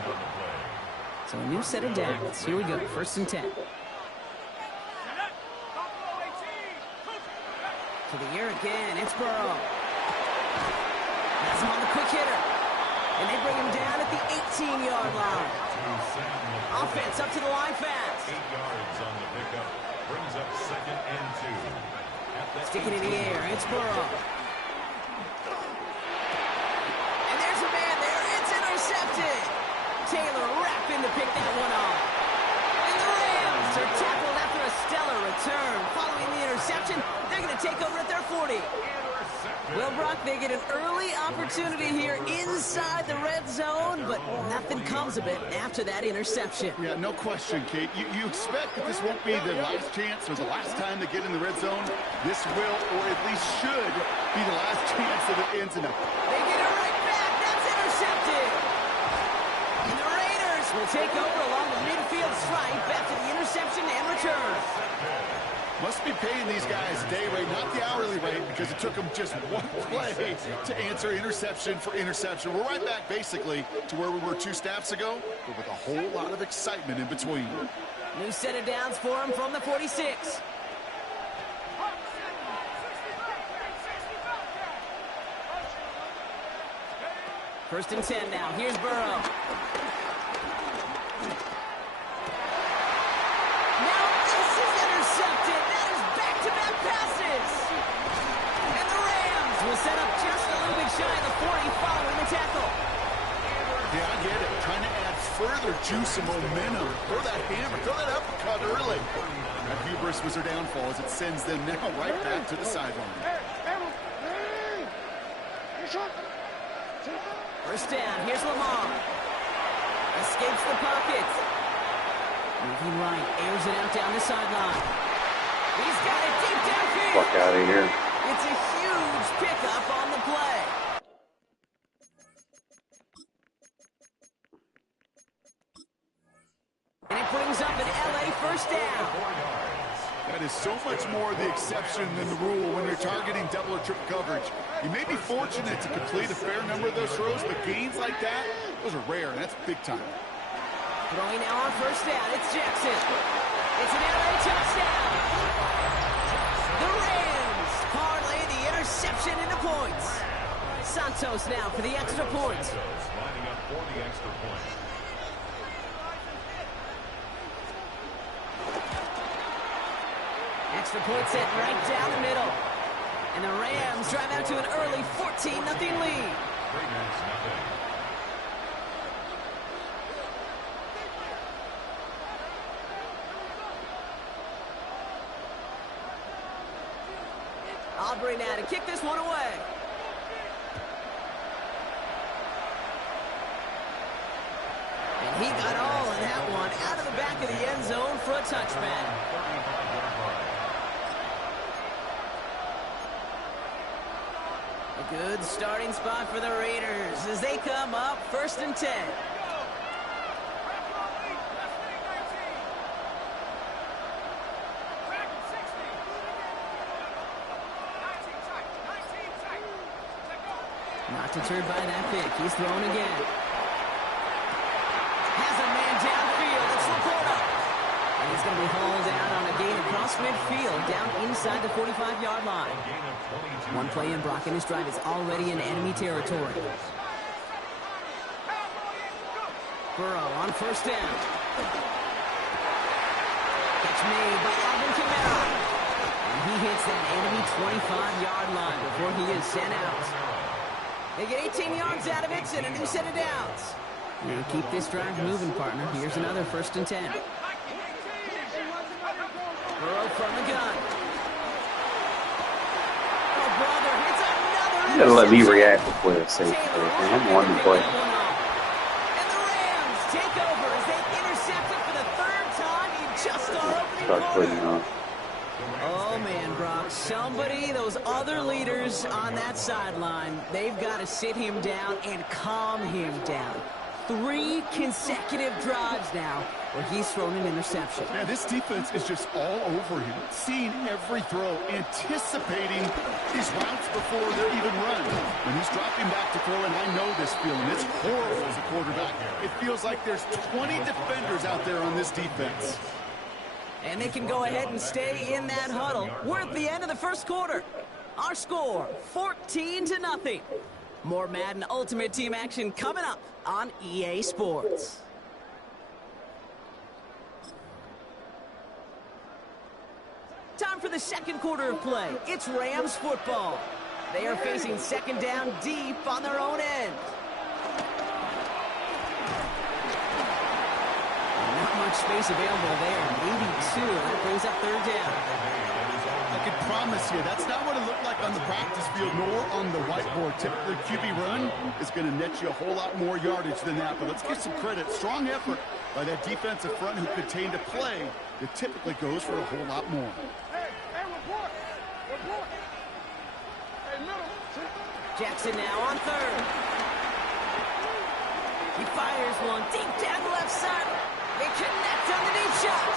So a new set of downs. Here we go, 1st and 10. To the air again, it's Burrow. That's him on the quick hitter. And they bring him down at the 18-yard line. Offense up to the line fast. 8 yards on the pickup. Brings up 2nd and 2. Sticking in the air, it's Burrow. And there's a man there. It's intercepted. Taylor rapping to pick that one off. And the Rams are tackled after a stellar return. Following the interception, they're going to take over at their 40. Well, Brock, they get an early opportunity here inside the red zone, but nothing comes of it after that interception. Yeah, no question, Kate. You expect that this won't be their last chance or the last time they get in the red zone. This will, or at least should, be the last chance that it ends in a... They get it right back. That's intercepted. And the Raiders will take over along the midfield stripe after the interception and return. Must be paying these guys day rate, not the hourly rate, because it took them just one play to answer interception for interception. We're right back, basically, to where we were 2 snaps ago, but with a whole lot of excitement in between. New set of downs for him from the 46. First and 10 now. Here's Burrow. Set up just a little bit shy of the 40 following the tackle. Yeah, I get it. Trying to add further juice and momentum. Throw that hammer, throw that uppercut early. That hubris was their downfall as it sends them now right back to the sideline. First down, here's Lamar. Escapes the pocket. Moving right, airs it out down the sideline. He's got it deep downfield. Fuck out of here. It's a huge pickup on the play. And it brings up an LA first down. That is so much more the exception than the rule when you're targeting double or triple coverage. You may be fortunate to complete a fair number of those throws, but gains like that, those are rare, and that's big time. Throwing now on first down, it's Jackson. It's an LA touchdown. The Rams parlay the interception into points. Santos now for the extra point. Lining up for the extra point. Extra point set right down the middle. And the Rams drive out to an early 14-0 lead. Raiders nothing. Aubrey now to kick this one away. And he got all of that one out of the back of the end zone for a touchback. A good starting spot for the Raiders as they come up 1st and 10. Not deterred by that pick. He's thrown again. Has a man downfield. It's Laporta. And he's going to be hauled out on a gain across midfield down inside the 45-yard line. One play in, Brock, and his drive is already in enemy territory. Burrow on 1st down. Catch made by Alvin Kamara. And he hits that enemy 25-yard line before he is sent out. They get 18 yards out of it and a new set of downs. They keep this drive moving, partner. Here's another 1st and 10. Burrow from the gun. Oh, brother, it's another You gotta let me react before I say it. I'm one to play. And the Rams take over as they intercept it for the 3rd time in just our opening Start quarter. putting on. Oh, man, Brock, somebody, those other leaders on that sideline, they've got to sit him down and calm him down. 3 consecutive drives now where he's thrown an interception. Yeah, this defense is just all over him, seeing every throw, anticipating these routes before they're even run. When he's dropping back to throw, and I know this feeling, it's horrible as a quarterback. It feels like there's 20 defenders out there on this defense. And they can go ahead and stay in that huddle. We're at the end of the 1st quarter. Our score, 14-0. More Madden Ultimate Team action coming up on EA Sports. Time for the 2nd quarter of play. It's Rams football. They are facing 2nd down deep on their own end. Not much space available there. Maybe 2. That brings up 3rd down. I can promise you, that's not what it looked like on the practice field nor on the whiteboard. Typically, QB run is going to net you a whole lot more yardage than that. But let's give some credit. Strong effort by that defensive front who contained a play that typically goes for a whole lot more. Hey, report. Report. Hey, middle. Jackson now on 3rd. He fires one deep down the left side. They connect on the deep shot.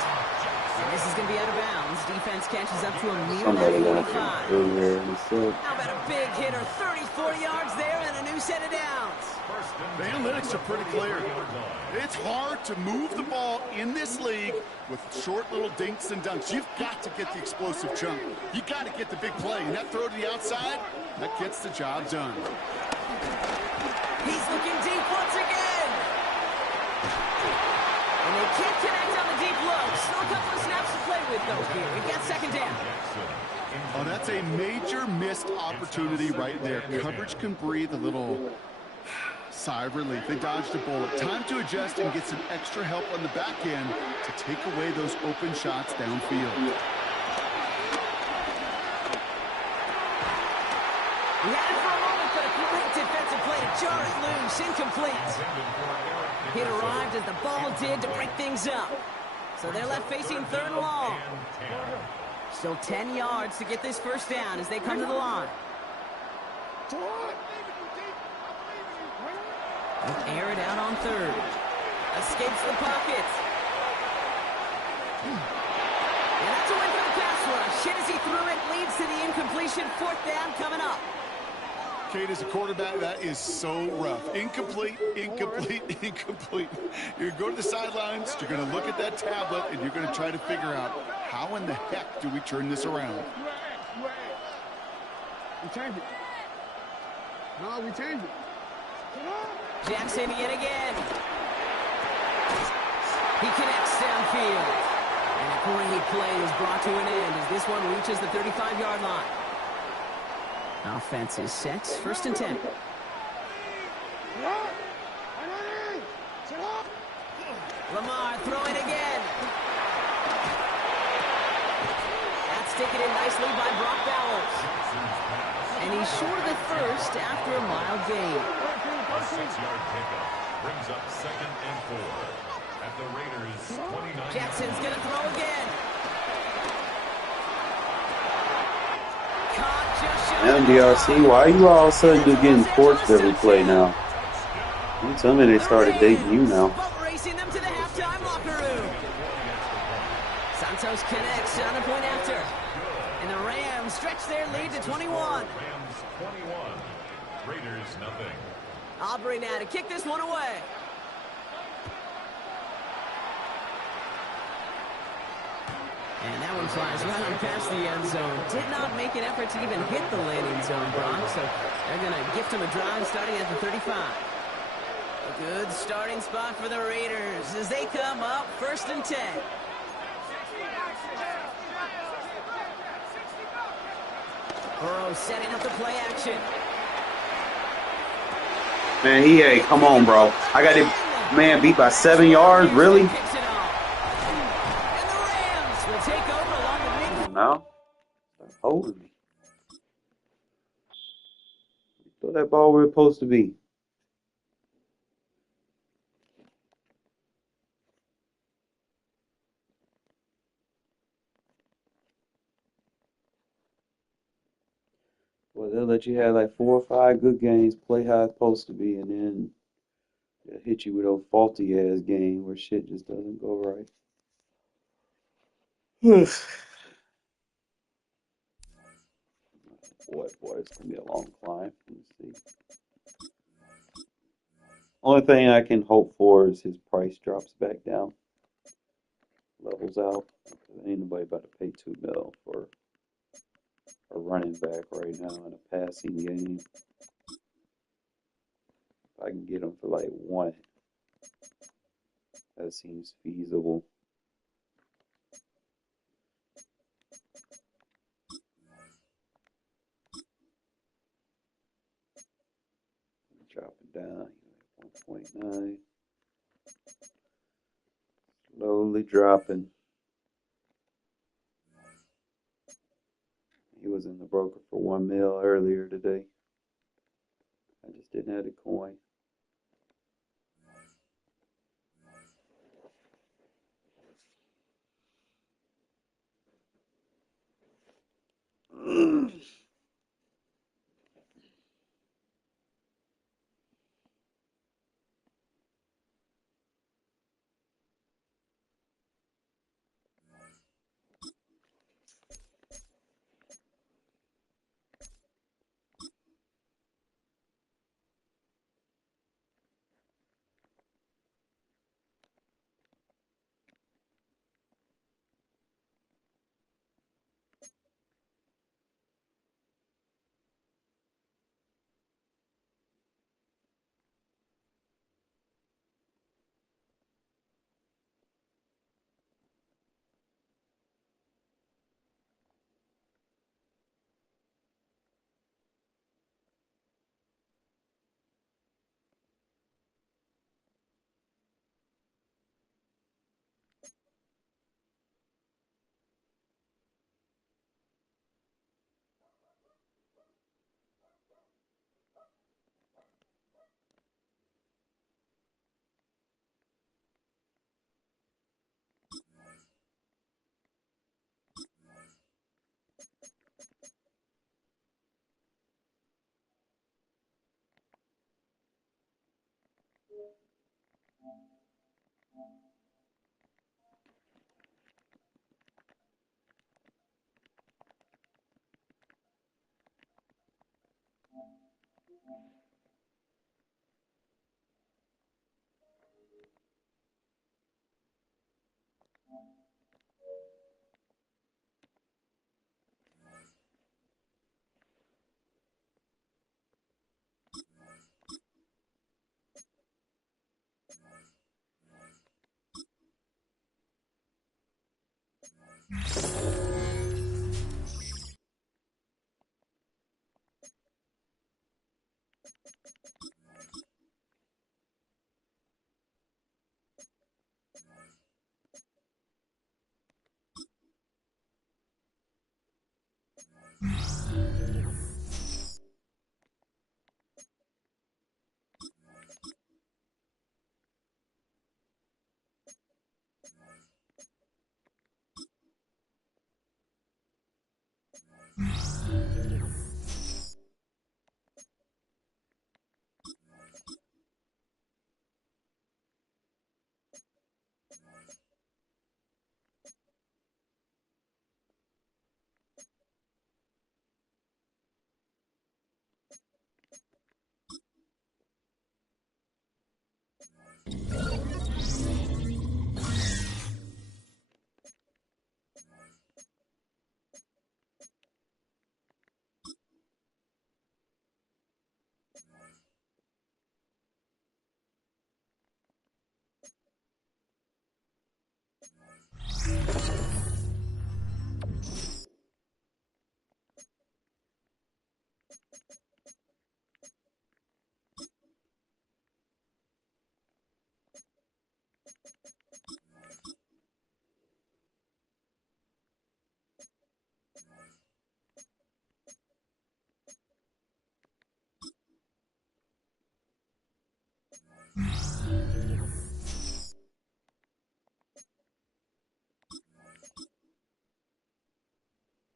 And this is going to be out of bounds. Defense catches up to a mere Somebody 45. left earlier in the field. How about a big hitter? 34 yards there and a new set of downs. The analytics are pretty clear. It's hard to move the ball in this league with short little dinks and dunks. You've got to get the explosive chunk. You got to get the big play. And that throw to the outside, that gets the job done. He's looking deep once again. And they can't connect on the deep low. Still a couple of snaps to play with, though, here. We've got 2nd down. Oh, that's a major missed opportunity right there. Coverage can breathe a little sigh of relief. They dodged a bullet. Time to adjust and get some extra help on the back end to take away those open shots downfield. He had it for a moment, but a great defensive play to jar it loose. Incomplete. Hit arrived as the ball did to break things up. So they're left facing 3rd and long. Still 10 yards to get this 1st down as they come to the line. Air it out on 3rd. Escapes the pocket. And that's a win for the pass rush. Hit as he threw it. Leads to the incompletion. 4th down coming up. Kate, as a quarterback, that is so rough. Incomplete, incomplete, incomplete. You're going to go to the sidelines, you're going to look at that tablet, and you're going to try to figure out how in the heck do we turn this around? We change it. No, we change it. Jackson yet again. He connects downfield. And a great play is brought to an end as this one reaches the 35-yard line. Offense is set. 1st and 10. Lamar throwing again. That's taken in nicely by Brock Bowers. And he's short of the first after a mild gain. A 6-yard pickup brings up 2nd and 4 at the Raiders' 29. Jackson's going to throw again. Caught just shy of the MDRC, why are you all of a sudden just getting torched every play now? You tell me they started dating you now. Boat racing them to the halftime locker room. Santos connects on the point after. And the Rams stretch their lead to 21. Rams 21. Raiders nothing. Aubrey now to kick this one away. And that one flies right on past the end zone. Did not make an effort to even hit the landing zone, Brock. So they're going to gift him a drive starting at the 35. A good starting spot for the Raiders as they come up 1st and 10. Burrow setting up the play action. Man, hey, come on, bro. I got it, man, beat by 7 yards, really? Kicks it off. And the Rams will take over along the mid. No. Stop holding me. Throw that ball where it's supposed to be. Well, they'll let you have like 4 or 5 good games, play how it's supposed to be, and then they'll hit you with a faulty ass game where shit just doesn't go right. Boy, it's gonna be a long climb. Let's see. Only thing I can hope for is his price drops back down, levels out. Ain't nobody about to pay $2 million for a running back right now in a passing game. If I can get him for like 1, that seems feasible. Drop it down, 1.9. Slowly dropping. He was in the broker for $1 million earlier today. I just didn't have the coin.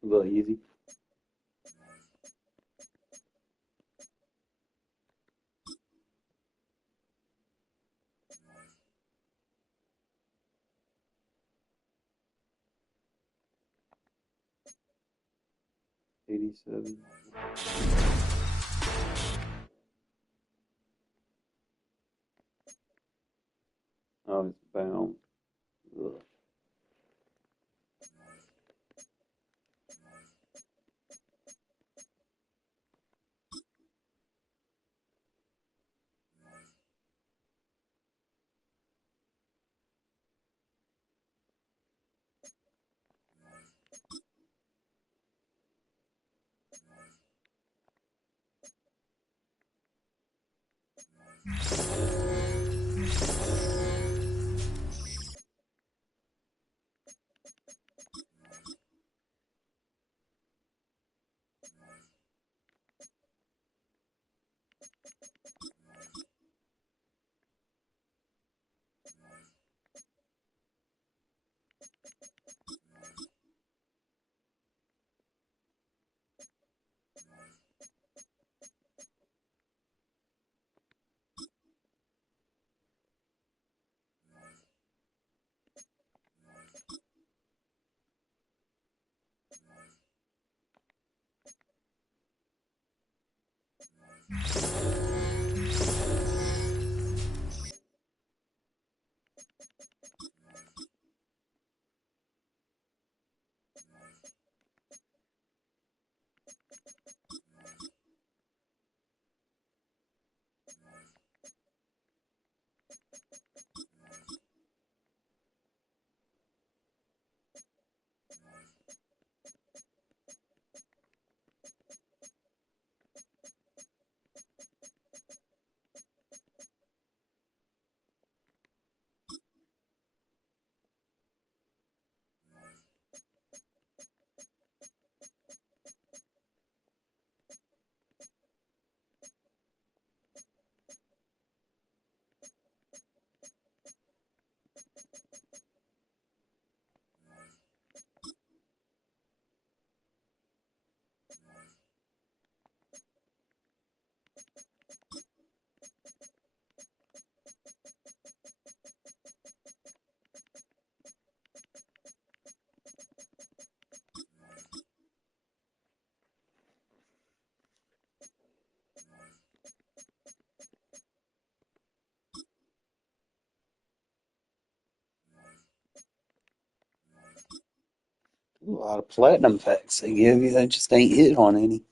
A little easy. $87. Oh, it's bound. Ugh. A lot of platinum packs they give you. They just ain't hit on any.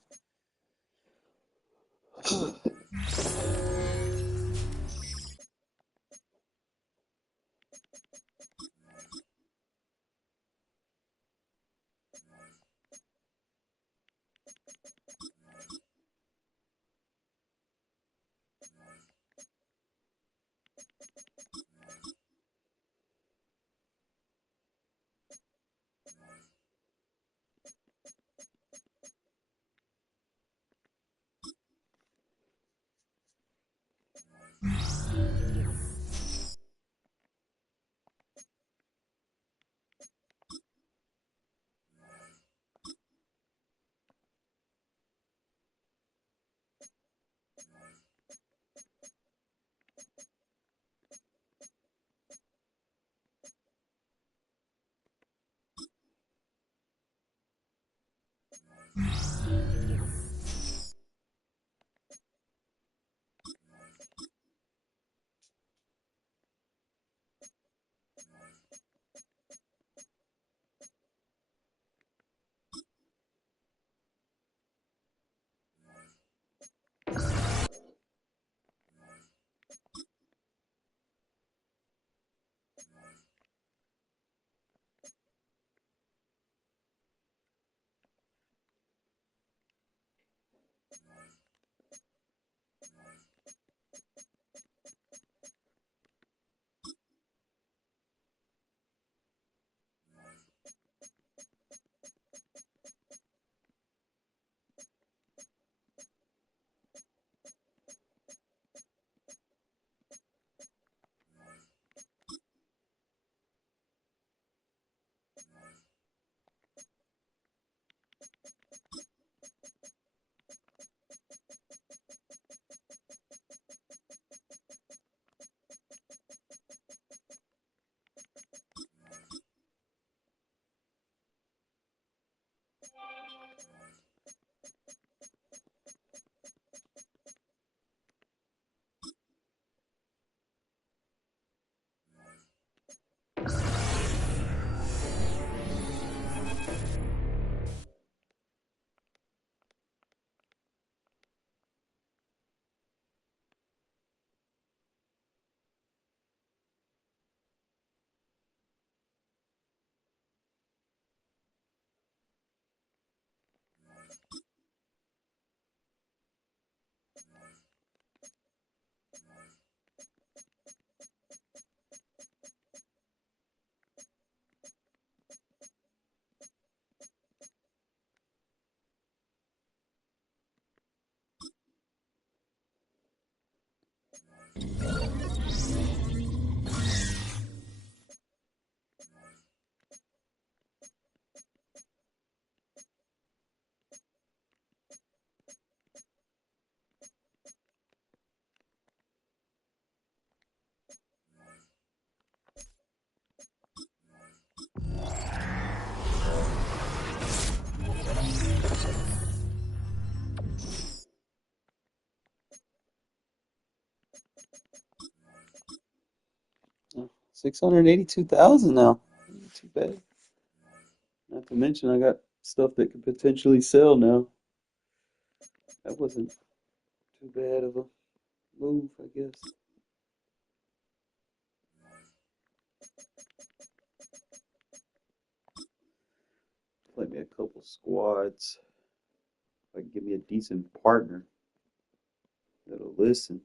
$682,000 now. Not too bad. Not to mention, I got stuff that could potentially sell now. That wasn't too bad of a move, I guess. Play me a couple squads. If I can give me a decent partner that'll listen.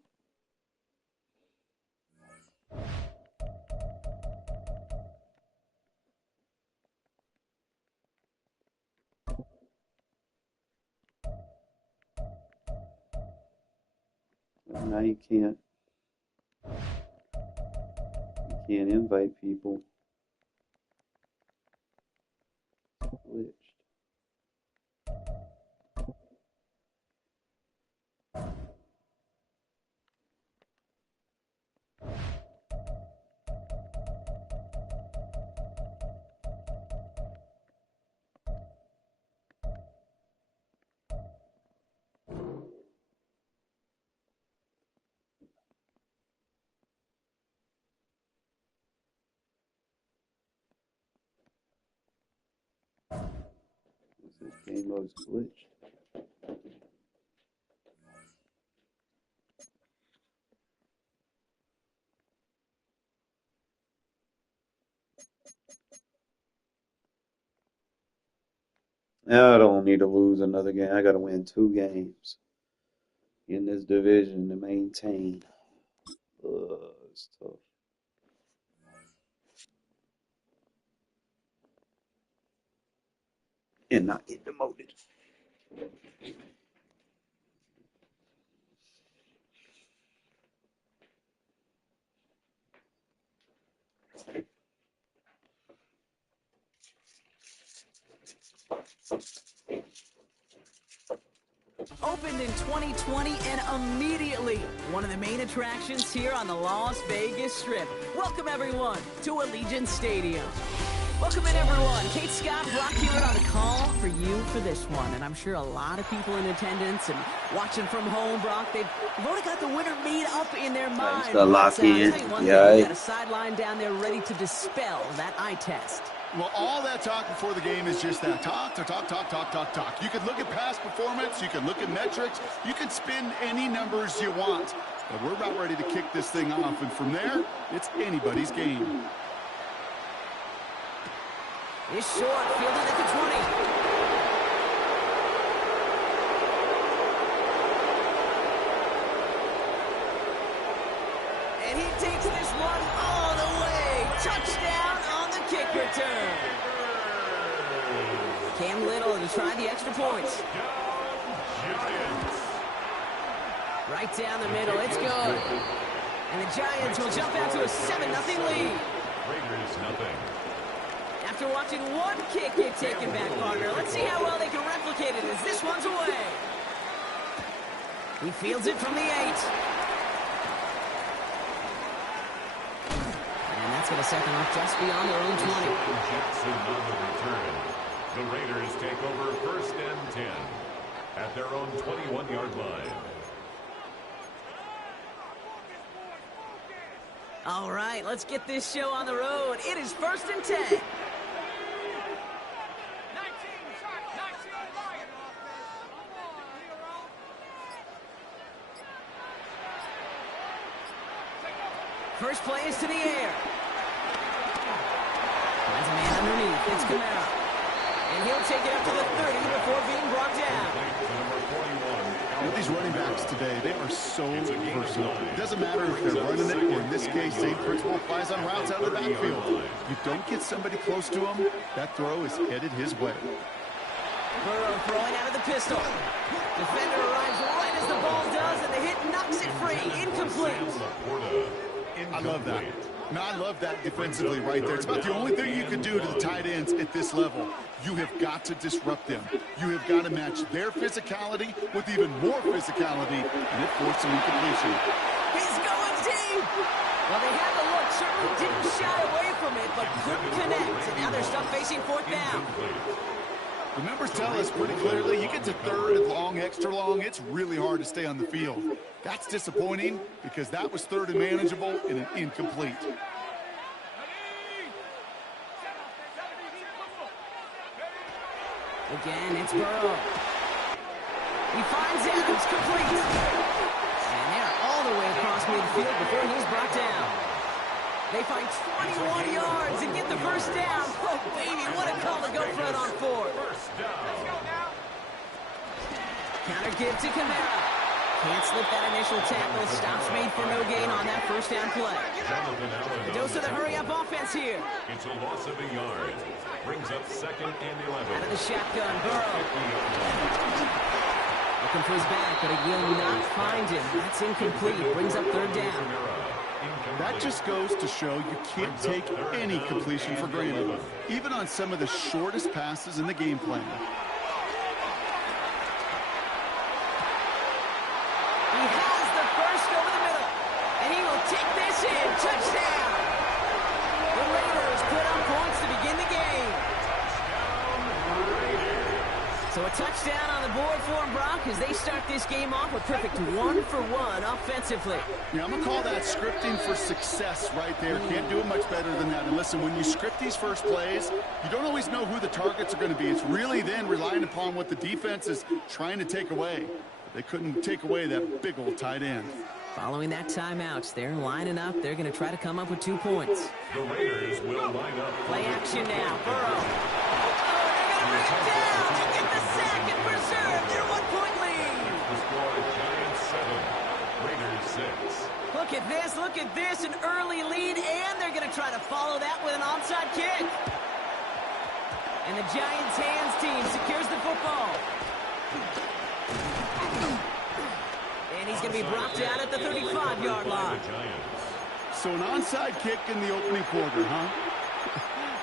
Now you can't invite people. Glitched. This game mode's glitched. Now I don't need to lose another game. I got to win 2 games in this division to maintain. It's tough. And not get demoted. Opened in 2020 and immediately one of the main attractions here on the Las Vegas Strip. Welcome everyone to Allegiant Stadium. Welcome in everyone. Kate Scott, Brock Hewitt on the call for you for this one. And I'm sure a lot of people in attendance and watching from home, Brock, they've already got the winner made up in their mind. Got lock in. Yeah, you got a sideline down there ready to dispel that eye test. Well, all that talk before the game is just that. Talk. You can look at past performance. You can look at metrics. You can spin any numbers you want. But we're about ready to kick this thing off. And from there, it's anybody's game. It's short, fielded at the 20. And he takes this one all the way. Touchdown on the kick return. Cam Little to try the extra points. Right down the middle, it's good. And the Giants will jump out to a 7-0 lead. Raiders nothing. After watching one kick get taken back, partner, let's see how well they can replicate it as this one's away. He fields it from the 8. And that's going to set them up just beyond their own 20. Jackson on the return. The Raiders take over 1st and 10 at their own 21-yard line. All right, let's get this show on the road. It is 1st and 10. First play is to the air. Finds a man underneath. It's Kamara. And he'll take it up to the 30 before being brought down. With these running backs today, they are so versatile. It doesn't matter if they're running it, or in this case, same principle applies on routes out of the backfield. You don't get somebody close to him, that throw is headed his way. Burrow throwing out of the pistol. Defender arrives right as the ball does, and the hit knocks it free. Incomplete. I love that. Now, I love that defensively right there. It's about the only thing you can do to the tight ends at this level. You have got to disrupt them. You have got to match their physicality with even more physicality, and it forced an incompletion. He's going deep. Well, they had the look, certainly didn't shy away from it, but couldn't connect. And now they're stuck facing fourth down. The numbers tell us pretty clearly, you get to third and long, extra long, it's really hard to stay on the field. That's disappointing because that was third and manageable and an incomplete. Again, it's Burrow. He finds Adams, complete. And they're all the way across midfield before he's brought down. They find 21 yards and get the first down. Oh, baby, what a call to go for it on fourth. Counter give to Kamara. Can't slip that initial tackle. Stops made for no gain on that first down play. A dose of the hurry-up offense here. It's a loss of a yard. Brings up 2nd and 11. Out of the shotgun, Burrow. Looking for his back, but he will not find him. That's incomplete. Brings up third down. That just goes to show you can't take any completion for granted, even on some of the shortest passes in the game plan. He has the first over the middle, and he will take this in. Touchdown! The Raiders put up points to begin the game. So a touchdown on the board for them, Brock, as they start this game off a perfect 1-for-1 offensively. Yeah, I'm going to call that scripting for success right there. Can't do it much better than that. And listen, when you script these first plays, you don't always know who the targets are going to be. It's really then relying upon what the defense is trying to take away. They couldn't take away that big old tight end. Following that timeout, they're lining up. They're going to try to come up with 2 points. The Raiders will line up. Play action now. Burrow. They're going to bring it down to get the sack and preserve their 1-point lead. The score, Giants 7, Raiders 6. Look at this, an early lead, and they're going to try to follow that with an onside kick. And the Giants' hands team secures the football. And he's going to be brought down at the 35-yard line. So an onside kick in the opening quarter, huh?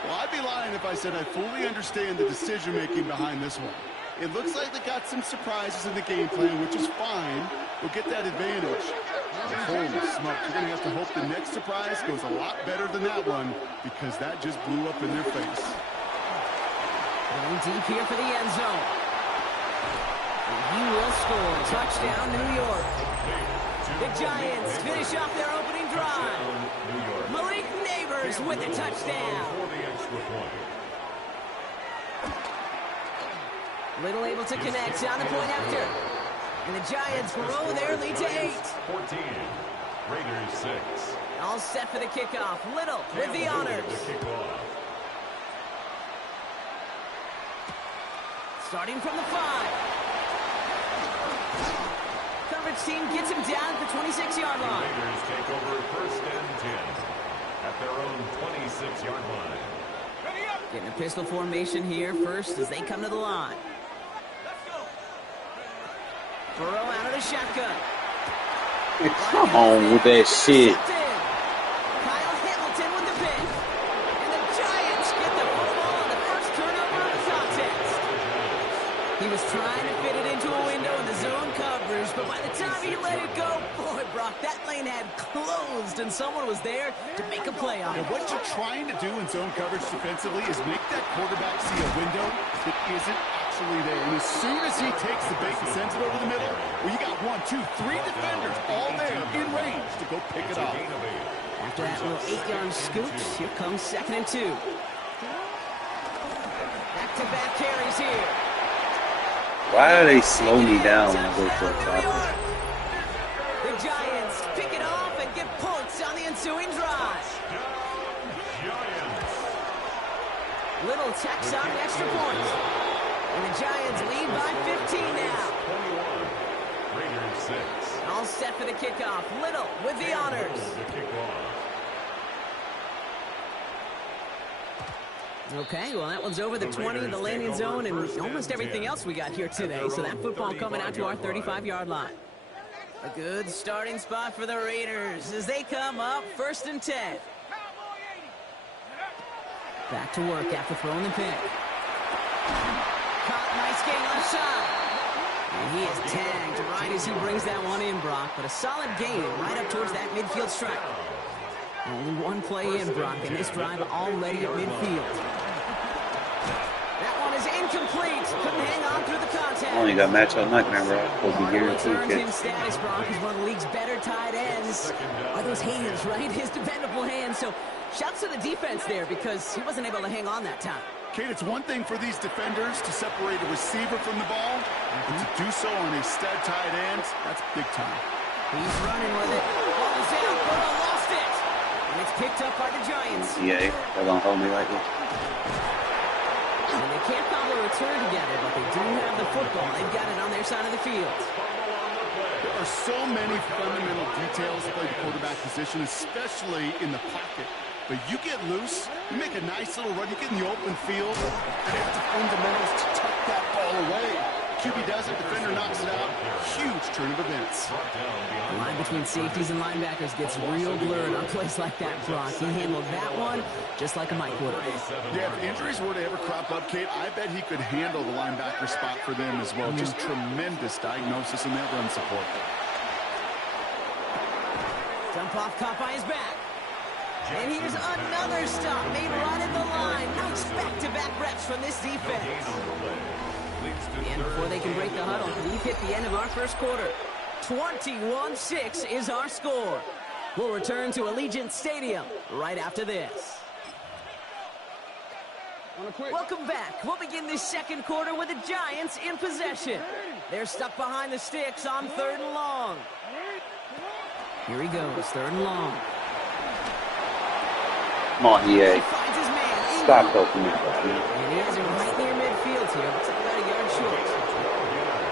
Well, I'd be lying if I said I fully understand the decision-making behind this one. It looks like they got some surprises in the game plan, which is fine. We'll get that advantage. Holy smokes, you're going to have to hope the next surprise goes a lot better than that one, because that just blew up in their face. Going deep here for the end zone. And he will score. Touchdown, New York. The Giants finish off their opening drive. Malik Neighbors with a touchdown. Little able to connect on the point after. And the Giants grow their lead to 8. 14, Raiders 6. All set for the kickoff. Little with the honors. Starting from the 5. Coverage team gets him down at the 26-yard line. Raiders take over 1st and 10 at their own 26-yard line. Getting a pistol formation here first as they come to the line. Burrow out of the shotgun. Come on with that shit. Kyle Hamilton with the pick. And the Giants get the football on the first turnover of the contest. He was trying to fit it into a window in the zone coverage, but by the time he let it go, boy, Brock, that lane had closed, and someone was there to make a play on it. And what you're trying to do in zone coverage defensively is make that quarterback see a window that isn't actually there. And as soon as he takes the bait and sends it over the middle, well, you got 1, 2, 3 defenders all there in range to go pick it up. After that little 8-yard scoop, here comes 2nd and 2. Back-to-back carries here. Why do they slow me down when I go for a tackle? The Giants pick it off and get points on the ensuing drive. Little tacks on extra points. And the Giants lead by 15 now. 21, Raiders 6. All set for the kickoff. Little with the honors. Okay, well, that one's over the 20, the landing zone, and almost everything else we got here today. So that football coming out to our 35-yard line. A good starting spot for the Raiders as they come up 1st and 10. Back to work after throwing the pick. Caught, nice gain left side. And he is tagged right as he brings that one in, Brock. But a solid gain right up towards that midfield stripe. Only one play in, Brock, and this drive already at midfield. That one is incomplete. Couldn't hang on through the contact. Only got match all night, man, bro. We'll be here too, Returns kid. in status, Brock. He's one of the league's better tight ends. Are those hands, right? His dependable hands. So shouts to the defense there because he wasn't able to hang on that time. Kate, it's one thing for these defenders to separate a receiver from the ball, but to do so on a stud tight end, that's big time. He's running with it. Ball is out. Burrow lost it. And it's picked up by the Giants. Yeah, they're going to hold me like this. And they can't cobble a return together, but they do have the football. They've got it on their side of the field. There are so many fundamental details to play the quarterback position, especially in the pocket. But you get loose, you make a nice little run, you get in the open field, and it's the fundamentals to tuck that ball away. QB does it, defender knocks it out. Huge turn of events. The line between safeties and linebackers gets real blurred on plays like that, Brock. He handled that one just like a Mike would have. Yeah, if injuries were to ever crop up, Kate, I bet he could handle the linebacker spot for them as well. Just tremendous diagnosis in that run support. Dump off caught by his back. And here's another stop made right at the line. Nice back-to-back reps from this defense. And before they can break the huddle, we've hit the end of our first quarter. 21-6 is our score. We'll return to Allegiant Stadium right after this. Welcome back. We'll begin this second quarter with the Giants in possession. They're stuck behind the sticks on 3rd and long. Here he goes, 3rd and long. Come on, EA. He finds his man. Stop helping me. And he has it right near midfield here. Looks like about a yard short.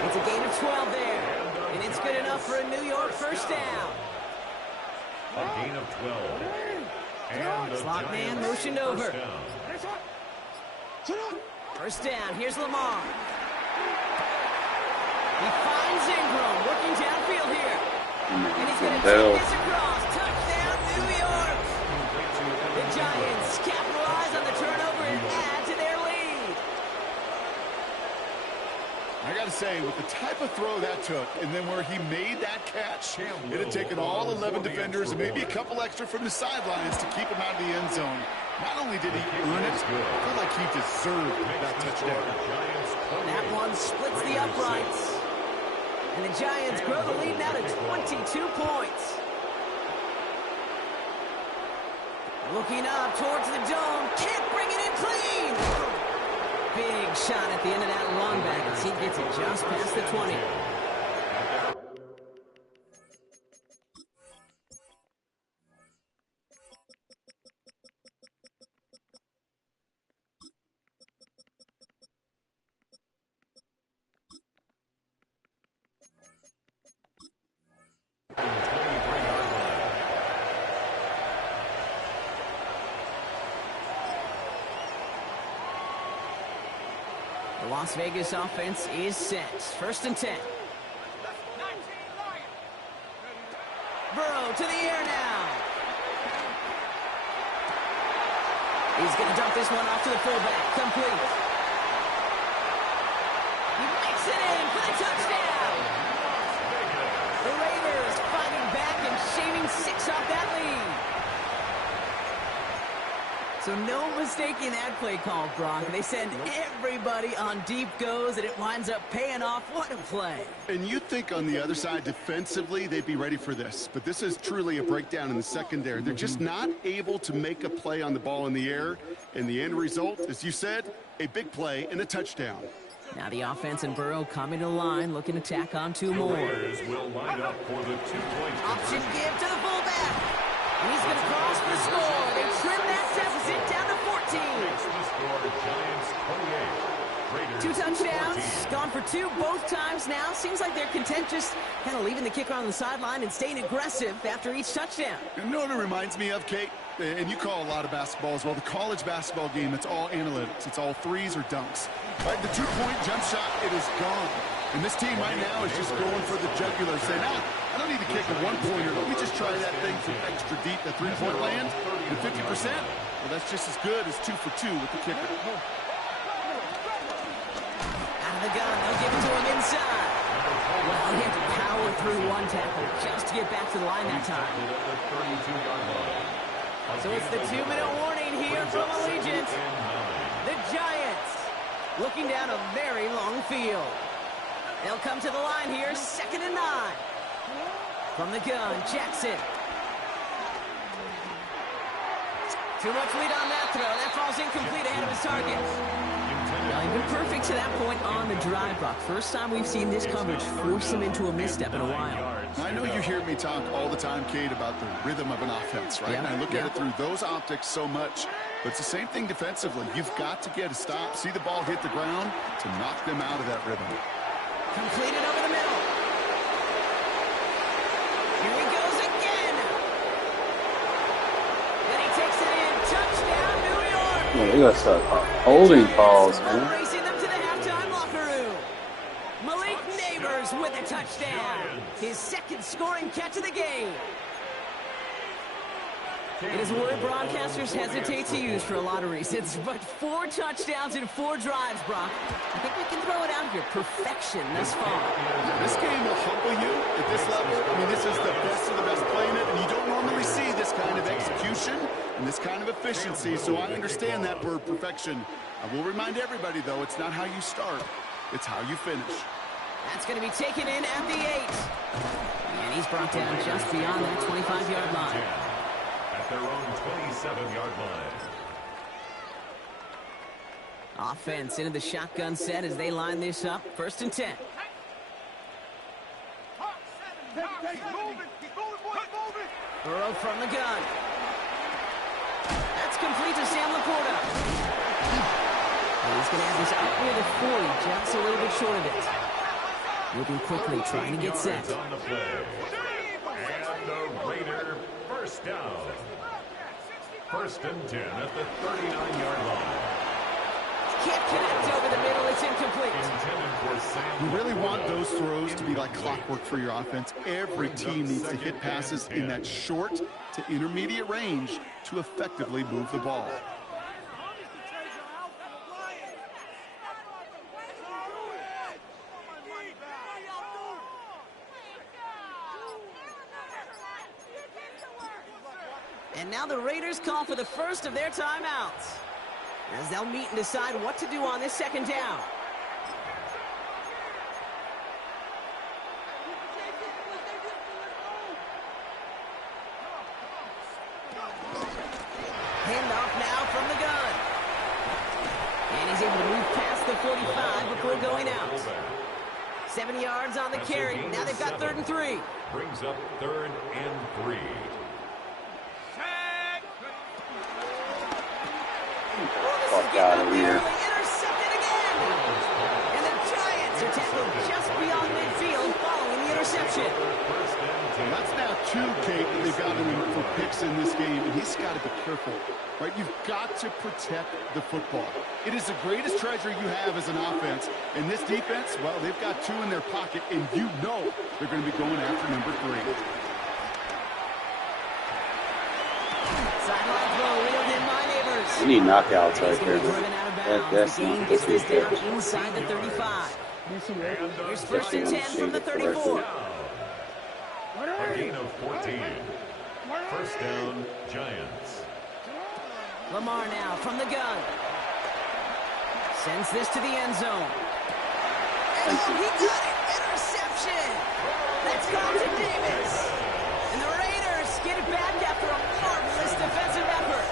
It's a gain of 12 there. And it's good enough for a New York first down. A gain of 12. And Slot man motioned over. First down. Here's Lamar. He finds Ingram working downfield here. And he's going to take this across. Touchdown, New York. The Giants capitalize on the turnover and add to their lead. I got to say, with the type of throw that took, and then where he made that catch, it had taken all 11 defenders and maybe a couple extra from the sidelines to keep him out of the end zone. Not only did he earn it, I feel like he deserved that touchdown. That one splits the uprights. And the Giants grow the lead now to 22 points. Looking up towards the dome. Can't bring it in clean. Big shot at the end of that run back as he gets it just past the 20. The Las Vegas offense is set. 1st and 10. Burrow to the air now. He's going to dump this one off to the fullback. Complete. He makes it in for the touchdown. The Raiders fighting back and shaving 6 off that lead. So no mistaking that play call, Brock. They send everybody on deep goes, and it winds up paying off. What a play. And you'd think on the other side, defensively, they'd be ready for this. But this is truly a breakdown in the secondary. They're just not able to make a play on the ball in the air. And the end result, as you said, a big play and a touchdown. Now the offense and Burrow coming to the line, looking to tack on 2 more. will line up for the 2-point Option give to the fullback. And he's going to cross for the score. They trim that deficit down to 14. Makes the score Giants 28, 2 touchdowns, gone for 2 both times now. Seems like they're content just kind of leaving the kicker on the sideline and staying aggressive after each touchdown. You know what it reminds me of, Kate? And you call a lot of basketball as well. The college basketball game, it's all analytics. It's all threes or dunks. Right? The 2-point jump shot, it is gone. And this team right now is just going for the jugular, saying, I don't need to kick a 1-pointer. Let me just try that thing from extra deep, that 3-point land, and 50%. Well, that's just as good as 2 for 2 with the kicker. Out of the gun, they'll give it to him inside. Well, he had to power through 1 tackle just to get back to the line that time. So it's the 2-minute warning here from Allegiant. The Giants looking down a very long field. They'll come to the line here, 2nd and 9. From the gun, Jackson. Too much lead on that throw. That falls incomplete ahead of his target. Well, he's been perfect to that point on the drive, Brock. First time we've seen this coverage force him into a misstep in a while. I know you hear me talk all the time, Kate, about the rhythm of an offense, right? Yeah, and I look at it through those optics so much. But it's the same thing defensively. You've got to get a stop, see the ball hit the ground to knock them out of that rhythm. Completed over the middle. Here he goes again. Then he takes it in. Touchdown, New York. Yeah, they gotta start holding calls, man. Racing them to the halftime locker room. Malik Neighbors with a touchdown. His 2nd scoring catch of the game. It is a word broadcasters hesitate to use for a lot of reasons, but 4 touchdowns in 4 drives, Brock. I think we can throw it out here. Perfection thus far. This game will humble you at this level. I mean, this is the best of the best playing it, and you don't normally see this kind of execution and this kind of efficiency, so I understand that word perfection. I will remind everybody, though, it's not how you start, it's how you finish. That's going to be taken in at the 8. And he's brought down just beyond that 25-yard line. At their own 27-yard line. Offense into the shotgun set as they line this up. 1st and 10. Burrow from the gun. That's complete to Sam Laporta. And he's going to have this up near the 40, just a little bit short of it. Moving quickly, trying to get set. On the play. And the Raider first down. 1st and 10 at the 39-yard line. Can't connect over the middle. It's incomplete. You really want those throws to be like clockwork for your offense. Every team needs to hit passes in that short to intermediate range to effectively move the ball. And now the Raiders call for the first of their timeouts, as they'll meet and decide what to do on this 2nd down. Handoff now from the gun. And he's able to move past the 45 before going out. 7 yards on the carry. Now they've got 3rd and 3. Brings up 3rd and 3. Fuck out of here. Intercepted again. And the Giants are tackled just beyond midfield following the interception. Well, that's now 2, Kate, that they've got him for picks in this game, and he's got to be careful, right? You've got to protect the football. It is the greatest treasure you have as an offense, and this defense, well, they've got 2 in their pocket, and you know they're going to be going after number 3. Sideline throw reeled in by Neighbors. We need knockouts right there. Driven out of bounds. That's The game not gets this this down week. inside the 35. Here's 1st and 10 from the 34. A gain of 14. 1st down, Giants. Lamar now from the gun. Sends this to the end zone. And he got it! Interception! That's gone to Davis. And the Raiders get it back after a marvelous defensive effort.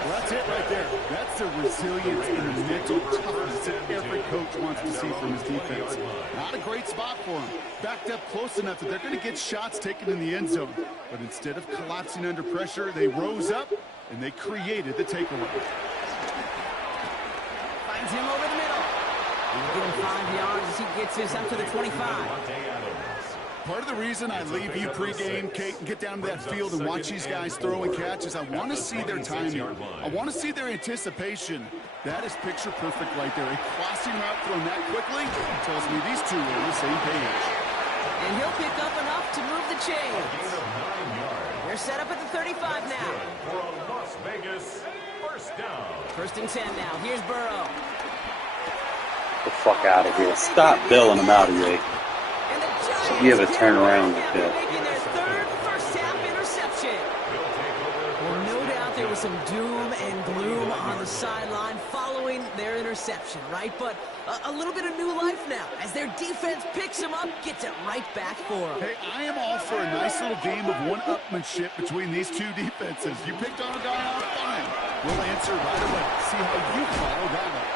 Well, that's it right there. That's the resilience and the mental toughness that every coach wants to see from his defense. Not a great spot for him. Backed up close enough that they're going to get shots taken in the end zone. But instead of collapsing under pressure, they rose up and they created the takeaway. Finds him over the middle. He'll give him 5 yards as he gets this up to the 25. Part of the reason I leave you pregame, Kate, and get down to that field and watch these guys throw and catch is I want to see their timing. I want to see their anticipation. That is picture perfect right there. A crossing route thrown that quickly tells me these two are on the same page. And he'll pick up enough to move the chains. They're set up at the 35 now. For a Las Vegas first down. 1st and 10 now. Here's Burrow. The fuck out of here. Stop billing him out of here. And the Giants Should give a turnaround now like that. making their 3rd first-half interception. Well, no doubt there was some doom and gloom on the sideline following their interception, right? But a little bit of new life now as their defense picks him up, gets it right back for him. Hey, I am all for a nice little game of one-upmanship between these two defenses. You picked on a guy out, fine. We'll answer right away. See how you follow that up.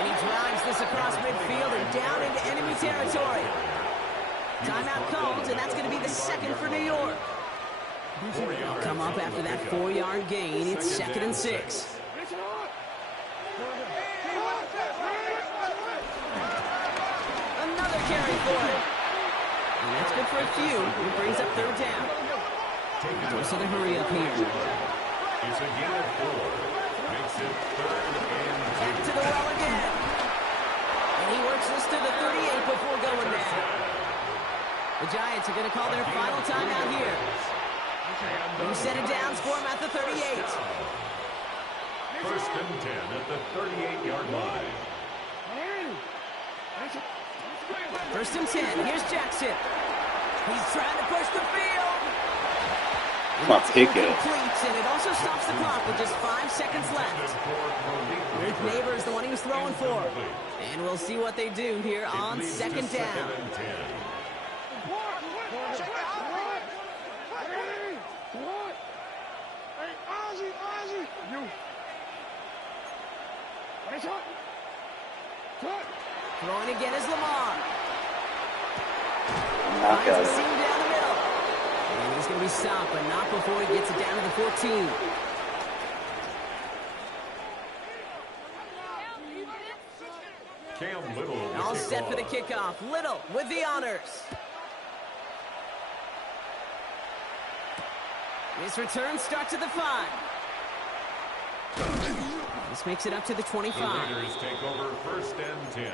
And he drives this across midfield and down into enemy territory. Timeout called, and that's going to be the 2nd for New York. They'll come up after that 4-yard gain. It's 2nd and 6. Another carry for him. And that's good for a few. It brings up 3rd down. Most of the hurry up here. It's a gain of 4. Makes it 3rd and 2. Back to the well again. And he works this to the 38 before going down. The Giants are going to call their final timeout here. Who set it down, score him at the 38. 1st and 10 at the 38-yard line. 1st and 10. Here's Jackson. He's trying to push the field. Come on, pick it. Completes, and it also stops the clock with just 5 seconds left. Rick Neighbors, the one he was throwing for. And we'll see what they do here on 2nd down. Throwing again is Lamar. Knock Finds a out. seam down the middle. And he's going to be stopped, but not before he gets it down to the 14. Cam Little. All set for the kickoff. Little with the honors. His return starts at the 5. This makes it up to the 25. The Raiders take over 1st and 10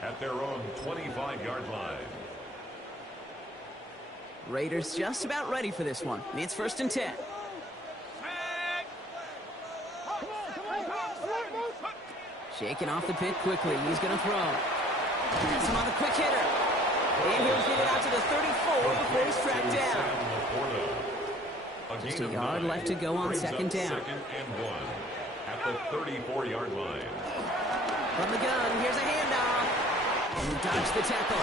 at their own 25-yard line. Raiders just about ready for this one. It's 1st and 10. Shaking off the pit quickly. He's going to throw. Gets him on the quick hitter. And he'll get it out to the 34 before he's tracked down. Just a yard left to go on 2nd down. 2nd and 1 at the 34-yard line. From the gun, here's a handoff. And he dodged the tackle.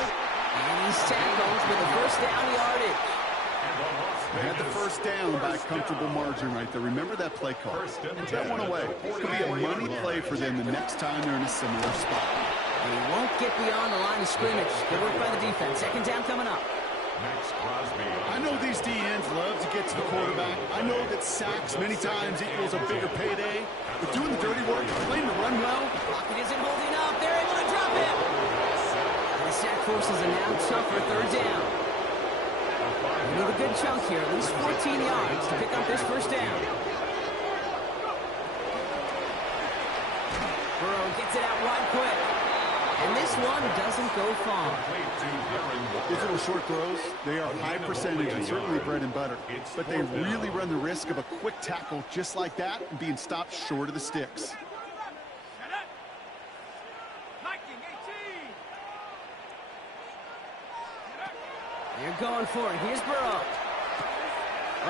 And he's tackled with a 1st down yardage. They had the 1st down by a comfortable margin right there. Remember that play call. Put that one away. Could be a money play for them the next time they're in a similar spot. And he won't get beyond the line of scrimmage. Good work by the defense. 2nd down coming up. I know these DNs love to get to the quarterback. I know that sacks many times equals a bigger payday. But doing the dirty work, playing the run well. Pocket isn't holding up. They're able to drop him. And the sack forces a now tougher 3rd down. They need a good chunk here, at least 14 yards to pick up this 1st down. Burrow gets it out wide quick. And this one doesn't go far. Those little short throws, they are high percentage and certainly bread and butter. But they really run the risk of a quick tackle just like that and being stopped short of the sticks. They're going for it. Here's Burrow.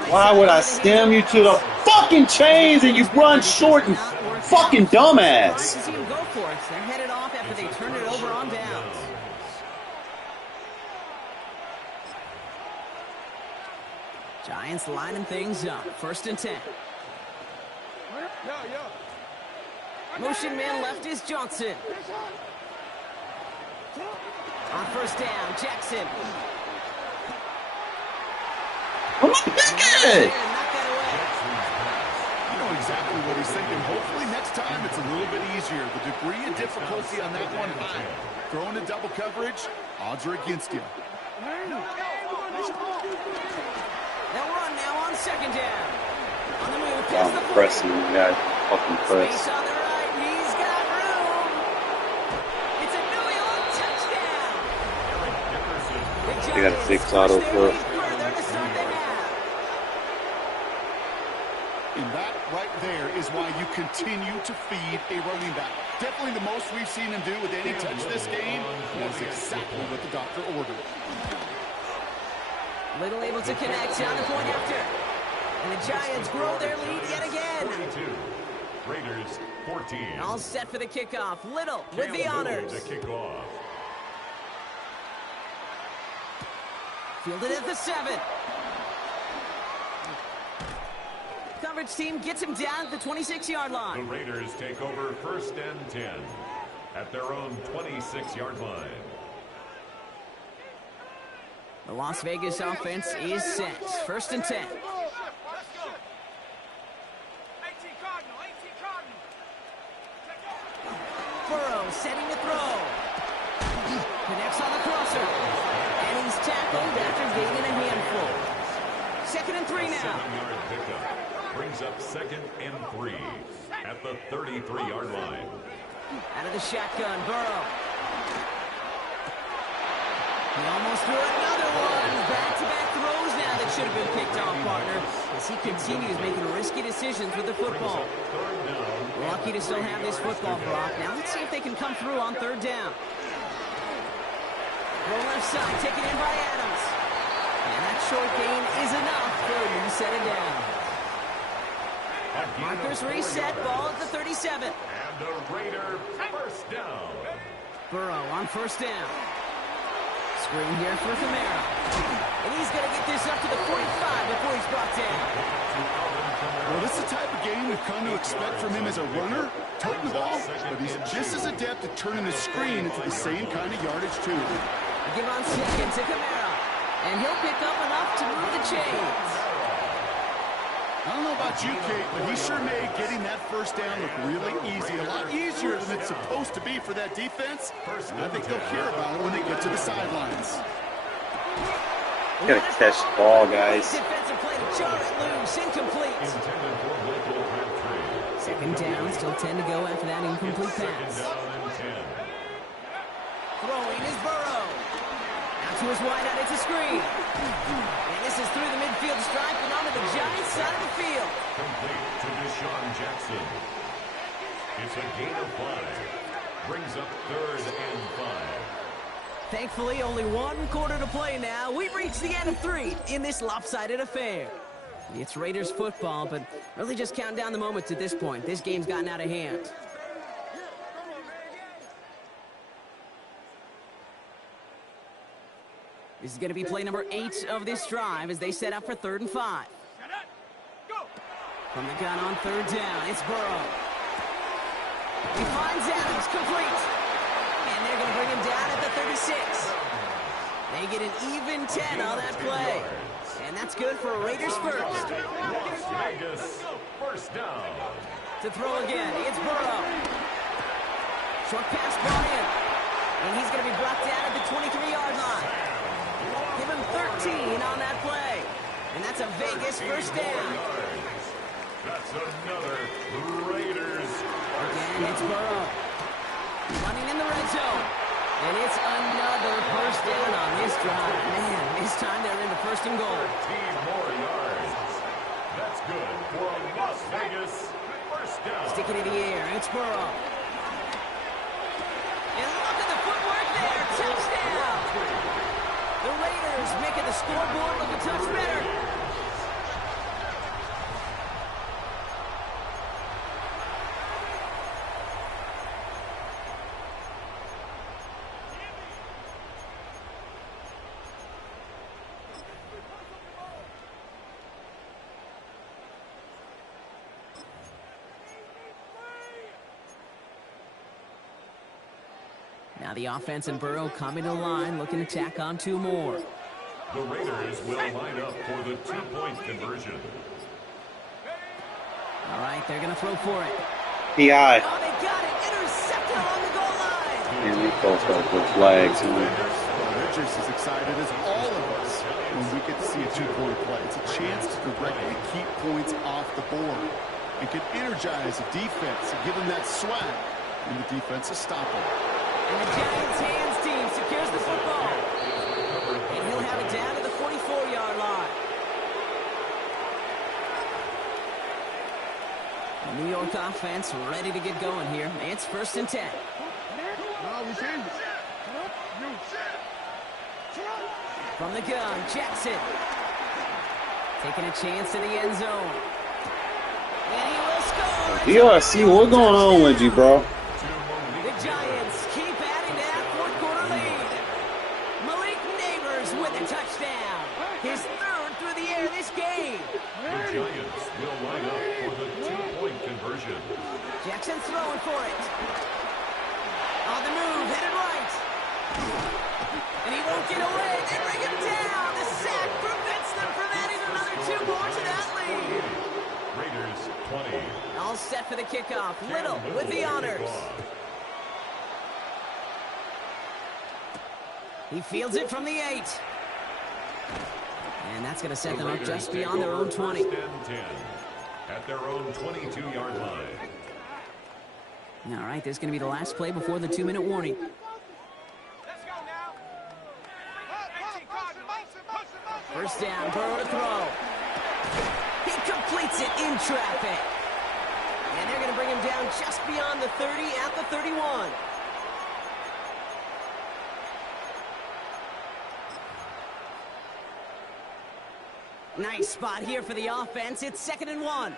Why would I stem you to the fucking chains and you run short and fucking dumbass? See him go for it. They're headed off after they turn it over on downs. Giants lining things up. 1st and 10. Motion man left is Johnson. On 1st down, Jackson. I'm not picking. Knock that away. know exactly what he's thinking. Hopefully next time it's a little bit easier. The degree of difficulty on that one high. Throwing a double coverage, odds are against you. They'll run now on second down. On the move, I'm pressing. You got fucking press. Space on the right. He's got room. It's a New York touchdown. You got a 6 auto clip. And that right there is why you continue to feed a running back. Definitely the most we've seen him do with any touch this game. That's exactly what the doctor ordered. Little able to connect on the point after. And the Giants grow their lead yet again. 42. Raiders 14. All set for the kickoff. Little with the honors. To kick off. Fielded at the 7. Coverage team gets him down at the 26-yard The line. Raiders take over 1st and 10 at their own 26-yard line. The Las Vegas offense is set. 1st and 10. Burrow setting to throw. Connects on the crosser. And he's tackled after gaining a handful. 2nd and 3 now. 7-yard pickup brings up 2nd and 3 at the 33-yard line. Out of the shotgun, Burrow. He almost threw another one. Back-to-back throws now that should have been picked off, partner, as he continues making risky decisions with the football. Lucky to still have this football, Brock. Now let's see if they can come through on 3rd down. Throw left side, taken in by Adams. And that short gain is enough for him to set it down. Markers reset, ball at the 37. And the Raider 1st down. Burrow on 1st down. Screen here for Camara. And he's going to get this up to the 45 before he's brought down. Well, this is the type of game we've come to expect from him as a runner, toting the ball, but he's just as adept at turning the screen into the same kind of yardage, too. Give on 2nd to Camara. And he'll pick up enough to move the chains. I don't know about you, Kate, but he sure made getting that 1st down look really easy. A lot easier than it's supposed to be for that defense. I think they'll hear about it when they get to the sidelines. You gotta catch the ball, guys. Defensive play to jar it loose. Incomplete. 2nd down, still 10 to go after that incomplete pass. Throwing is Burrow. Out to his wide out, it's a screen. And this is through the midfield stripe and onto the Giants side of the field. Complete to Deshaun Jackson. It's a gain of 5. Brings up 3rd and 5. Thankfully, only 1 quarter to play now. We've reached the end of 3 in this lopsided affair. It's Raiders football, but really just counting down the moments at this point. This game's gotten out of hand. This is going to be play number 8 of this drive as they set up for 3rd and 5. From the gun on 3rd down, it's Burrow. He finds Adams, complete. And they're going to bring him down at the 36. They get an even 10 on that play. And that's good for Raiders first. Vegas 1st down. To throw again, it's Burrow. Short pass brought in. And he's going to be brought down at the 23-yard line. Give him 13 on that play. And that's a Vegas 1st down. That's another Raiders. Again, it's Burrow. Running in the red zone. And it's another 1st down on this drive. Man, this time they're into 1st and goal. 13 more yards. That's good for a Las Vegas 1st down. Stick it in the air. It's Burrow. And look at the footwork there. Touchdown. The Raiders making the scoreboard look a touch better. Now the offense and Burrow coming to the line, looking to tack on 2 more. The Raiders will line up for the 2-point conversion. All right, they're going to throw for it. PI. Oh, they got it. Intercepted along the goal line. Man, these folks got to put flags in there. Richards is excited as all of us when we get to see a two-point play. It's a chance to directly keep points off the board and can energize the defense and give them that swag when the defense is stopping. And the Giants' hands team secures the football. And he'll have it down to the 44-yard line. The New York offense ready to get going here. It's 1st and 10. From the gun, Jackson. Taking a chance to the end zone. And he will score. Yeah, see what's going on with you, bro. The Giants keep adding to that fourth-quarter lead. Malik Neighbors with a touchdown. His 3rd through the air this game. The Giants will line up for the two-point conversion. Jackson throwing for it. On the move, headed right. And he won't get away. They bring him down. The sack prevents them from adding another 2 more to that lead. Raiders 20. All set for the kickoff. Little with the honors. He fields it from the 8. And that's going to set them up just beyond their own 20. 1st and 10 at their own 22-yard line. All right, this is going to be the last play before the 2-minute warning. First down, Burrow to throw. He completes it in traffic. And they're going to bring him down just beyond the 30 at the 31. Nice spot here for the offense. It's 2nd and 1. Love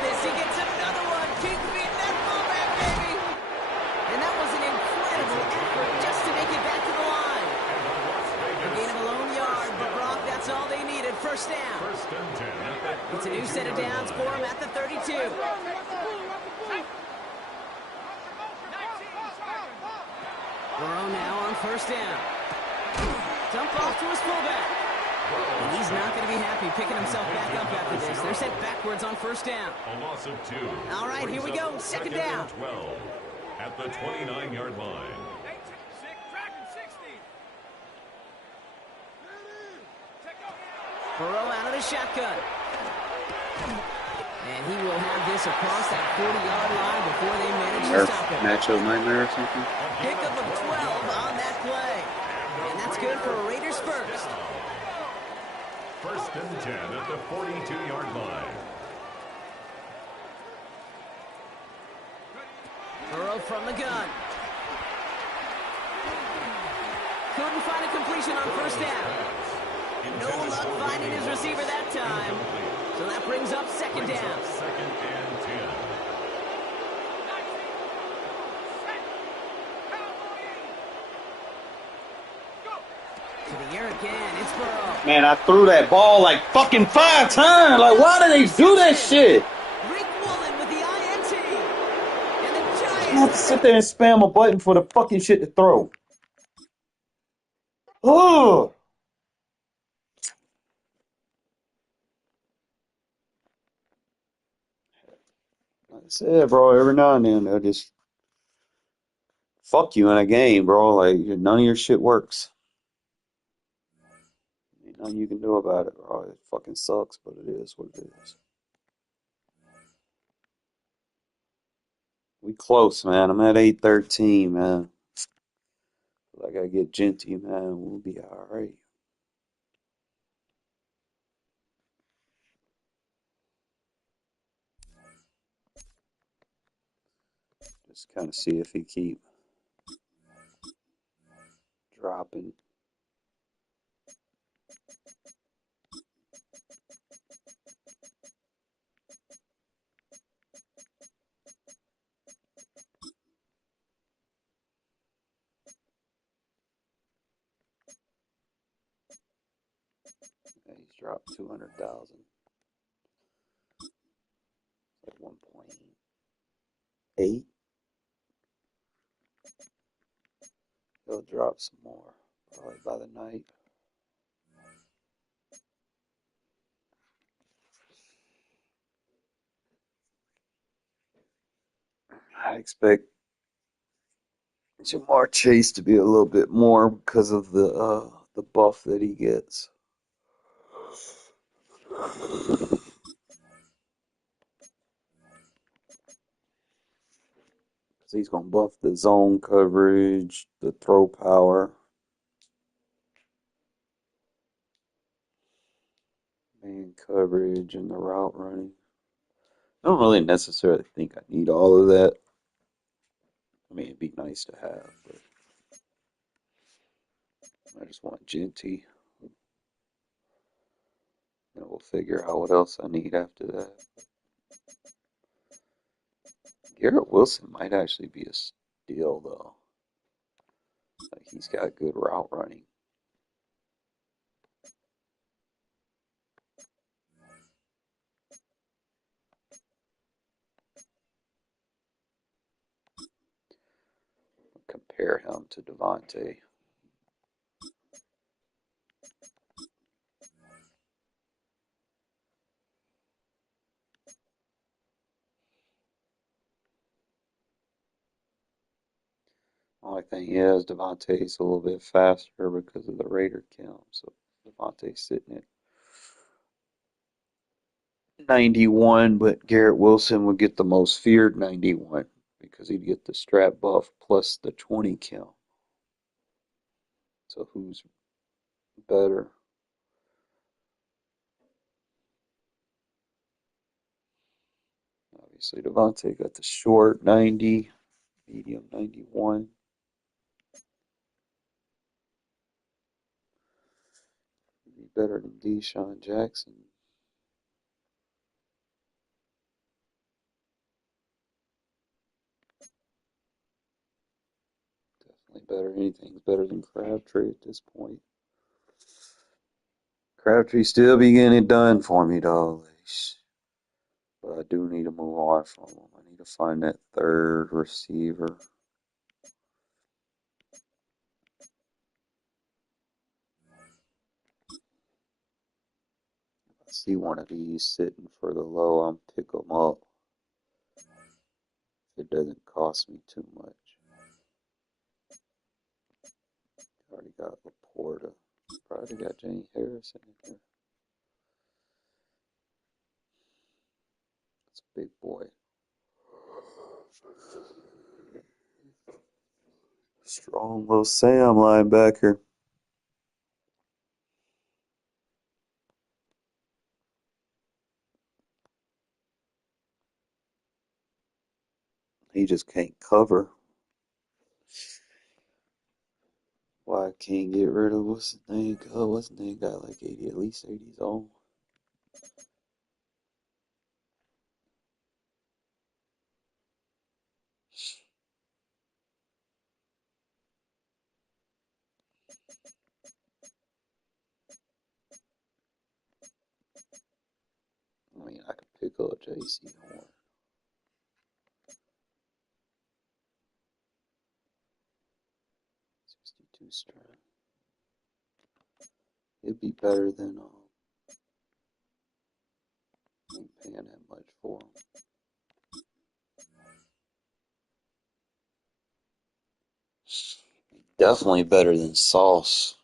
this. He gets another one. Keep beating that fullback, baby. And that was an incredible effort just to make it back to the line. A gain of a lone yard, but Brock, that's all they needed. First down. 1st and 10 at the It's a new set of downs for him at the 32. Burrow now on 1st down. Dump off to his fullback. And he's not going to be happy picking himself back up after this. They're set backwards on 1st down. A loss of 2. All right, here we go. 2nd down. 12 at the 29-yard line. Burrow out of the shotgun. And he will have this across that 40-yard line before they manage to stop him. Matchup nightmare or something? Pickup of 12 on that play. And that's good for Raiders first. 1st and 10 at the 42-yard line. Burrow from the gun. Couldn't find a completion on 1st down. No luck finding his receiver that time. So that brings up 2nd down. 2nd and 10. To the air again. It's Burrow. Man, I threw that ball like fucking 5 times. Like, why do they do that shit? Rick Woolen with the INT. And the Giants. I have to sit there and spam a button for the fucking shit to throw. Oh. Like I said, bro, every now and then they'll just fuck you in a game, bro. Like, none of your shit works. Ain't nothing you can do about it, bro. It fucking sucks, but it is what it is. We close, man. I'm at 8-13, man. I gotta get Jeanty, man. We'll be all right. Just kind of see if he keep dropping. Yeah, he's dropped 200,000. Like 1.8. He'll drop some more, probably by the night. I expect Jamar Chase to be a little bit more because of the buff that he gets. He's gonna buff the zone coverage, the throw power, man coverage, and the route running. I don't really necessarily think I need all of that. I mean, it'd be nice to have, but I just want Jeanty. Then we'll figure out what else I need after that. Garrett Wilson might actually be a steal, though. Like, he's got good route running. Compare him to Devontae. Only thing is, Devontae's a little bit faster because of the Raider count. So Devontae's sitting at 91, but Garrett Wilson would get the most feared 91 because he'd get the strap buff plus the 20 count. So who's better? Obviously, Devontae got the short 90, medium 91. He'd be better than Deshaun Jackson. Definitely better. Anything's better than Crabtree at this point. Crabtree still be getting it done for me, though. But I do need to move on from him. I need to find that third receiver. If I see one of these sitting for the low, I'm pick them up. It doesn't cost me too much. Already got Laporta. Probably got James Harrison in here. That's a big boy. Strong little Sam linebacker. He just can't cover. Why I can't get rid of what's his name? Oh, what's his name? Got like 80, at least 80's on. I mean, I could pick up J.C. Horn. 62 strength. It'd be better than ain't paying that much for him. Definitely better than Sauce.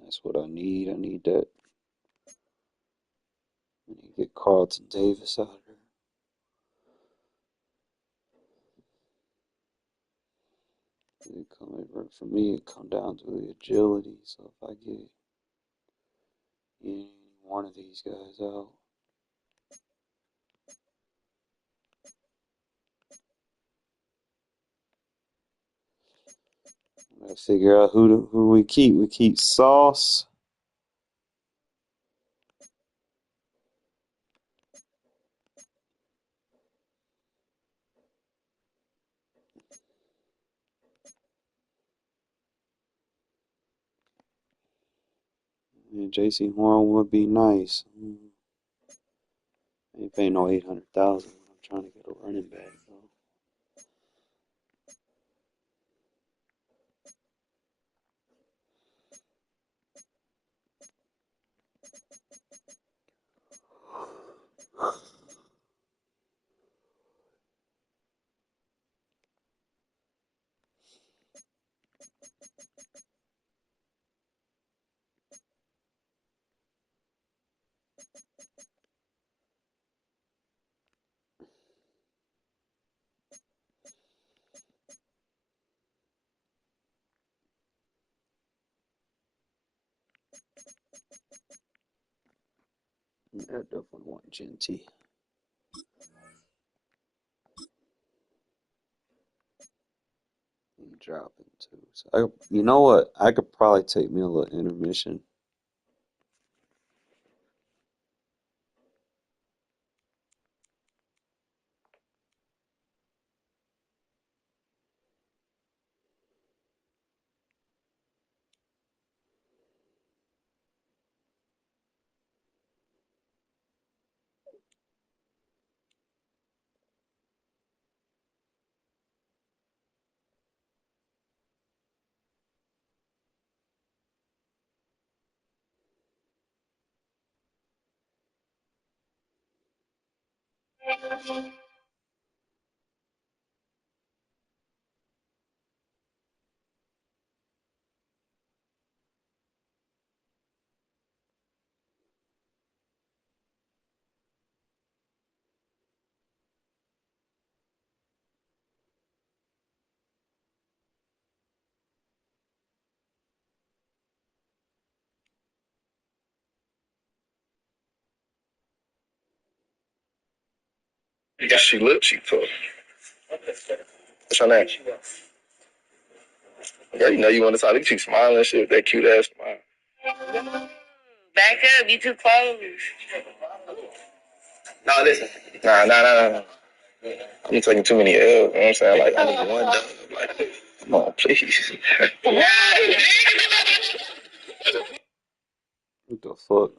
That's what I need. I need that. I need to get Carlton Davis out of there. For me, it come down to the agility. So if I get any one of these guys out, I gotta figure out who we keep. We keep Sauce. And J.C. Horn would be nice. I ain't paying no 800,000. I'm trying to get a running back though. I definitely want Jeanty. He dropping too. So you know what? I could probably take me a little intermission. Yeah, she looks, she took. What's her name? Yeah, you know you want to talk. Look at you smiling and shit with that cute ass smile. Back up, you too close. No, listen. Nah. I'm taking too many L's. You know what I'm saying? Like, I need one dub. Like, come on, please. What the fuck?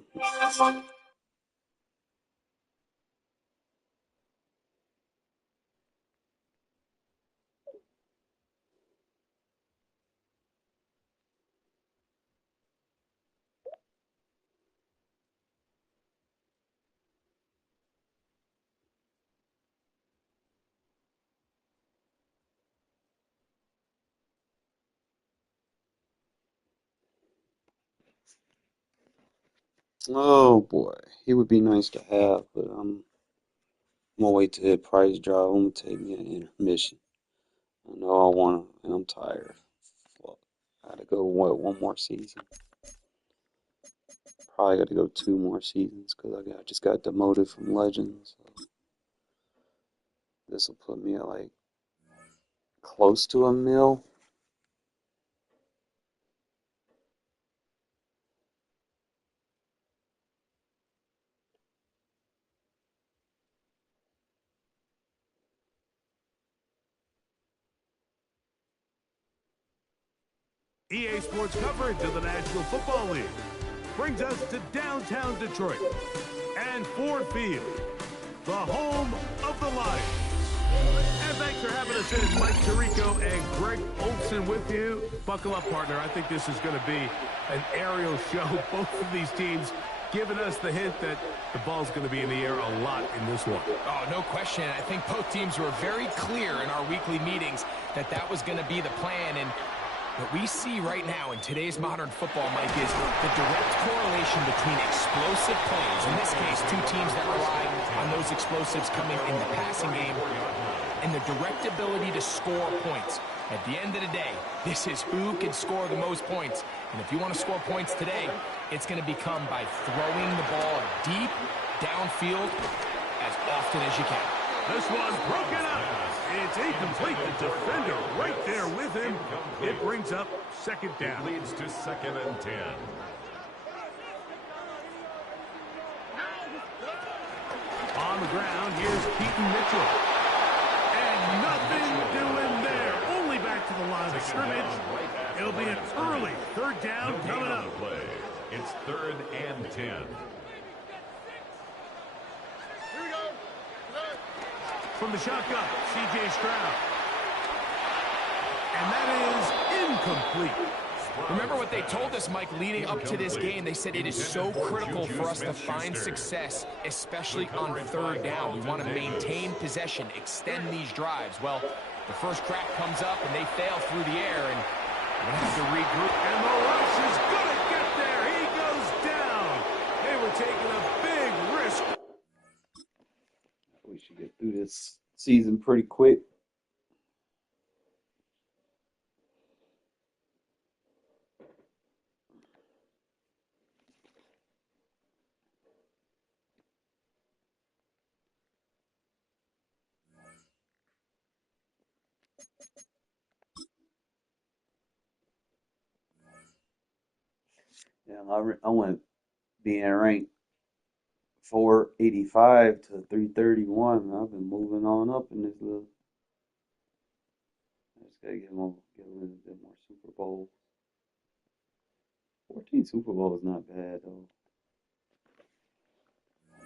Oh boy, he would be nice to have, but I'm gonna wait till the price drop. I'm gonna take me an intermission. I know I want to, and I'm tired. Fuck. I gotta go, what, one more season? Probably gotta go 2 more seasons because I just got demoted from Legends. So this will put me at like close to $1 mil. EA Sports coverage of the National Football League brings us to downtown Detroit and Ford Field, the home of the Lions. And thanks for having us in. Mike Tirico and Greg Olson with you. Buckle up, partner. I think this is going to be an aerial show. Both of these teams giving us the hint that the ball's going to be in the air a lot in this one. Oh, no question. I think both teams were very clear in our weekly meetings that that was going to be the plan. And what we see right now in today's modern football, Mike, is the direct correlation between explosive plays, in this case, two teams that rely on those explosives coming in the passing game, and the direct ability to score points. At the end of the day, this is who can score the most points. And if you want to score points today, it's going to become by throwing the ball deep downfield as often as you can. This one broken up. It's incomplete. The defender right there with him. It brings up second down. It leads to 2nd and 10. On the ground, here's Keaton Mitchell. And nothing doing there. Only back to the line of scrimmage. It'll be an early 3rd down coming up. It's 3rd and 10. From the shotgun, C.J. Stroud. And that is incomplete. Remember what they told us, Mike, leading up to this game. They said it is so critical for us to find success, especially on 3rd down. We want to maintain possession, extend these drives. Well, the first crack comes up, and they fail through the air, and we're going to have to regroup. And the rush is going to get there. He goes down. They were taking a big risk. We should get through this season pretty quick. Yeah, I went being ranked 485 to 331. I've been moving on up in this little. I just gotta get a little bit more Super Bowl. 14 Super Bowl is not bad though.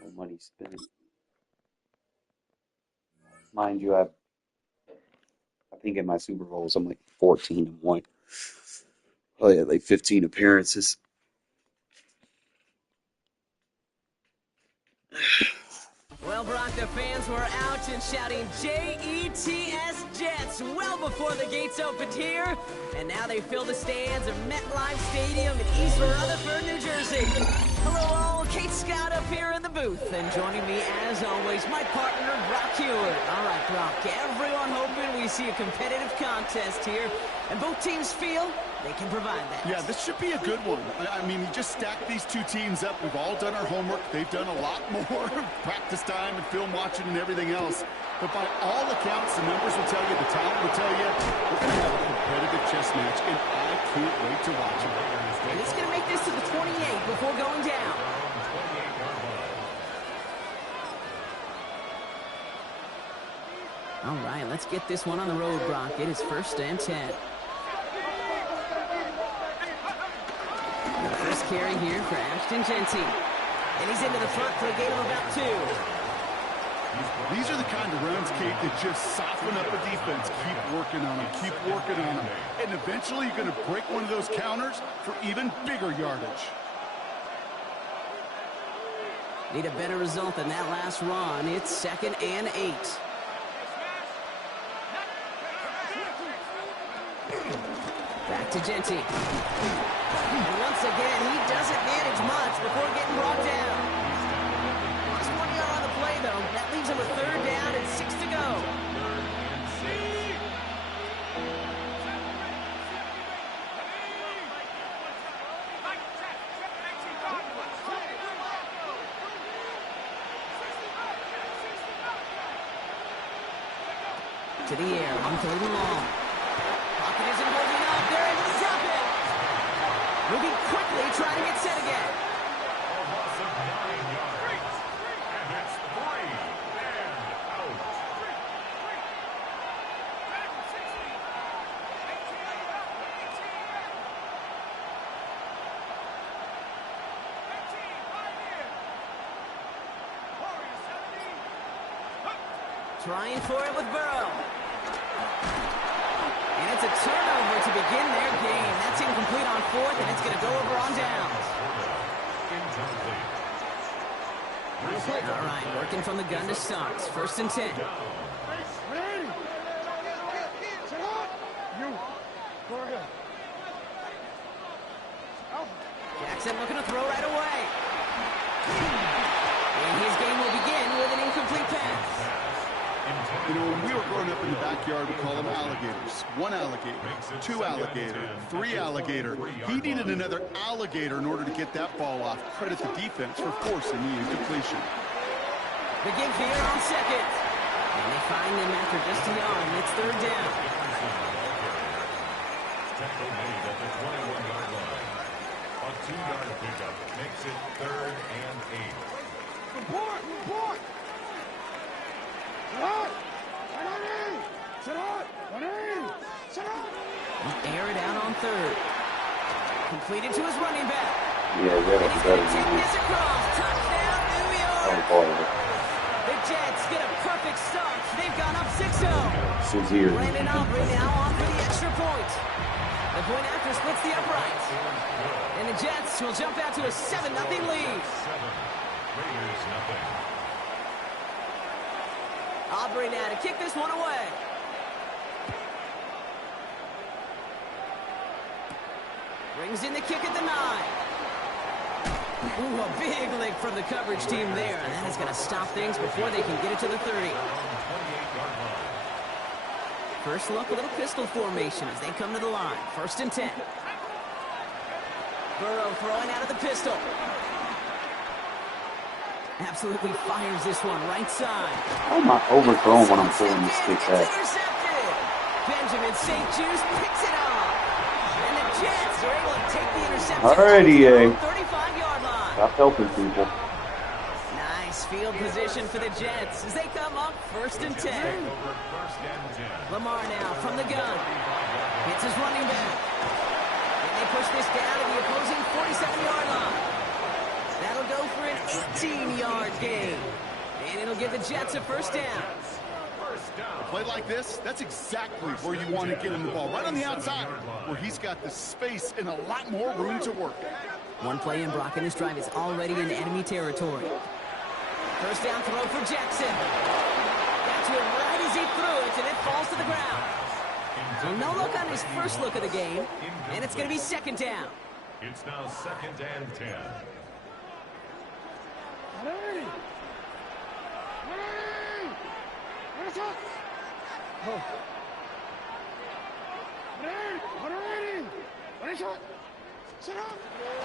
No money spent. Mind you, I think in my Super Bowls I'm like 14-1. Oh yeah, like 15 appearances. Well, Brock, the fans were out and shouting J-E-T-S Jets well before the gates opened here. And now they fill the stands of MetLife Stadium in East Rutherford, New Jersey. Hello all, Kate Scott up here in the booth. And joining me, as always, my partner, Brock Hewitt. All right, Brock, everyone hoping we see a competitive contest here. And both teams feel they can provide that. Yeah, this should be a good one. I mean, you just stack these two teams up. We've all done our homework. They've done a lot more practice time and film watching and everything else. But by all accounts, the numbers will tell you, the talent will tell you, we're going to have a competitive chess match, and I can't wait to watch it. And he's going to make this to the 28 before going down. All right, let's get this one on the road, Brock. It is 1st and 10. The first carry here for Jeanty. And he's into the front for a gain of about 2. These are the kind of runs, Kate, that just soften up a defense. Keep working on them, keep working on them. And eventually you're going to break one of those counters for even bigger yardage. Need a better result than that last run. It's 2nd and 8. Back to Jeanty. And once again, he doesn't manage much before getting brought down. Just 1 yard on the play, though. That leaves him with 3rd down and 6 to go. To the air, on 3rd and long. Pocket isn't holding up. They're able to drop it. Moving quickly, trying to get set again. Loss of 9 yards. And it's 3 and out. Trying for it with Burrow. And it's a turnover to begin their game. That's incomplete on 4th, and it's going to go over on downs. All right, working from the gun to start. 1st and 10. Jackson looking to throw right away. And his game will begin with an incomplete pass. You know, when we were growing up in the backyard, we call them alligators. 1 alligator, 2 alligator, 3 alligator. He needed another alligator in order to get that ball off. Credit the defense for forcing the incompletion. The give here on 2nd. And they find him after just a yard. It's 3rd down. Tackle made at the 21-yard line. A 2-yard pickup makes it 3rd and 8. Report! Air it out on 3rd. Completed to his running back. Yeah, And he's going to take this across. Touchdown, New York. The Jets get a perfect start. They've gone up 6-0. Brandon Aubrey now on for the extra point. The point after splits the uprights. And the Jets will jump out to a 7-0 lead. 7. Raiders nothing. Aubrey now to kick this one away. Brings in the kick at the 9. Ooh, a big lick from the coverage team there. And that is going to stop things before they can get it to the 30. First look, a little pistol formation as they come to the line. 1st and 10. Burrow throwing out of the pistol. Absolutely fires this one right side. How am I overthrown when I'm pulling this kick back? Intercepted. Benjamin St. Juice picks it up. And the Jets are able to take the interception. Alrighty, to the 35-yard line. Stop helping people. Nice field position for the Jets as they come up 1st and 10. Lamar now from the gun. Hits his running back. And they push this down to the opposing 47-yard line. That'll go for an 18-yard gain. And it'll give the Jets a 1st down. A play like this, that's exactly where you want to get him the ball. Right on the outside, where he's got the space and a lot more room to work. One play in, Brock, and this drive is already in enemy territory. 1st down throw for Jackson. Got to it right as he threw it, and it falls to the ground. So no look on his first look of the game, and it's going to be 2nd down. It's now 2nd and 10.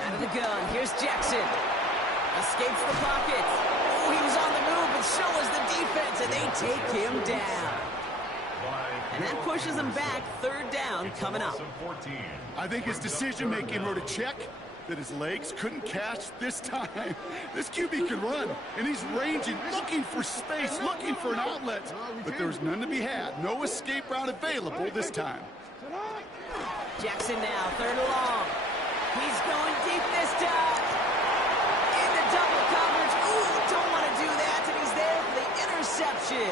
Out of the gun, here's Jackson. Escapes the pocket. Oh, he was on the move, but so was the defense, and they take him down. And that pushes him back. 3rd down coming up. I think his decision-making wrote a check that his legs couldn't catch this time. This QB can run, and he's ranging, looking for space, looking for an outlet. But there's none to be had. No escape route available this time. Jackson now, 3rd and long. He's going deep this time. Into double coverage. Ooh, don't want to do that, and he's there for the interception.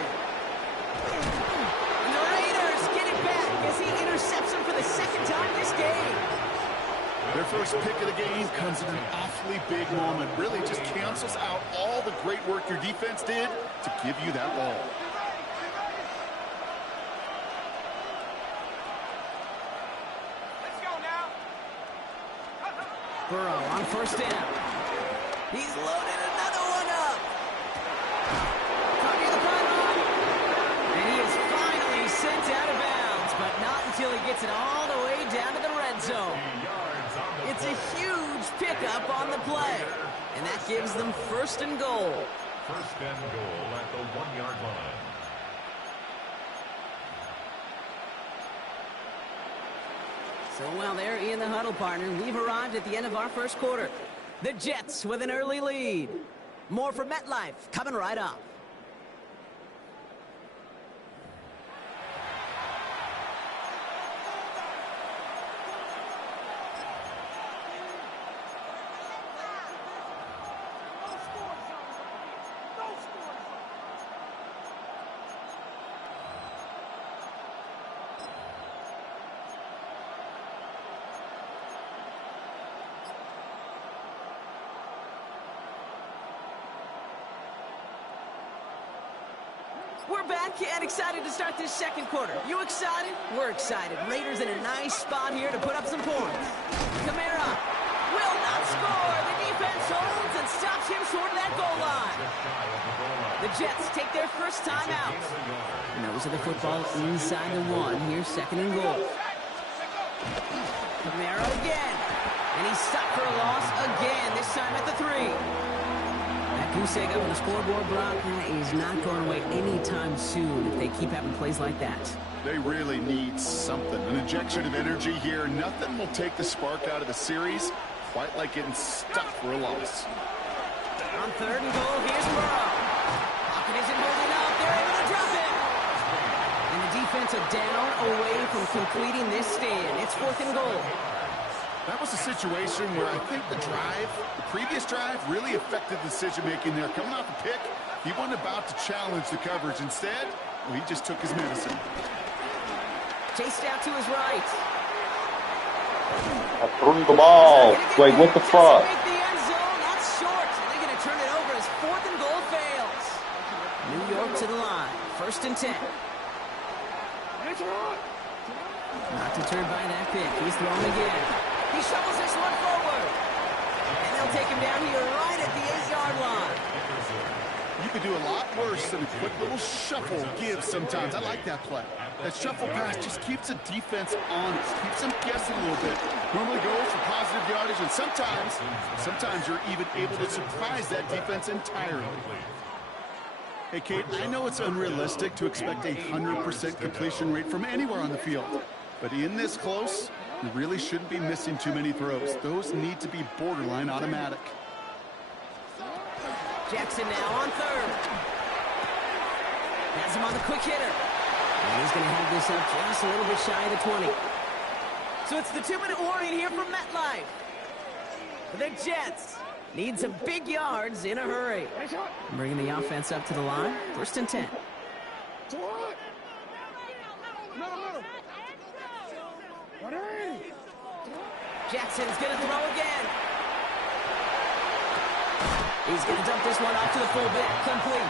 And the Raiders get it back as he intercepts him for the 2nd time this game. Their first pick of the game comes at an awfully big moment. Really just cancels out all the great work your defense did to give you that ball. Let's go now. Burrow on 1st down. He's loaded another one up. Caught near the pylon. And he is finally sent out of bounds, but not until he gets it all the way down to the red zone. It's a huge pickup on the play, and that gives them 1st and goal. 1st and goal at the 1-yard line. So while they're in the huddle, partner, we've arrived at the end of our 1st quarter. The Jets with an early lead. More from MetLife coming right up. We're back and excited to start this 2nd quarter. You excited? We're excited. Raiders in a nice spot here to put up some points. Kamara will not score. The defense holds and stops him short of that goal line. The Jets take their 1st time out. Nose of the football inside the 1. Here's 2nd and goal. Kamara again. And he's stopped for a loss again, this time at the 3. Goose egg up on the scoreboard, Brock, is not going away anytime soon if they keep having plays like that. They really need something. An injection of energy here. Nothing will take the spark out of the series quite like getting stuck for a loss. On 3rd and goal, here's Burrow. Pocket isn't holding up. They're able to drop it. And the defense are down away from completing this stand. It's 4th and goal. That was a situation where I think the previous drive, really affected decision-making there. Coming off a pick, he wasn't about to challenge the coverage. Instead, well, he just took his medicine. Chased out to his right. I threw the ball. Wait, what the fuck? Make the end zone, not short. They're going to turn it over as 4th and goal fails. New York to the line. 1st and 10. Not deterred by that pick. He's thrown again. He shovels this one forward. And they'll take him down here right at the 8-yard line. You could do a lot worse than a quick little shuffle give sometimes. I like that play. That shuffle pass just keeps the defense honest, keeps them guessing a little bit. Normally goes for positive yardage, and sometimes you're even able to surprise that defense entirely. Hey, Kate, I know it's unrealistic to expect a 100% completion rate from anywhere on the field. But in this close, You really shouldn't be missing too many throws. Those need to be borderline automatic. Jackson now on third. Has him on the quick hitter. And he's going to have this up just a little bit shy of the 20. So it's the 2-minute warning here from MetLife. The Jets need some big yards in a hurry. Bringing the offense up to the line. 1st and 10. Jackson's going to throw again. He's going to dump this one off to the fullback. Complete.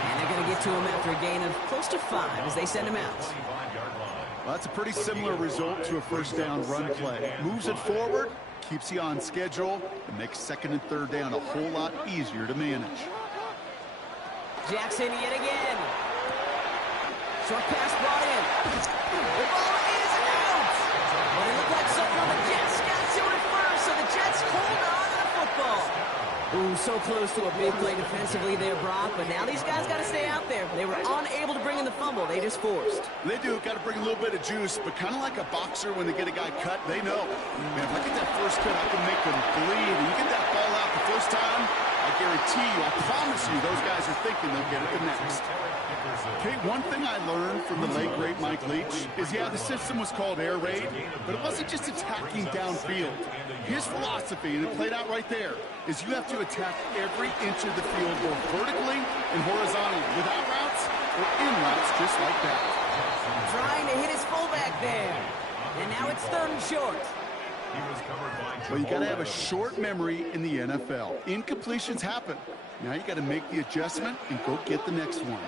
And they're going to get to him after a gain of close to 5 as they send him out. Well, that's a pretty similar result to a first down run play. Moves it forward, keeps you on schedule, and makes 2nd and 3rd down a whole lot easier to manage. Jackson yet again. Short pass brought in. The ball is out. But it looked like someone on the Jets got to it first, so the Jets hold on to the football. Ooh, so close to a big play defensively there, Brock, but now these guys got to stay out there. They were unable to bring in the fumble. They just forced. They do. Got to bring a little bit of juice, but kind of like a boxer when they get a guy cut, they know. Man, if I get that first cut, I can make them bleed. And you get that ball out the first time, I guarantee you, I promise you, those guys are thinking they'll get it the next. Okay, one thing I learned from the late, great Mike Leach is, yeah, the system was called air raid, but it wasn't just attacking downfield. His philosophy, and it played out right there, is you have to attack every inch of the field, both vertically and horizontally, without routes or in routes, just like that. Trying to hit his fullback there. And now it's 3rd and short. Well, you got to have a short memory in the NFL. Incompletions happen. Now you got to make the adjustment and go get the next one.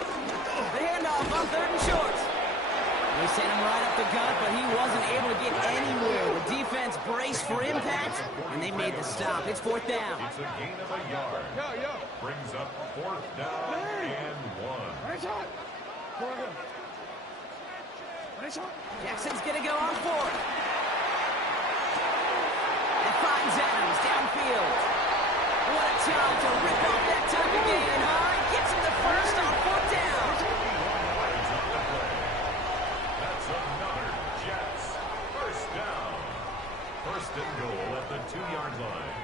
The handoff on 3rd and short. They sent him right up the gut, but he wasn't able to get anywhere. The defense braced for impact, and they made the stop. It's 4th down. It's a gain of a yard. Brings up 4th down and 1. Jackson's going to go on 4th. And finds Adams downfield. What a time to rip off that type of gain, huh? Gets him the first on 4th down. That's another Jets. 1st down. 1st and goal at the 2-yard line.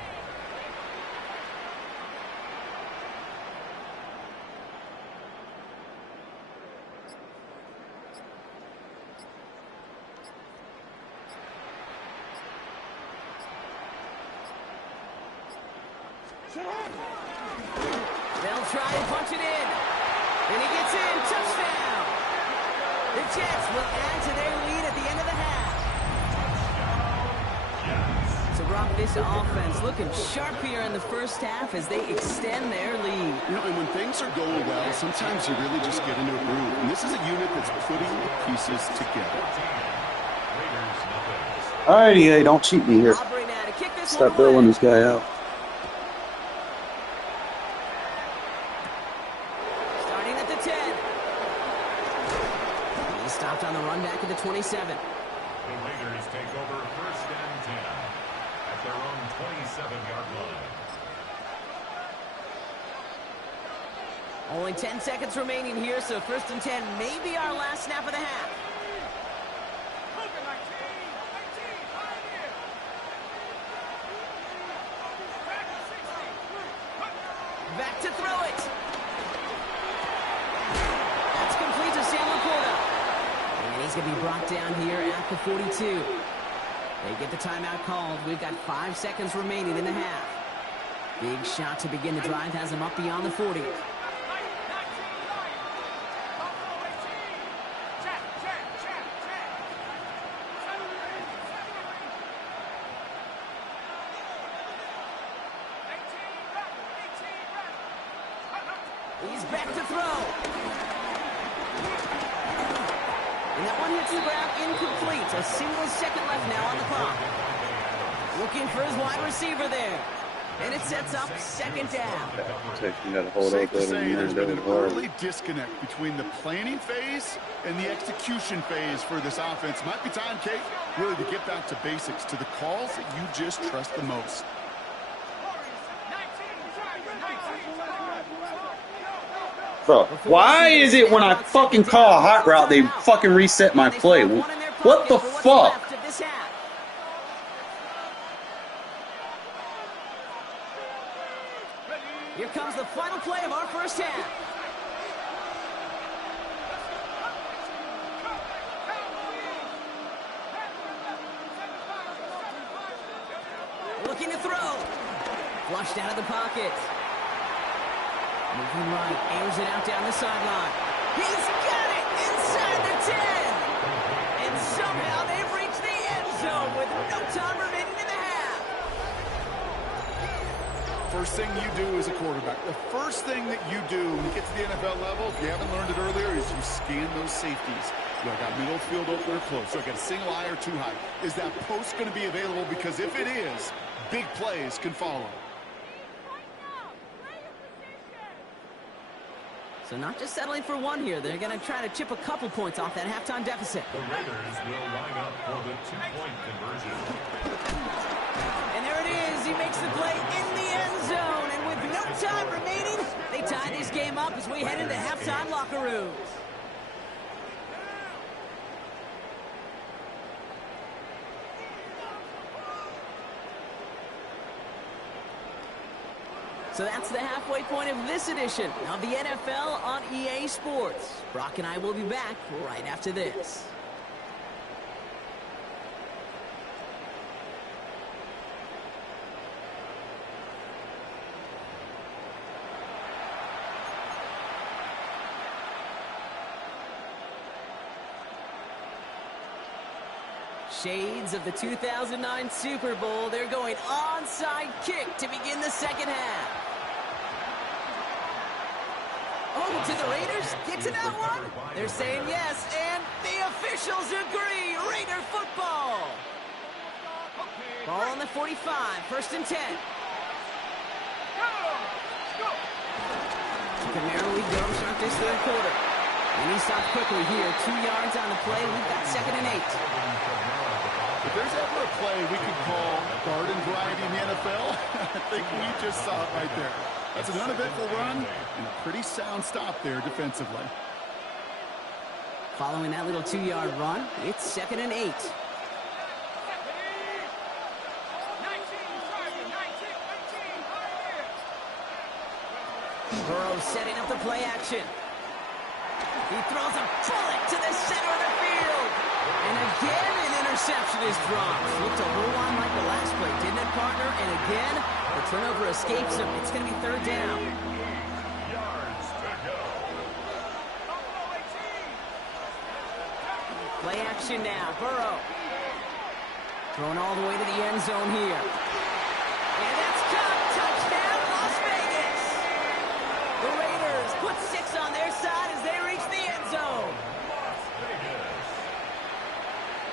They'll try and punch it in. And he gets in. Touchdown. The Jets will add to their lead at the end of the half. So, Brock, this offense looking sharp here in the first half as they extend their lead. You know, and when things are going well, sometimes you really just get into a groove. And this is a unit that's putting the pieces together. Alrighty, hey, don't cheat me here. Stop bailing this guy out. On the run back at the 27. The Raiders take over 1st and 10 at their own 27-yard line. Only 10 seconds remaining here, so 1st and 10 may be our last snap of the half. Back to throw it. That's complete to Sam Laporta. And he's going to be brought down here at the 42. They get the timeout called. We've got 5 seconds remaining in the half. Big shot to begin the drive has him up beyond the 40. He's back to throw. And that one hits the ground incomplete. A single second left now on the clock. Looking for his wide receiver there. And it sets up 2nd down. Safe to say there's been an early disconnect between the planning phase and the execution phase for this offense. Might be time, Kate, really to get back to basics, to the calls that you just trust the most. Bro, why is it when I fucking call a hot route, they fucking reset my play? What the fuck? this half. Here comes the final play of our first half. Looking to throw. Flushed out of the pocket. Moving right, airs it out down the sideline. He's got it inside the 10. And somehow they've reached the end zone with no time remaining in the half. First thing you do as a quarterback, the first thing that you do when you get to the NFL level, if you haven't learned it earlier, is you scan those safeties. Do I got middle field open or close? Do I got a single high or too high? Is that post going to be available? Because if it is, big plays can follow. So not just settling for one here. They're going to try to chip a couple points off that halftime deficit. The Raiders will line up for the two-point conversion. And there it is. He makes the play in the end zone. And with no time remaining, they tie this game up as we head into halftime locker rooms. So that's the halfway point of this edition of the NFL on EA Sports. Brock and I will be back right after this. Shades of the 2009 Super Bowl. They're going onside kick to begin the second half. Oh, to the Raiders? Get to that one? They're saying yes, and the officials agree. Raider football. Ball on the 45, first and 10. Took a narrowly go to start this third quarter. And he stopped quickly here. 2 yards on the play. We've got 2nd and 8. If there's ever a play we could call garden variety in the NFL, I think we just saw it right there. That's an uneventful run and a pretty sound stop there defensively. Following that little 2-yard run, it's 2nd and 8. Burrow setting up the play action. He throws a bullet to the center of the field. And again, an interception is dropped. Looked a whole lot like the last play, didn't it, partner? And again, the turnover escapes him. It's going to be 3rd down. Yards to go. Play action now. Burrow. Thrown all the way to the end zone here. And that's caught. Touchdown, Las Vegas. The Raiders put 6 on their side as they reach the end zone.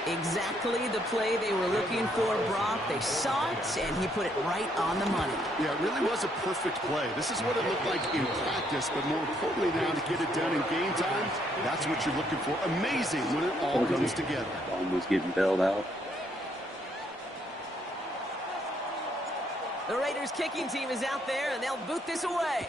Exactly the play they were looking for, Brock. They saw it, and he put it right on the money. Yeah, it really was a perfect play. This is what it looked like in practice, but more importantly now to get it done in game time, that's what you're looking for. Amazing when it all comes together. Almost getting bailed out. The Raiders kicking team is out there, and they'll boot this away.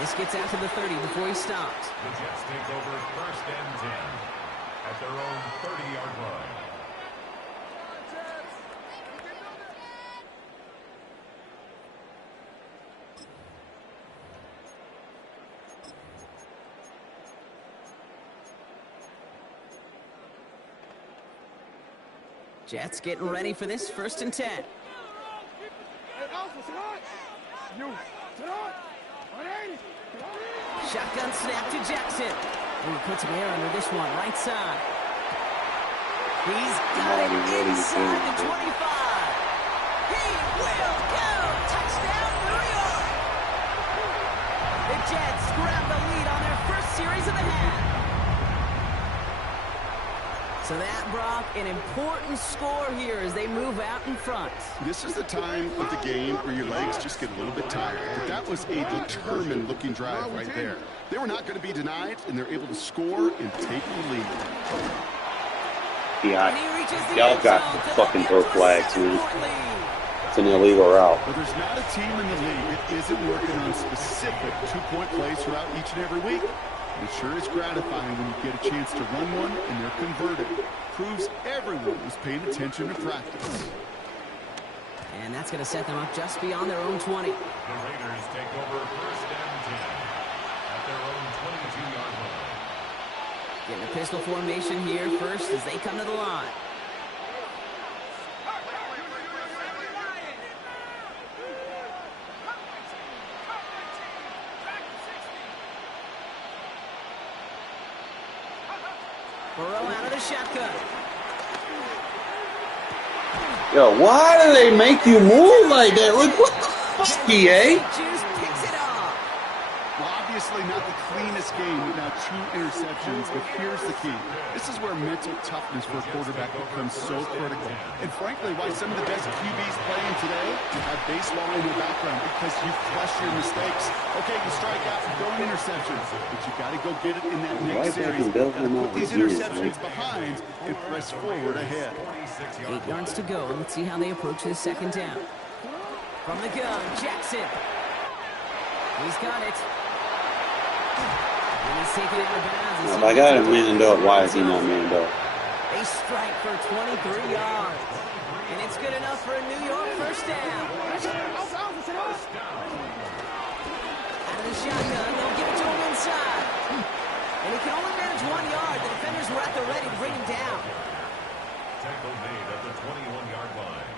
This gets out to the 30 before he stops. The Jets take over 1st and 10 at their own 30-yard line. Jets getting ready for this 1st and 10. Hey, Alpha, tonight. You, tonight. 180. Shotgun snap to Jackson. And he puts him air under this one, right side. He's got it inside the 25. He will go. Touchdown, New York. The Jets grab the lead on their first series of the half. So that, Brock, an important score here as they move out in front. This is the time of the game where your legs just get a little bit tired. But that was a determined-looking drive right there. They were not going to be denied, and they're able to score and take the lead. Yeah, y'all got to fucking throw flags, man. It's an illegal route. But there's not a team in the league that isn't working on specific 2-point plays throughout each and every week. It sure is gratifying when you get a chance to run one and they're converted. Proves everyone was paying attention to practice. And that's going to set them up just beyond their own 20. The Raiders take over first and 10 at their own 22-yard line. Getting a pistol formation here first as they come to the line. Burrow out of the shotgun. Yo, why do they make you move like that? Look, what the fuck, EA? Juice picks it off. Well, obviously not the cleanest game without 2 interceptions, but here's the key. This is where mental toughness for a quarterback becomes so critical. And frankly, why some of the best QBs playing today have baseball in their background, because you flush your mistakes. Okay, you strike out and throw an interception, but you got to go get it in that next series. Got to put these interceptions behind and press forward ahead. 8 yards to go. Let's see how they approach this second down. From the gun, Jackson. He's got it. And he's taken it out of bounds. Now, if I got him manned up, why is he not manned up? They strike for 23 yards. And it's good enough for a New York first down. Out of the shotgun, they'll give it to him inside. And he can only manage 1 yard. The defenders were at the ready to bring him down. Tackle made at the 21-yard line.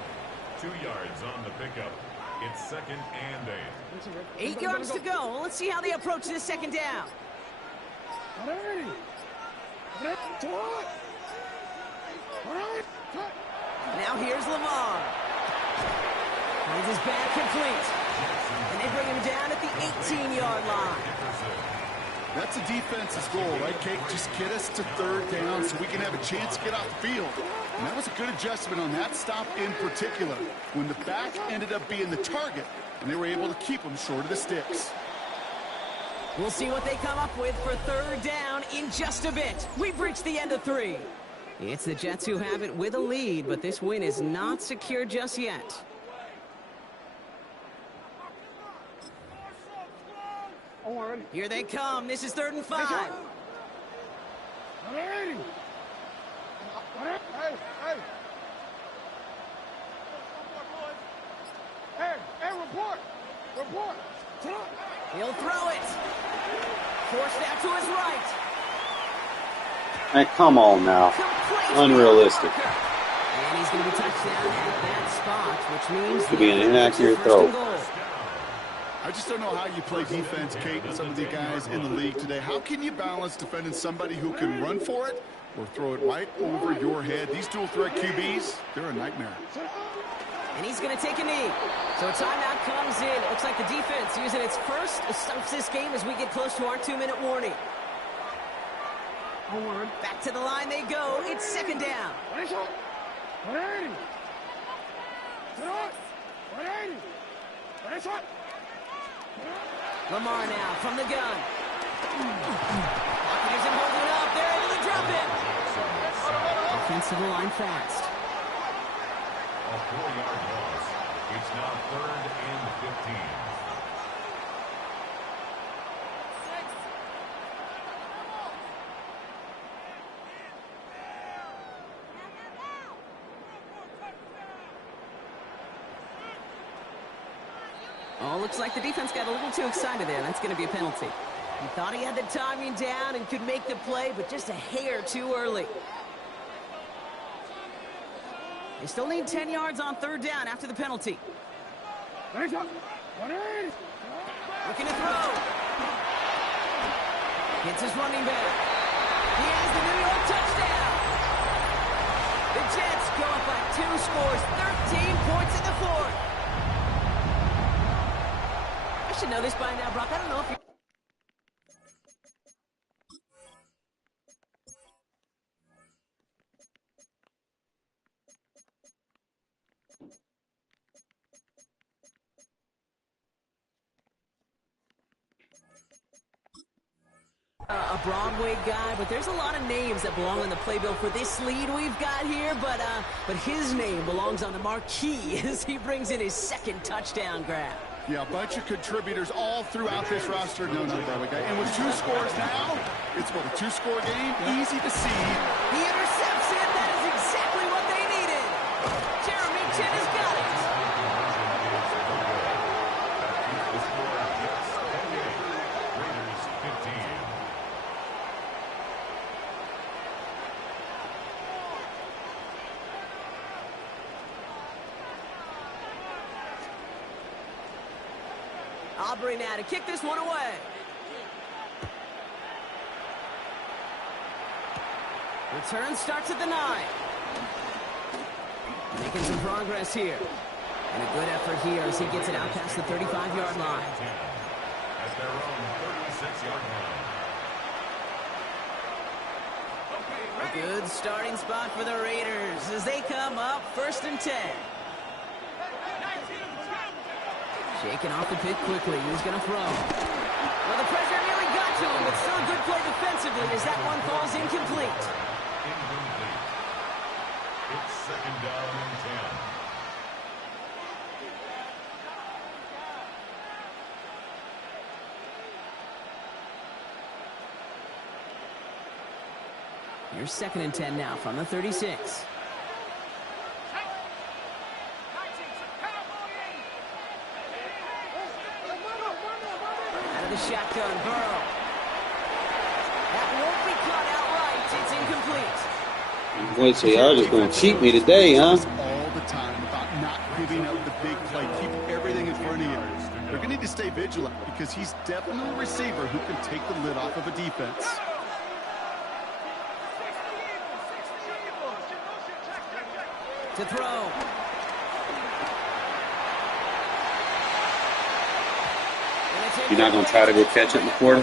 2 yards on the pickup. It's second and 8. 8 yards to go. Let's see how they approach this second down. Now here's Lamar. Finds his back complete. And they bring him down at the 18-yard line. That's the defense's goal, right, Kate? Just get us to third down so we can have a chance to get off the field. And that was a good adjustment on that stop in particular, when the back ended up being the target, and they were able to keep them short of the sticks. We'll see what they come up with for third down in just a bit. We've reached the end of 3. It's the Jets who have it with a lead, but this win is not secure just yet. Here they come. This is 3rd and 5. Hey, report. He'll throw it. Forced out to his right. Hey, come on now. Complete. Unrealistic. And he's going to be touched down at that spot, which means Could be an inaccurate first and throw. goal. I just don't know how you play defense, Kate, and some of the guys in the league today. How can you balance defending somebody who can run for it or throw it right over your head? These dual threat QBs, they're a nightmare. And he's going to take a knee. So a timeout comes in. It looks like the defense using its first stops this game as we get close to our 2-minute warning. Back to the line they go. It's second down. Lamar now from the gun. Buccaneers him holding up. They're able to drop it. Offensive line fast. A 4-yard loss. It's now 3rd and 15. Oh, looks like the defense got a little too excited there. That's going to be a penalty. He thought he had the timing down and could make the play, but just a hair too early. They still need 10 yards on 3rd down after the penalty. Looking to throw. Hits his running back. He has the New York touchdown. The Jets go up by 2 scores, 13 points in the 4th. I should know this by now, Brock. I don't know if you... a Broadway guy, but there's a lot of names that belong on the playbill for this lead we've got here, but his name belongs on the marquee as he brings in his 2nd touchdown grab. Yeah, a bunch of contributors all throughout this roster. No, Berwick. And with 2 scores now, it's what, a 2-score game? Easy to see. He intercepts it. That is exactly what they needed. Jeremy Chin has got it. Aubrey now to kick this one away. Return starts at the 9. Making some progress here. And a good effort here as he gets it out past the 35-yard line. At their own 36-yard line. A good starting spot for the Raiders as they come up 1st and 10. Shaking off the pick quickly. He's going to throw. Well, the pressure nearly got to him, but still a good play defensively as that one falls incomplete. It's 2nd down and 10. Here's 2nd and 10 now from the 36. Out of the shotgun, Burrow. That won't be caught outright. It's incomplete. Boy, so y'all just going to cheat me today, huh? All the time about not giving up the big play. Keep everything in front of you. They're going to need to stay vigilant because he's definitely a receiver who can take the lid off of a defense. To throw. You're not going to try to go catch it in the quarter?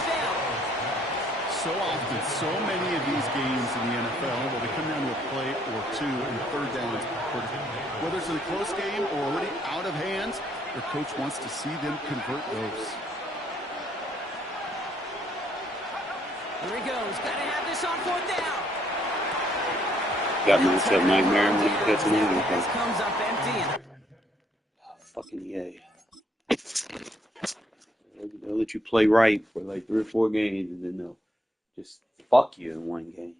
So often, so many of these games in the NFL where they come down to a play or 2 and 3rd downs. Whether it's in a close game or already out of hands, their coach wants to see them convert those. Here he goes. Got to have this on 4th down. Got myself nightmare when you catch an end. This comes up empty. Fucking yay. They'll let you play right for like 3 or 4 games, and then they'll just fuck you in one game.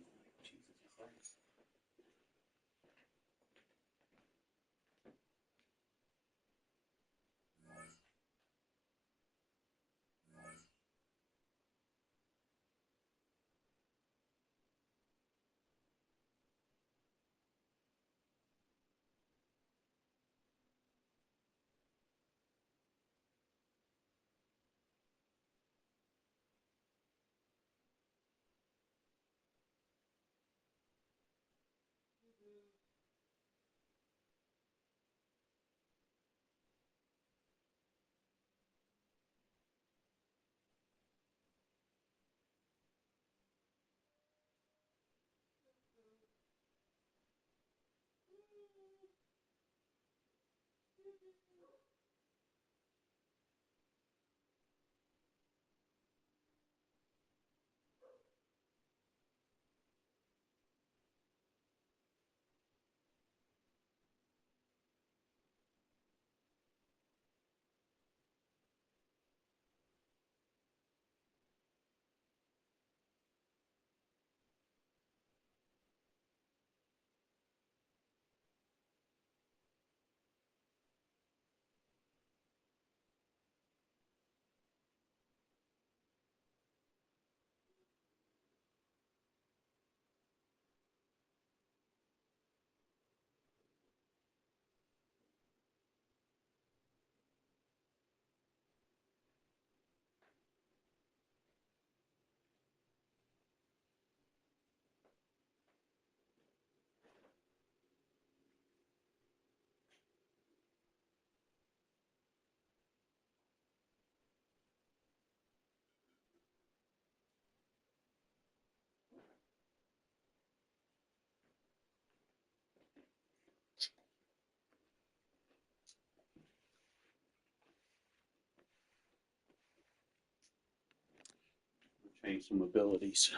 Jesus Christ. Change some abilities.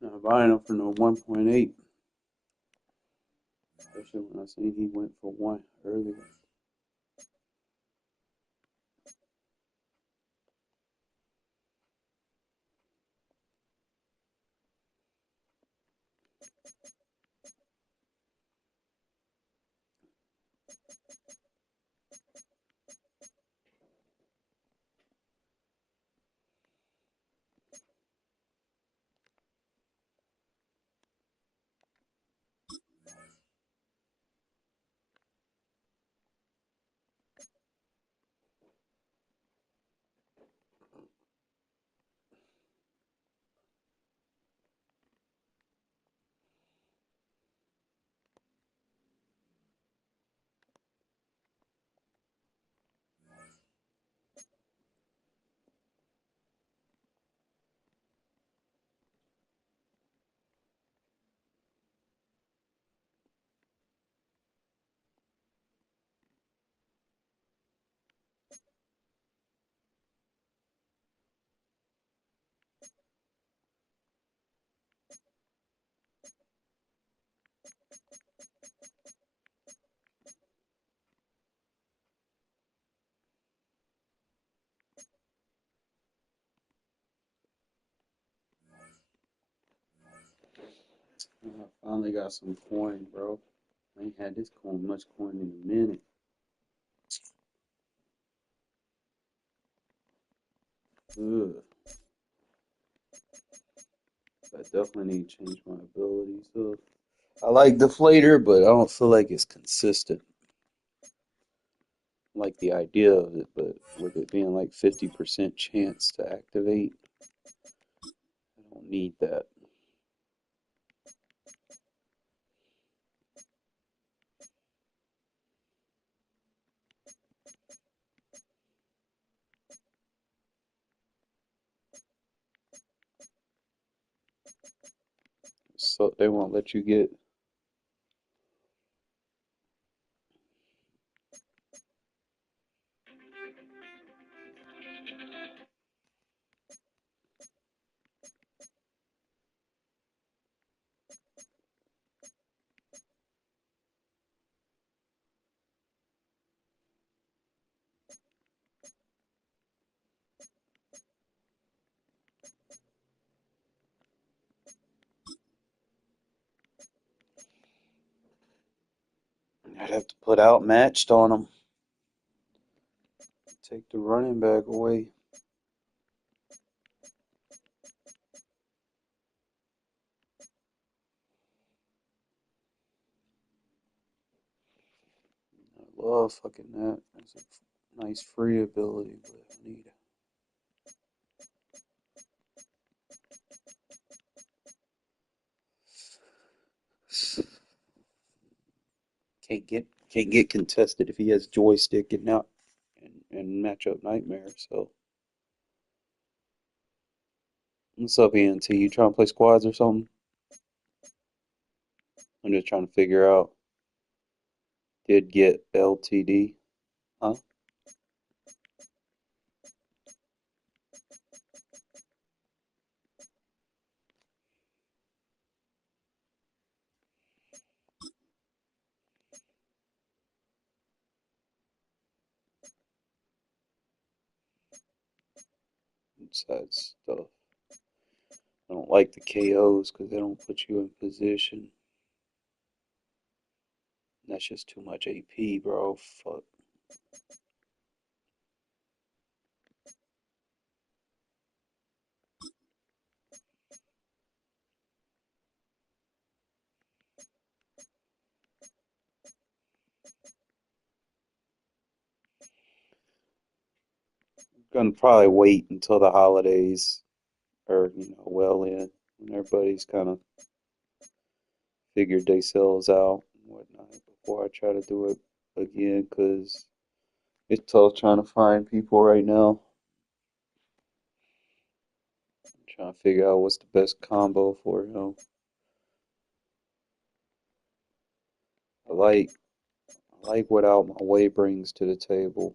Not buying him for no 1.8. Especially when I seen he went for 1 earlier. I finally got some coin, bro. I ain't had this much coin in a minute. Ugh. I definitely need to change my abilities. So I like Deflator, but I don't feel like it's consistent. I like the idea of it, but with it being like 50% chance to activate, I don't need that. So they won't let you get. I'd have to put outmatched on them. Take the running back away. I love fucking that. That's a nice free ability, but I need it. Can't get contested if he has joystick and not and matchup nightmare. So what's up, ENT? You trying to play squads or something? I'm just trying to figure out. Did get LTD? Huh? Inside stuff. I don't like the KOs because they don't put you in position. That's just too much AP, bro. Fuck. Gonna probably wait until the holidays are, well in when everybody's kind of figured themselves out and whatnot before I try to do it again because it's tough trying to find people right now. I'm trying to figure out what's the best combo for him. I like what Out My Way brings to the table.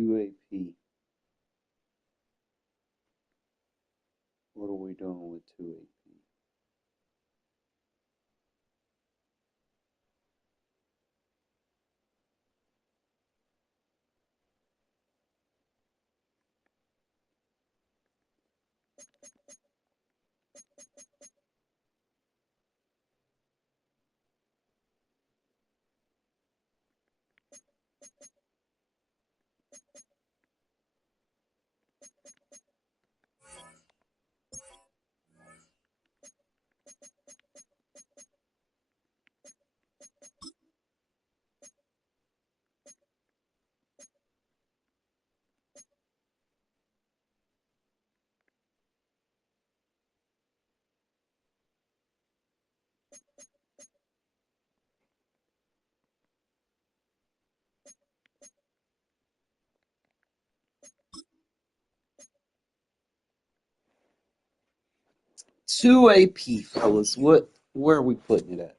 2 AP. What are we doing with 2 AP? Two AP, fellas. Where are we putting it at?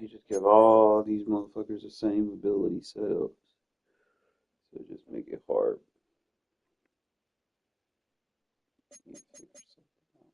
They just give all these motherfuckers the same ability setups. So just make it hard. Need to figure something out.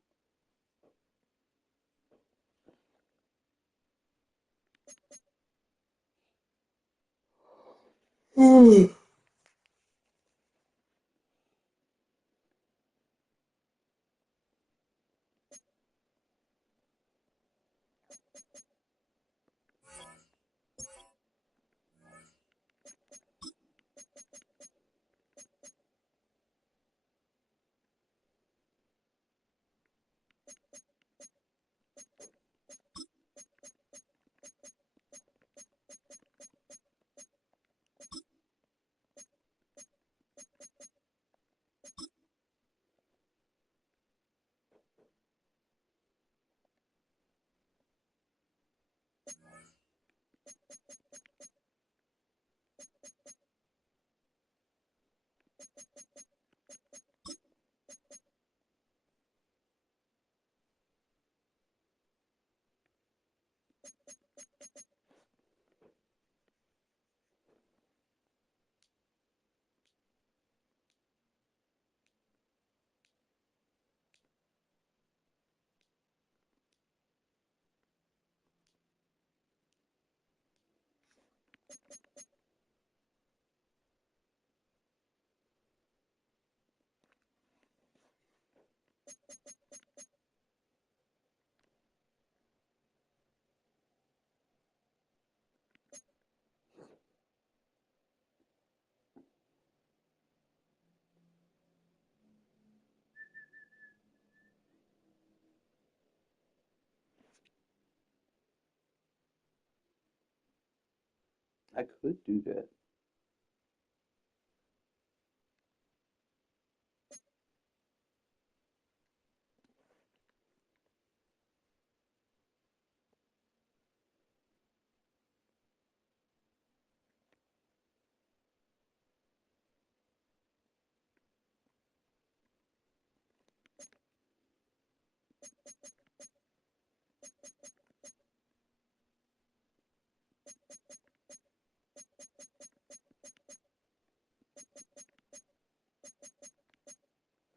I could do that.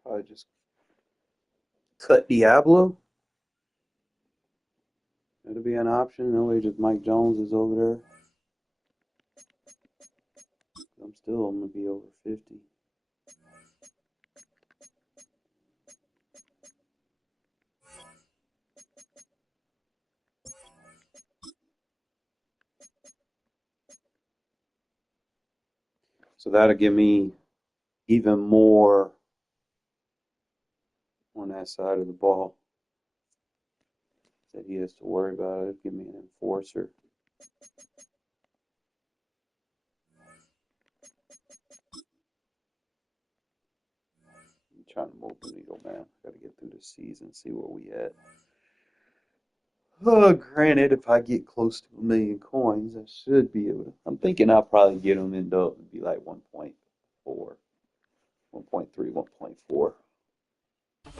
Probably just cut Diablo. That'll be an option. No way, just Mike Jones is over there. I'm still I'm going to be over 50. So that'll give me even more on that side of the ball that he has to worry about. It'll give me an enforcer. I'm trying to move the needle, man. Got to get through the season, see where we at. Granted, if I get close to 1 million coins, I should be able to. I'm thinking I'll probably get them end up and be like 1.4, 1.3, 1.4.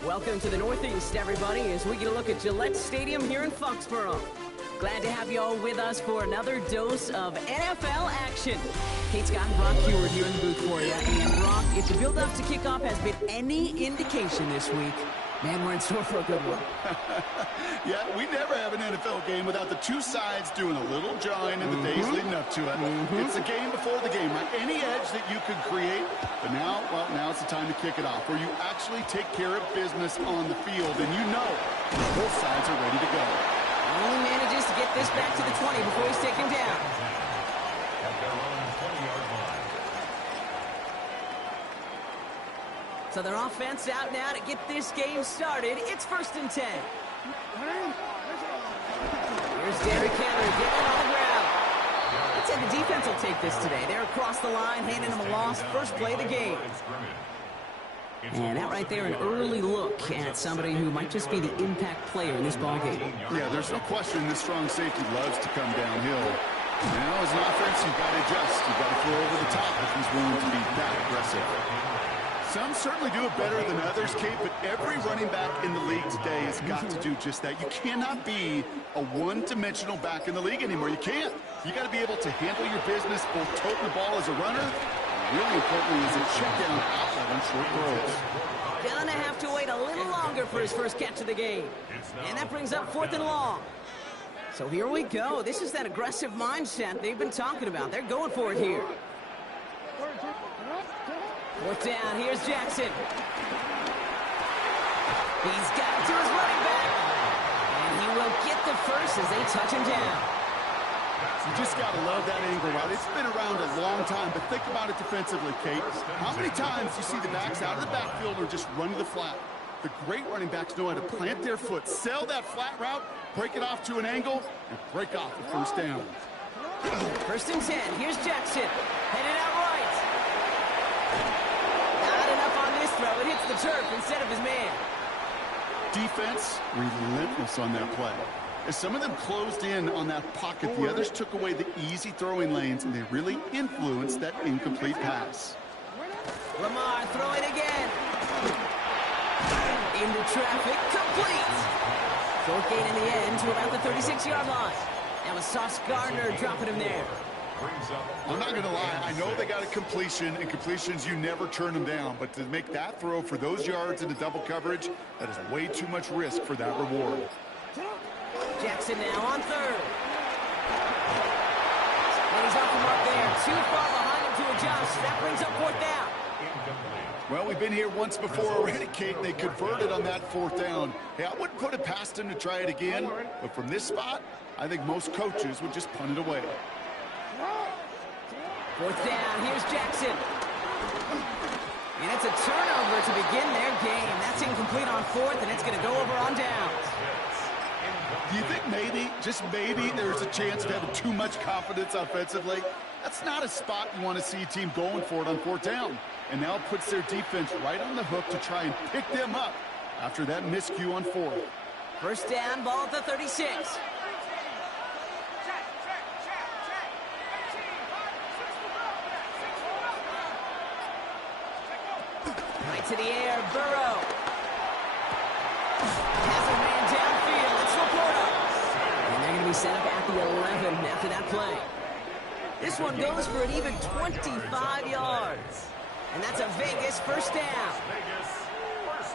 Welcome to the Northeast, everybody, as we get a look at Gillette Stadium here in Foxborough. Glad to have you all with us for another dose of NFL action. Kate Scott and Brock Heward here in the booth for you. And Brock, if the build-up to kickoff has been any indication this week, man, we're in store for a good one. Yeah, we never have an NFL game without the two sides doing a little jawing in the days leading up to it. It's a game before the game, right? Any edge that you could create. But now, well, now it's the time to kick it off, where you actually take care of business on the field, and you know both sides are ready to go. Only manages to get this back to the 20 before he's taken down. So their offense out now to get this game started. It's 1st and 10. Here's Derrick Henry getting on the ground. I'd say the defense will take this today. They're across the line, handing them a loss. First play of the game. And that right there, an early look at somebody who might just be the impact player in this ballgame. Yeah, there's no question this strong safety loves to come downhill. Now, as an offense, you've got to adjust. You've got to throw over the top if he's willing to be that aggressive. Some certainly do it better than others, Kate, but every running back in the league today has got to do just that. You cannot be a one-dimensional back in the league anymore. You can't. You got to be able to handle your business, both toting the ball as a runner, really importantly as a check down outlet on short throws. Gonna have to wait a little longer for his first catch of the game. And that brings up 4th and long. So here we go. This is that aggressive mindset they've been talking about. They're going for it here. 4th down, here's Jackson. He's got it to his running back. And he will get the first as they touch him down. You just got to love that angle route. It's been around a long time, but think about it defensively, Kate. How many times you see the backs out of the backfield or just run to the flat? The great running backs know how to plant their foot, sell that flat route, break it off to an angle, and break off the first down. 1st and 10, here's Jackson. Headed out right. Not enough on this throw. It hits the turf instead of his man. Defense, relentless on that play. As some of them closed in on that pocket, the others took away the easy throwing lanes, and they really influenced that incomplete pass. Lamar throwing again. Into traffic, complete. 4th gain in the end to about the 36-yard line. That was Sauce Gardner dropping him there. I'm not going to lie. I know they got a completion, and completions, you never turn them down. But to make that throw for those yards into double coverage, that is way too much risk for that reward. Jackson now on 3rd. And he's off the mark there. Too far behind him to adjust. That brings up 4th down. Well, we've been here once before already, Kate, and they converted on that 4th down. Hey, I wouldn't put it past him to try it again, but from this spot, I think most coaches would just punt it away. 4th down, here's Jackson. And it's a turnover to begin their game. That's incomplete on 4th, and it's going to go over on downs. Do you think maybe, just maybe, there's a chance of having too much confidence offensively? That's not a spot you want to see a team going for it on 4th down. And now it puts their defense right on the hook to try and pick them up after that miscue on 4th. 1st down, ball at the 36. Right to the air, Burrow. Has a man downfield. It's Laporta. And they're going to be set up at the 11 after that play. This one goes for an even 25 yards. And that's a Vegas 1st down.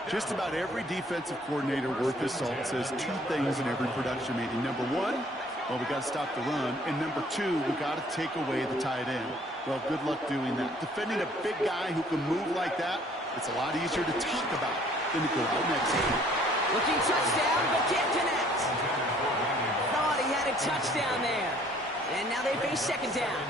Just about every defensive coordinator worth his salt says two things in every production meeting. Number one, Well, we got to stop the run. And number two, we got to take away the tight end. Well, good luck doing that. Defending a big guy who can move like that, it's a lot easier to talk about than to go out and execute. Looking touchdown, but can't connect. Thought he had a touchdown there. And now they face second down.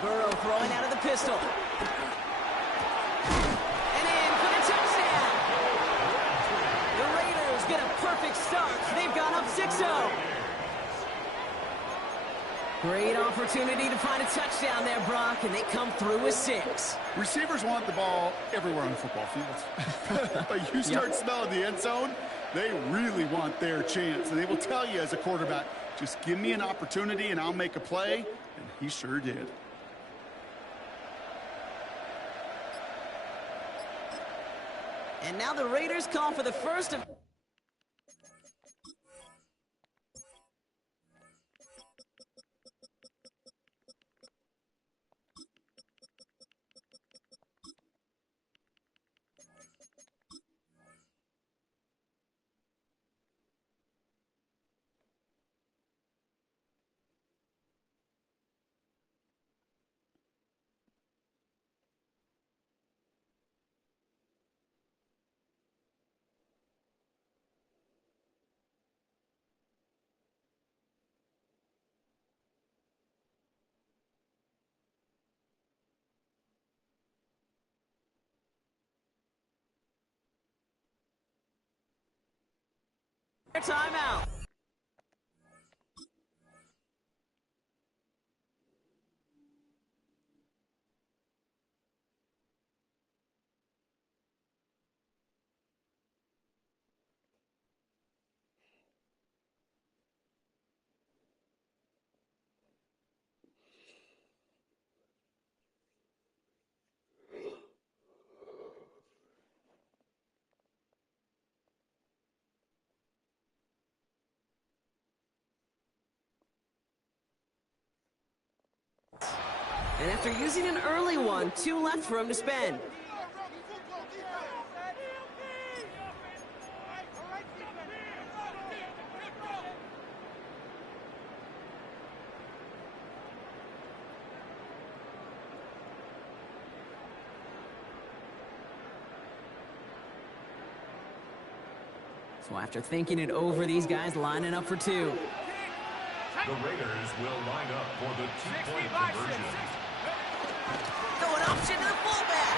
Burrow throwing out of the pistol. And in for the touchdown. The Raiders get a perfect start. They've gone up 6-0. Great opportunity to find a touchdown there, Brock, and they come through with 6. Receivers want the ball everywhere on the football field. But you start smelling the end zone, they really want their chance. And they will tell you as a quarterback, just give me an opportunity and I'll make a play. And he sure did. And now the Raiders call for the first of... timeout. And after using an early one, 2 left for him to spend. So after thinking it over, these guys lining up for 2. The Raiders will line up for the 2-point conversion. Throw an option to the fullback.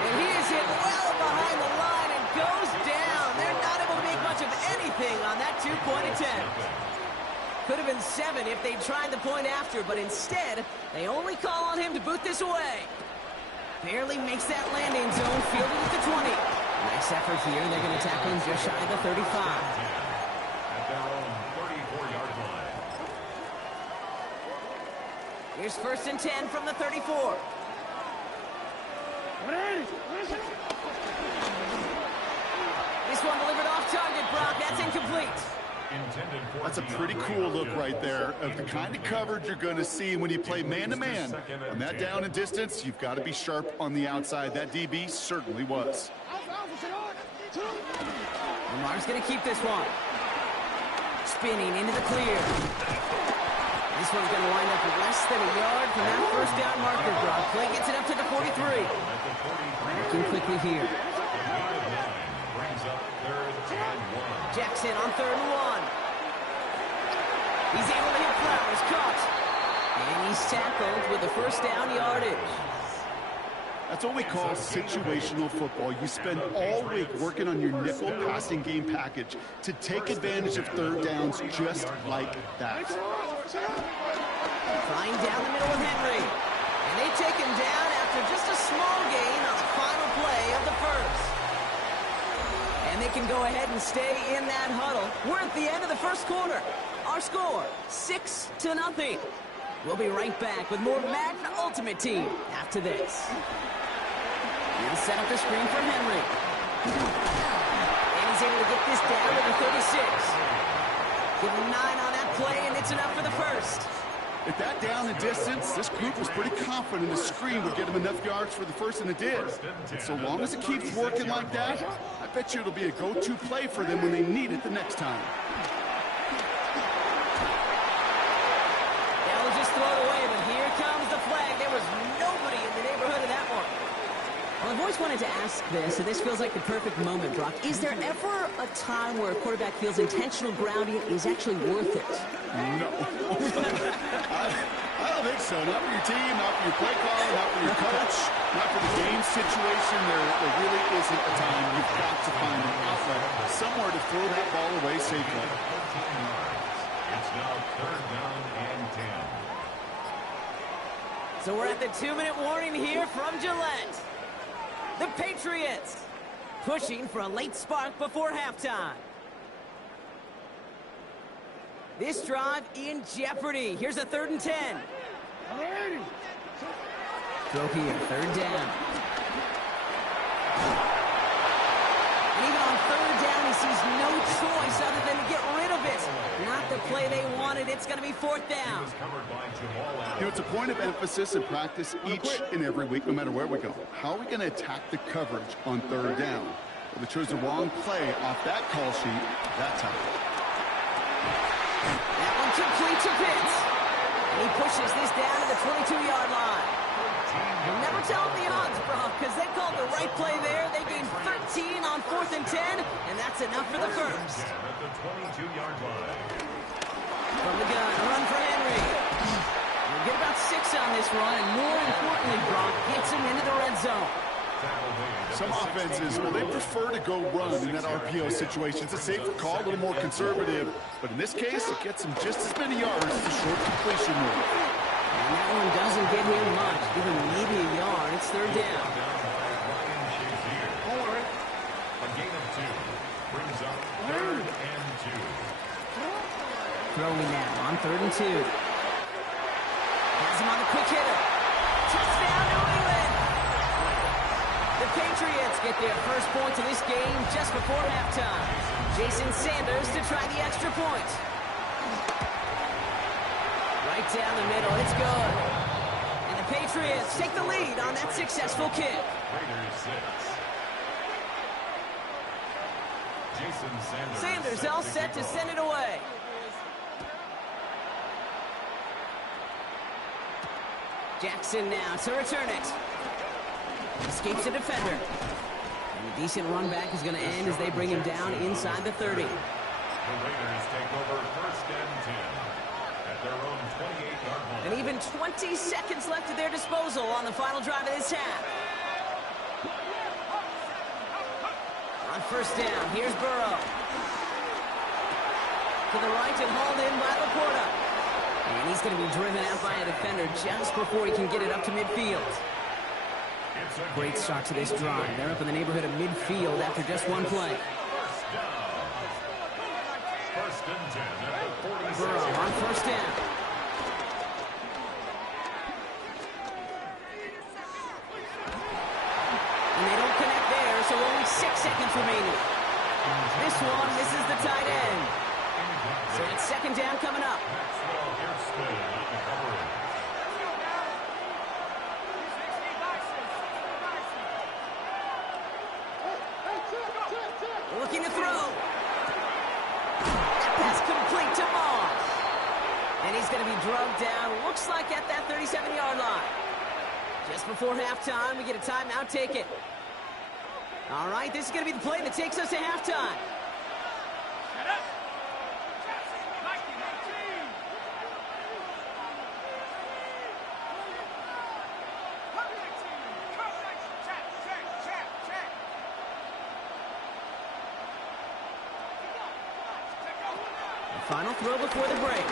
And he is hit well behind the line and goes down. They're not able to make much of anything on that 2-point attempt. Could have been 7 if they tried the point after, but instead, they only call on him to boot this away. Barely makes that landing zone, fielded at the 20. Nice effort here. They're going to tackle him just shy of the 35. At their own 34-yard line. Here's 1st and 10 from the 34. This one delivered off target, Brock. That's incomplete. That's a pretty cool look right there of the kind of coverage you're going to see when you play man-to-man. On that down and distance, you've got to be sharp on the outside. That DB certainly was. Lamar's going to keep this one. Spinning into the clear. This one's going to wind up less than a yard from that 1st down marker, Brock. Play gets it up to the 43. Working quickly here. Jackson on 3rd and 1. He's able to hit Flowers, caught. And he's tackled with the 1st down yardage. That's what we call situational football. You spend all week working on your nickel passing game package to take advantage of 3rd downs just like that. Flying down the middle with Henry. And they take him down after just a small gain on the final play of the 1st. And they can go ahead and stay in that huddle. We're at the end of the 1st quarter. Our score, 6-0. We'll be right back with more Madden Ultimate Team after this. He'll set up the screen for Henry. And He's able to get this down to the 36. Give him 9 on that play, and it's enough for the first. At that down and distance, this group was pretty confident the screen would get him enough yards for the first, and it did. And so long as it keeps working like that, I bet you it'll be a go-to play for them when they need it the next time. They'll just throw it away, but here comes the flag. There was nobody in the neighborhood of that one. Well, I've always wanted to ask this, and this feels like the perfect moment, Brock. Is there ever a time where a quarterback feels intentional grounding is actually worth it? No. I don't think so. Not for your team, not for your play caller, not for your coach, not for the game situation. There really isn't a time. You've got to find an outlet, somewhere to throw that ball away safely. It's now 3rd down and 10. So we're at the 2-minute warning here from Gillette. The Patriots pushing for a late spark before halftime. This drive in jeopardy. Here's a 3rd and 10. Throw here, 3rd down. And even on 3rd down, he sees no choice other than to get rid of it. Not the play they wanted. It's going to be 4th down. You know, it's a point of emphasis in practice each and every week, no matter where we go. How are we going to attack the coverage on 3rd down? Well, they chose the wrong play off that call sheet that time. That one complete to Pitts. And he pushes this down to the 22-yard line. You'll never tell them the odds, Brock, because they called the right play there. They gained 13 on 4th and 10, and that's enough for the first. At the 22-yard line. From the gun, a run for Henry. We'll get about 6 on this run, and more importantly, Brock gets him into the red zone. Some offenses, well, they prefer to go run in that RPO situation. It's a safer call, a little more conservative. But in this case, it gets him just as many yards as the short completion move. And that one doesn't get him much. Give him maybe a yard. It's 3rd down. A gain of 2 brings up 3rd and 2. Throwing now on 3rd and 2. Has him on the quick hitter. Touchdown, New England! The Patriots get their first points of this game just before halftime. Jason Sanders to try the extra point. Right down the middle, it's good. And the Patriots take the lead on that successful kick. Raiders 6. Jason Sanders all set to send it away. Jackson now to return it. Escapes the defender. And a decent run back is going to end as they bring him down inside the 30. The Raiders take over 1st and 10 at their own 28-yard line. And even 20 seconds left at their disposal on the final drive of this half. On 1st down, here's Burrow. To the right and hauled in by Laporta. And he's going to be driven out by a defender just before he can get it up to midfield. Great start to this drive. They're up in the neighborhood of midfield after just one play. 1st and 10 at the 46. Burrow on 1st down. And they don't connect there, so only 6 seconds remaining. This one misses the tight end. So it's 2nd down coming up. Looking to throw. That pass complete to Moss. And he's going to be drugged down, looks like at that 37-yard line. Just before halftime, we get a timeout, take it. All right, this is going to be the play that takes us to halftime. Final throw before the break.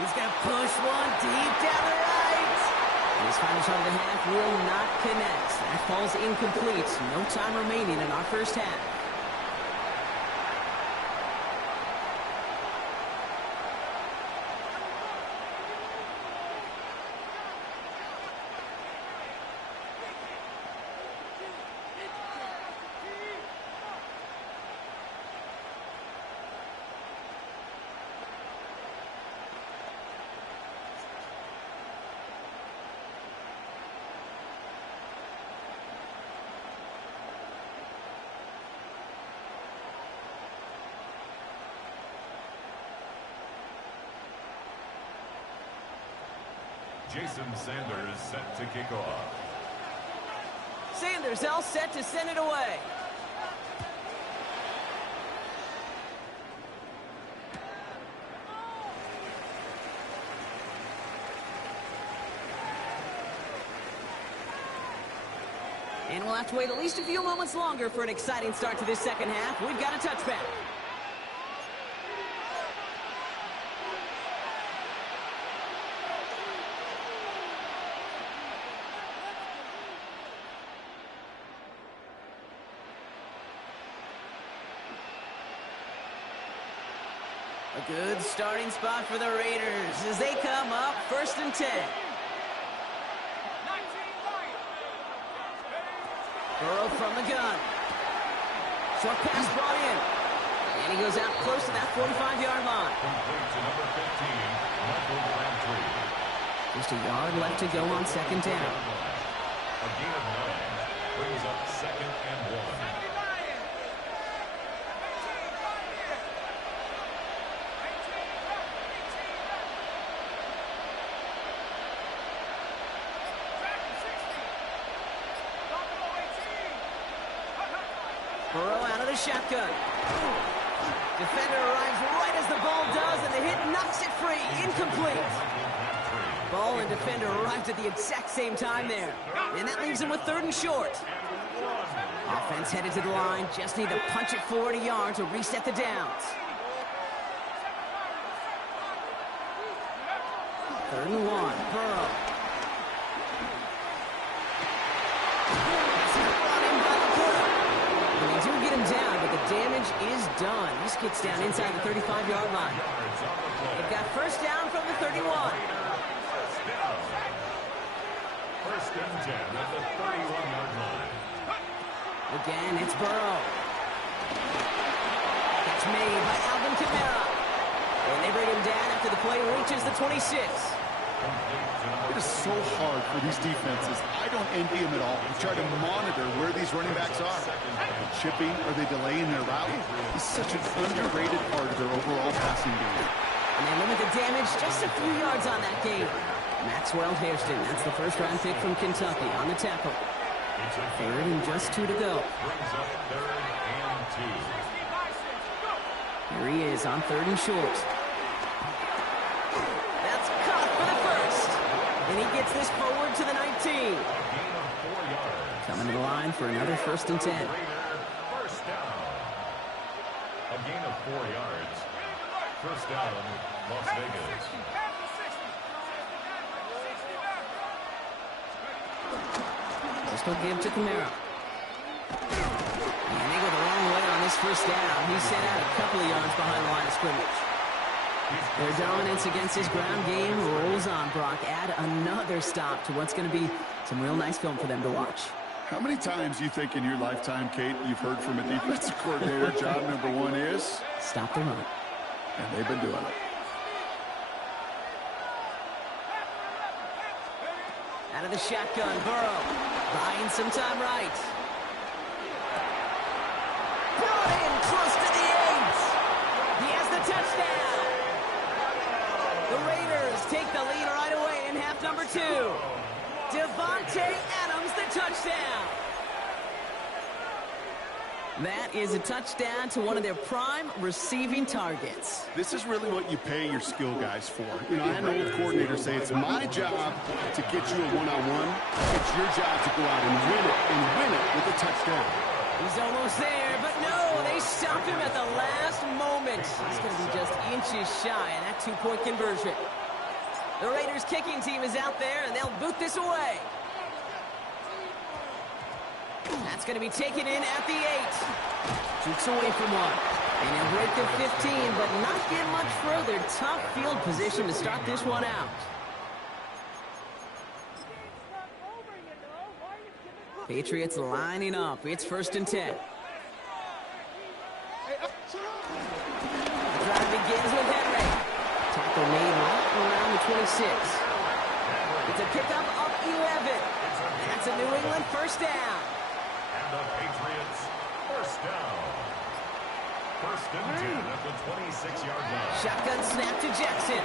He's going to push one deep down the right. And his final shot of the half will not connect. That falls incomplete. No time remaining in our first half. Jason Sanders set to kick off. Sanders all set to send it away. And we'll have to wait at least a few moments longer for an exciting start to this second half. We've got a touchback. A good starting spot for the Raiders as they come up 1st and 10. Burrow from the gun. Short pass brought in. And he goes out close to that 45-yard line. Complete to number 15, Michael Crabtree. Just a yard left to go on 2nd down. A gain of 9 brings up 2nd and 1. Burrow out of the shotgun. Defender arrives right as the ball does, and the hit knocks it free. Incomplete. Ball and defender arrived at the exact same time there. And that leaves him with 3rd and short. Offense headed to the line. Just need to punch it forward a yard to reset the downs. 3rd and 1. Burrow. They do get him down, but the damage is done. This gets down inside the 35-yard line. They've got 1st down from the 31. 1st and 10 at the 31-yard line. Again, it's Burrow. Catch made by Alvin Kamara. And they bring him down after the play reaches the 26. It is so hard for these defenses. I don't envy them at all. They try to monitor where these running backs are. Chipping, are they delaying their route? It's such an underrated part of their overall passing game. And they limit the damage just a few yards on that game. Maxwell Hairston, that's the 1st-round pick from Kentucky on the tackle. 3rd and just 2 to go. Here he is on 3rd and short. That's caught for the 1st. And he gets this forward to the 19. Coming to the line for another 1st and 10. 1st down. A gain of 4 yards. 1st down, Las Vegas. Let's go give to Kamara. And they go the wrong way on this 1st down. He's sent out a couple of yards behind the line of scrimmage. Their dominance against his ground game rolls on. Brock, add another stop to what's going to be some real nice film for them to watch. How many times do you think in your lifetime, Kate, you've heard from a defensive coordinator, job number 1 is? Stop the run. And they've been doing it. Out of the shotgun, Burrow. Buying some time right. Brought in close to the 8. He has the touchdown. The Raiders take the lead right away in half number 2. Devontae Adams, the touchdown. That is a touchdown to one of their prime receiving targets. This is really what you pay your skill guys for. You know, I had an old coordinator say, it's my job to get you a one-on-one. It's your job to go out and win it with a touchdown. He's almost there, but no, they stop him at the last moment. He's going to be just inches shy of that 2-point conversion. The Raiders kicking team is out there, and they'll boot this away. That's going to be taken in at the 8. Shoots away from one. And he'll break the 15, but not get much further. Tough field position to start this one out. Patriots lining up. It's 1st and 10. The drive begins with Henry. Tackle made right around the 26. It's a pickup of 11. And that's a New England 1st down. And the Patriots 1st down. 1st and 10 at the 26-yard line. Shotgun snap to Jackson.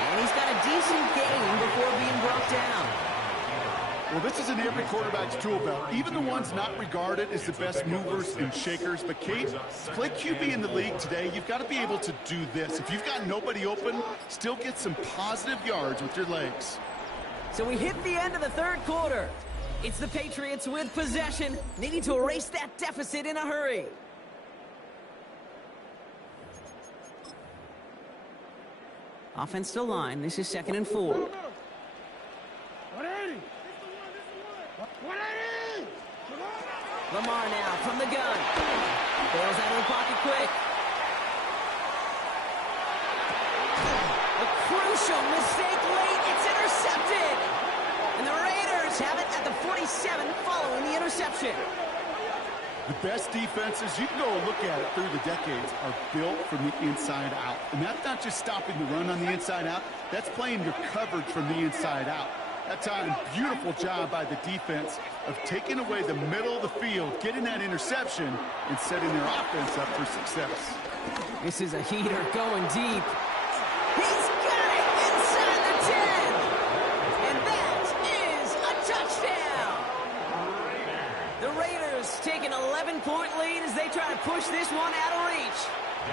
And And he's got a decent gain before being brought down. Well, this is in every quarterback's tool belt, even the ones not regarded as the best movers and shakers. But, Kate, to play QB in the league today, you've got to be able to do this. If you've got nobody open, still get some positive yards with your legs. So we hit the end of the third quarter. It's the Patriots with possession, needing to erase that deficit in a hurry. Offense to line. This is 2nd and 4. 180. 180. Lamar now from the gun. Bails out of the pocket quick. A crucial mistake late. It's intercepted. And the Raiders have it at the 47 following the interception. The best defenses, you can go look at it through the decades, are built from the inside out. And that's not just stopping the run on the inside out. That's playing your coverage from the inside out. That time, beautiful job by the defense of taking away the middle of the field, getting that interception, and setting their offense up for success. This is a heater going deep. He's got it inside the 10. And that is a touchdown. The Raiders take an 11-point lead as they try to push this one out of reach.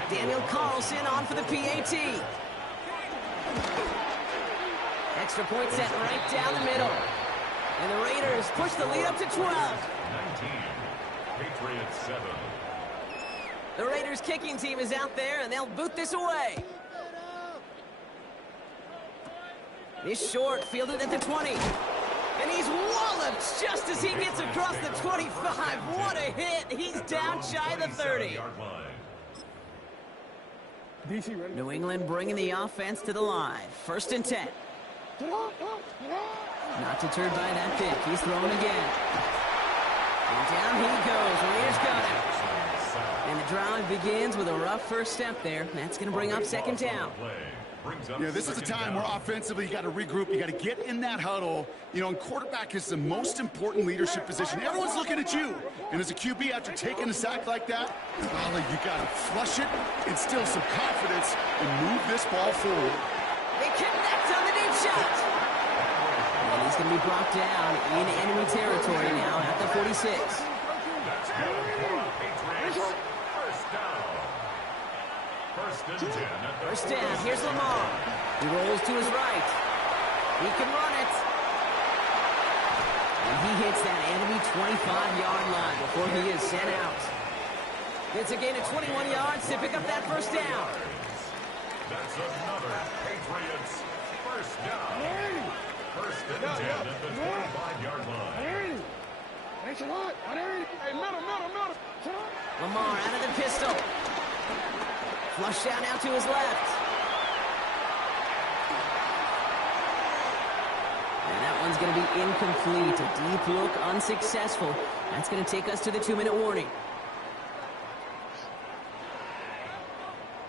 Daniel Carlson on for the PAT. Extra point set right down the middle. And the Raiders push the lead up to 12. 19. Patriots 7. The Raiders kicking team is out there, and they'll boot this away. This short fielded at the 20. And he's walloped just as he gets across the 25. What a hit. He's down shy of the 30. New England bringing the offense to the line. 1st and 10. Not deterred by that pick. He's throwing again. And down he goes. Raiders got him. And the drive begins with a rough first step there. That's going to bring up 2nd down. Yeah, this is a time where offensively you got to regroup. You got to get in that huddle. You know, and quarterback is the most important leadership position. Everyone's looking at you. And as a QB, after taking a sack like that, golly, you got to flush it, instill some confidence, and move this ball forward. They connect on the deep shot. And he's going to be brought down in enemy territory now at the 46. That's good for Patriots. First down. 1st and 10 at the First down. Here's Lamar. He rolls to his right. He can run it. And he hits that enemy 25-yard line before he is sent out. It's a gain of 21 yards to pick up that first down. That's another Patriots first down. 1st and 10 at the 25-yard line. Hey, middle. Lamar out of the pistol. Flush out now to his left. And that one's going to be incomplete. A deep look, unsuccessful. That's going to take us to the 2-minute warning.